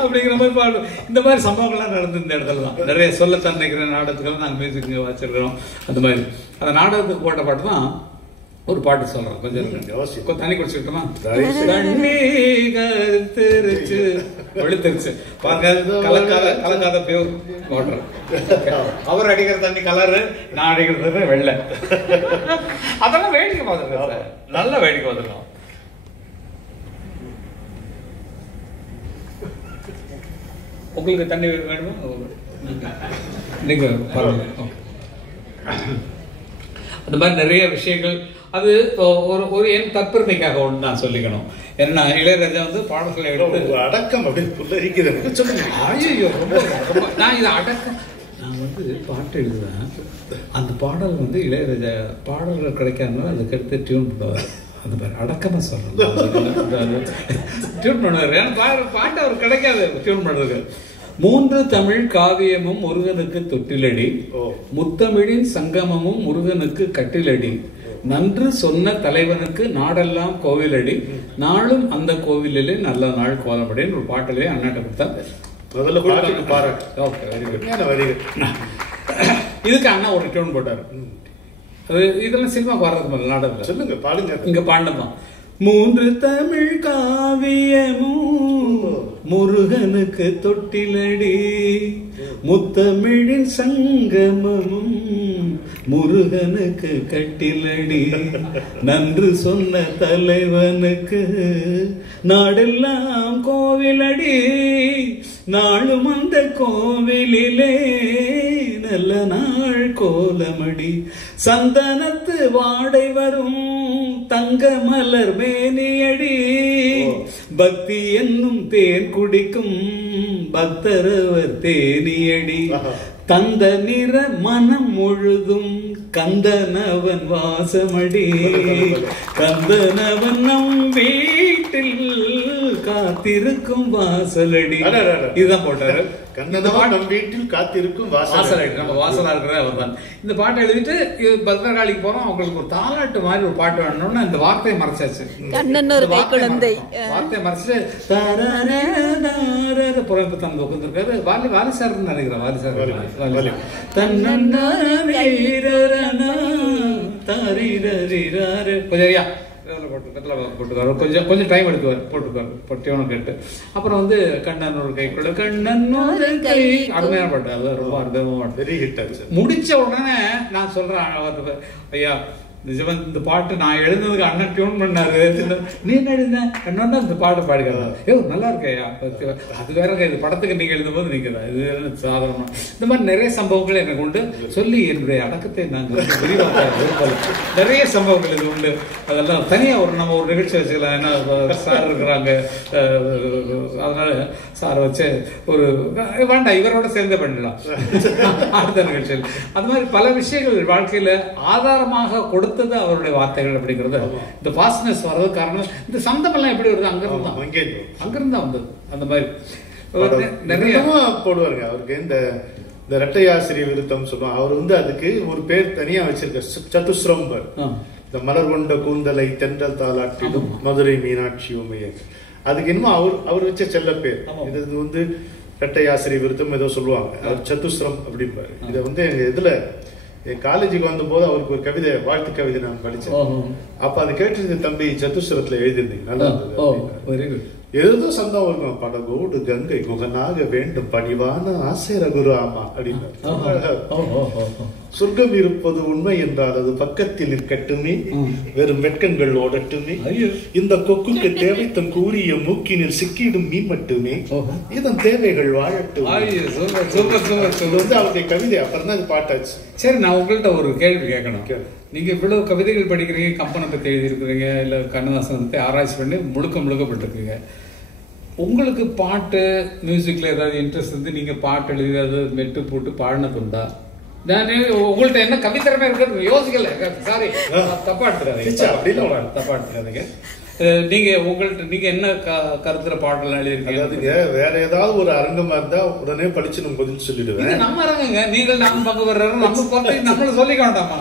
அப்படிங்கிற மாதிரி பாடு. இந்த மாதிரி சம்பவங்கள்லாம் நடந்து இந்த இடத்துல தான் நிறைய சொல்ல தன்னைக்கிற நாடகத்துக்கெல்லாம் நாங்கள் மியூசிக் வச்சிருக்கிறோம். அந்த மாதிரி அந்த நாடகத்துக்கு போட்ட பாட்டு தான் ஒரு பாட்டு சொல்றோம். கொஞ்சம் தண்ணி குடிச்சுக்கிட்டோமா? தண்ணி கருத்துருச்சு வெளுத்துருச்சு கலக்காத பியூர் வாட்டர். அவர் அடிக்கிற தண்ணி கலரு, நான் அடிக்கிறது வெள்ளை. அதெல்லாம் வேடிக்கை பார்த்துருக்கோம் சார், நல்ல வேடிக்கை பார்த்துருக்கோம். உங்களுக்கு தண்ணி வேணுமா? நீங்க பரவாயில்ல. அந்த மாதிரி நிறைய விஷயங்கள். அது ஒரு என் தற்பெருமைக்காக ஒன்று நான் சொல்லிக்கணும். ஏன்னா இளையராஜா வந்து பாடல்களை எடுத்து அடக்கம் அப்படின்னு சொல்லுங்க. ஐயோ ரொம்ப நான் இதை அடக்கம் நான் வந்து பாட்டு எழுதுவேன். அந்த பாடல் வந்து இளையராஜா பாடல்கள் கிடைக்காதனால அதுக்கு எடுத்து டியூன் பண்ணுவார். அந்த மாதிரி அடக்கமாக சொல்கிறேன் டியூன் பண்ணுவார். ஏன்னா பாட்டு அவர் கிடைக்காது டியூன் பண்ணுறதுக்கு. 3 தமிழ் காவியமும் முருகனுக்கு தொட்டிலடி, முத்தமிழின் சங்கமமும் முருகனுக்கு கட்டிலடி, நன்று சொன்ன தலைவனுக்கு நாடெல்லாம் கோவிலடி, நாளும் அந்த கோவிலிலே நல்ல நாள் கோலமடின்னு ஒரு பாட்டிலே அண்ணாட்ட கொடுத்தா. முதல்ல பாட்டுக்கு பாராட்டு. Okay, very good. இதுக்கு அண்ணா ஒரு டியூன் போட்டார். அது இதெல்லாம் சினிமாக்கு வர்றது மாதிரி நாடகத்தில். சொல்லுங்க, பாடுங்க. இங்க பாண்டதான் 3 தமிழ் காவியமும் முருகனுக்கு தொட்டிலடி, முத்தமிழின் சங்கமமும் முருகனுக்கு கட்டிலடி, நன்று சொன்ன தலைவனுக்கு நாடெல்லாம் கோவிலடி, நாளும் அந்த கோவிலிலே நல்ல நாள் கோலமடி, சந்தனத்து வாடை வரும் தங்க மலர் மேனியடி, பக்தி என்னும் தேன் குடிக்கும் பக்தரவர் தேனியடி, தந்த நிற மனம் முழுதும் கந்தனவன் வாசமடி, கந்தனவன் நம் வீட்டில் காத்திருக்கும் வாசலடி. இதுதான் போட்டாரு. நம் வீட்டில் காத்திருக்கும் வாசலடி. நம்ம வாசலா இருக்கிற அவர் தான். இந்த பாட்டை எழுதிட்டு பத்ரகாளிக்கு போறோம். அவங்களுக்கு ஒரு தாலாட்டு மாதிரி ஒரு பாட்டு வேணும்னு இந்த வார்த்தையை மறைச்சாச்சு. வார்த்தையை மறைச்சிட்டு புறப்பு தந்து உட்காந்துருக்காரு. வாலி சார் நினைக்கிறேன். வாலி சார் கொஞ்சம் டைம் எடுத்துவார் போட்டுக்காரு பொட்டியோன்னு கேட்டு. அப்புறம் வந்து கண்ணன் ஒரு கைக்குள்ள கண்ணன் ஒரு கை அருமையான பாட்டு. அது ரொம்ப அற்புதமான வெரி ஹிட் ஆச்சு. முடிச்ச உடனே நான் சொல்றேன், ஐயா நிஜமா இந்த பாட்டு நான் எழுதுனதுக்கு அண்ணன் டியூன் பண்ணாரு. நீ என்ன எழுதுன என்னன்னா இந்த பாட்டு பாடுகிறேன். ஐயோ நல்லா இருக்கையா, அது வேற இது படத்துக்கு நீங்க எழுதும் போது நீங்க தான் இது சாதாரணமா. இந்த மாதிரி நிறைய சம்பவங்கள் எனக்கு உண்டு. சொல்லி என்னுடைய அடக்கத்தை நாங்கள் விரிவாக நிறைய சம்பவங்கள் இது உண்டு. அதெல்லாம் தனியா நம்ம ஒரு நிகழ்ச்சி வச்சுக்கலாம். ஏன்னா சார் இருக்கிறாங்க, அதனால சார் வச்சு ஒரு வேண்டாம் இவரோட சேர்ந்தே பண்ணலாம் அடுத்த நிகழ்ச்சியில். அது மாதிரி பல விஷயங்கள் வாழ்க்கையில ஆதாரமாக கொடுத்தது அவருடைய வார்த்தைகள் அப்படிங்கிறது. இந்த பாஸ்னஸ் வர்றது காரணம் இந்த சந்தம் எல்லாம் எப்படி வருது அங்கிருந்து தான் வந்தது. அந்த மாதிரி நிறைய போடுவாருங்க. அவருக்கு இந்த இரட்டை ஆசிரிய விருத்தம் சொல்லுவாங்க. அவர் வந்து அதுக்கு ஒரு பேர் தனியா வச்சிருக்க சதுஸ்ரம்பர். இந்த மலர் கொண்ட கூந்தலை தென்றல் தாலாட்டிடும் மதுரை மீனாட்சி உமையை, அதுக்கு இன்னும் அவர் வச்ச செல்ல பேர். இது வந்து இரட்டை ஆசிரிய விருத்தம் ஏதோ சொல்லுவாங்க. அவர் சதுஸ்ரம் அப்படிம்பாரு. இதை வந்து எங்க இதுல என் காலேஜுக்கு வந்த போது அவருக்கு ஒரு கவிதை, வாழ்த்து கவிதை நான் படிச்சேன். அப்ப அதை கேட்டு தம்பி சதுஸ்ரத்துல எழுதிருந்தீங்க, நல்லா இருந்தது. ஏதோ சந்தம் இருக்கும். படகோடு கங்கை குகனாக வேண்டும் பணிவான ஆசை ரகுராமா அப்படின்னு. சொர்க்கம் இருப்பது உண்மை என்றால் அது பக்கத்தில் இருக்கட்டுமே, வெறும் வெட்கங்கள் ஓடட்டுமே. இந்த கொக்குக்கு தேவை தன் கூறிய மூக்கினில் சிக்கிடும் மீன் மட்டுமே, இதன் தேவைகள் வாழட்டும். அவருடைய கவிதை. அப்புறம் தான் இது பாட்டாச்சு. சரி, நான் உங்கள்கிட்ட ஒரு கேள்வி கேட்கணும். நீங்க இவ்வளவு கவிதைகள் படிக்கிறீங்க, கம்பனை பத்தி எழுதியிருக்கிறீங்க, இல்ல கண்ணதாசன் பத்தி ஆராய்ச்சி பண்ணி முழுக்கப்பட்டிருக்கீங்க. உங்களுக்கு பாட்டு மியூசிக்ல ஏதாவது இன்ட்ரெஸ்ட் இருந்து நீங்க பாட்டு எழுதி ஏதாவது மெட்டு போட்டு பாடினதுண்டா? நான் உங்கள்ட்ட என்ன கவித்திறமை இருக்கிறது யோசிக்கல. சாரி, தப்பா எடுத்துக்காதீங்க. தப்பா எடுத்துக்காதீங்க. நீங்க உங்கள்ட்ட நீங்க என்ன கருத்துல பாடலாம் எழுதிருக்கீங்க? வேற ஏதாவது ஒரு அரங்கமா இருந்தா உடனே படிச்சு நம்ம பதில் சொல்லிடுவேன். நம்ம அரங்குங்க, நீங்கள் நம்ம பக்கம் வர்றாரு, நம்ம பக்கம் நம்மள சொல்லிக்க வேண்டாமா?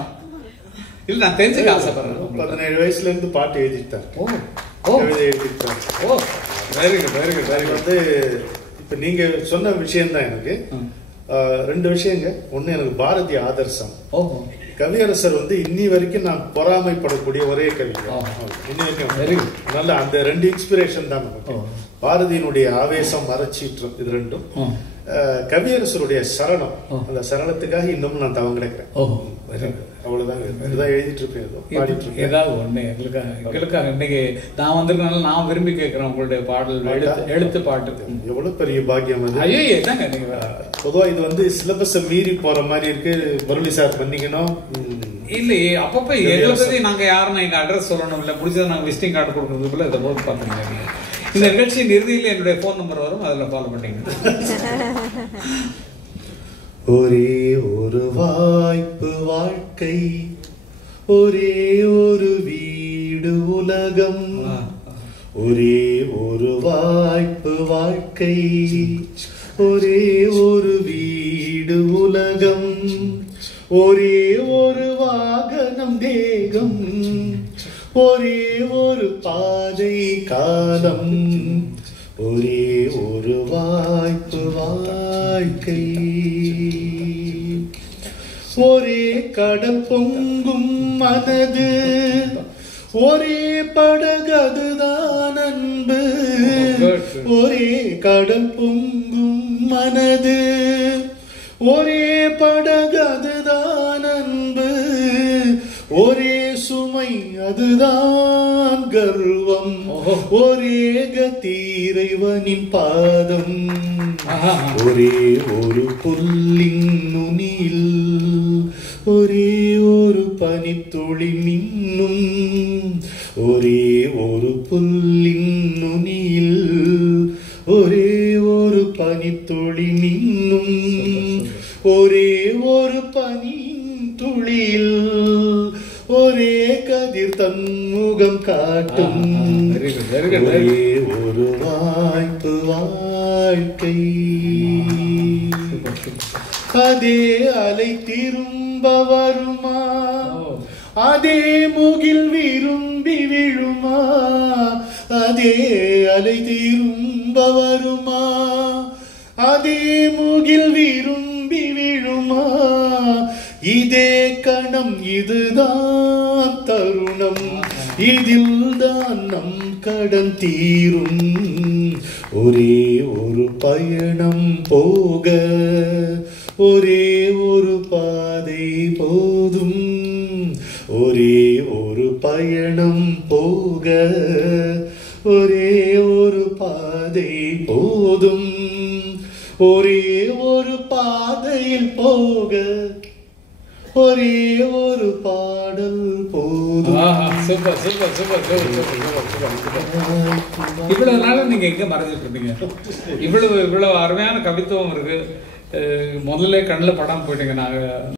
இல்ல, நான் தெரிஞ்சுக்க ஆசைப்படுறேன். 17 வயசுல இருந்து பாட்டு எழுதிட்டேன், கவிதை எழுதிட்டேன். Oh, very good, very good, very good. இப்ப நீங்க சொன்ன விஷயம் தான் எனக்கு 2 விஷயங்க. ஒண்ணு, எனக்கு பாரதி ஆதர்சம். கவியரசர் இன்னி வரைக்கும் நான் பொறாமைப்படக்கூடிய ஒரே கவிஞர். இன்னி வரைக்கும் நல்ல அந்த 2 இன்ஸ்பிரேஷன் தான் நமக்கு. பாரதியினுடைய ஆவேசம், மரச்சீற்றம், இது 2ம். கவியரசருடைய சரணம், அந்த சரணத்துக்காக இன்னமும் நான் தவம் கிடக்கிறேன். அவ்வளவுதான். இதுதான் எழுதிட்டு இருப்பேன், பாடிட்டு இருக்கேன். ஏதாவது ஒண்ணு எங்களுக்காக இன்னைக்கு நான் வந்திருக்கனால நான் விரும்பி கேட்கிறேன் உங்களுடைய பாடல், எழுத்து பாட்டு. எவ்வளவு பெரிய பாக்கியம் அது. ஐயோ, என்னங்க பொதுவா இது சிலபஸ மீறி போற மாதிரி இருக்கு. முரளி சார் பண்ணிக்கணும். இல்லையே, அப்பப்ப எங்களை பத்தி நாங்க யாருன்னா எங்க அட்ரஸ் சொல்லணும், இல்ல முடிச்சதை நாங்க விசிட்டிங் கார்டு கொடுக்கறதுக்குள்ள இதை போது பாத்துங்க. இந்த நிகழ்ச்சியின் இறுதியில் என்னுடைய போன் நம்பர் வரும், அதுல ஃபாலோ பண்ணீங்க. ஒரே ஒரு வாய்ப்பு வாழ்க்கை, ஒரே ஒரு வீடு உலகம். ஒரே ஒரு வாய்ப்பு வாழ்க்கை, ஒரே ஒரு வீடு உலகம். ஒரே ஒரு வாகனம் தேகம், ஒரே ஒரு பாதை காலம். ஒரே ஒரு வாய்ப்பு வாழ்க்கை, ஒரே கடல் பொங்கும் மனது, ஒரே படகதுதான் அன்பு. ஒரே கடல் பொங்கும் மனது, ஒரே படகதுதான் அன்பு. ஒரே சுமை அதுதான் கர்வம், ஒரே கதிரைவனின் பாதம். ஒரே ஒரு புல்லின் நுனியில் ஒரே ஒரு பனித்துளி மின்னும். ஒரே ஒரு புல்லின் நுனியில் ஒரே ஒரு பனித்துளி மின்னும். ஒரே ஒரு பனியின் துளியில் ஒரே கதிர் தன்முகம் காட்டும். ஒரே ஒரு வாய்ப்பு வாழ்க்கை, அதே அலை திரும்ப வருமா, அதே முகில் விரும்பி விழுமா. அதே அலை திரும்ப வருமா, அதே முகில் விரும்பி விழுமா. இதே கணம் இதுதான் தருணம், இதில் தான் நம் கடன் தீரும். ஒரே ஒரு பயணம் போக ஒரே ஒரு பாதை போதும். ஒரே ஒரு பயணம் போக ஒரே ஒரு பாதை போதும். ஒரே ஒரு பாதையில் போக ஒரே ஒரு பாடல் போதும். இவ்வளவு நாள் நீங்க எங்க மறைஞ்சிட்டு இருப்பீங்க? இவ்வளவு அருமையான கவித்துவம் இருக்கு. முதல்ல கண்ணில் படாம போயிட்டீங்க. நாங்க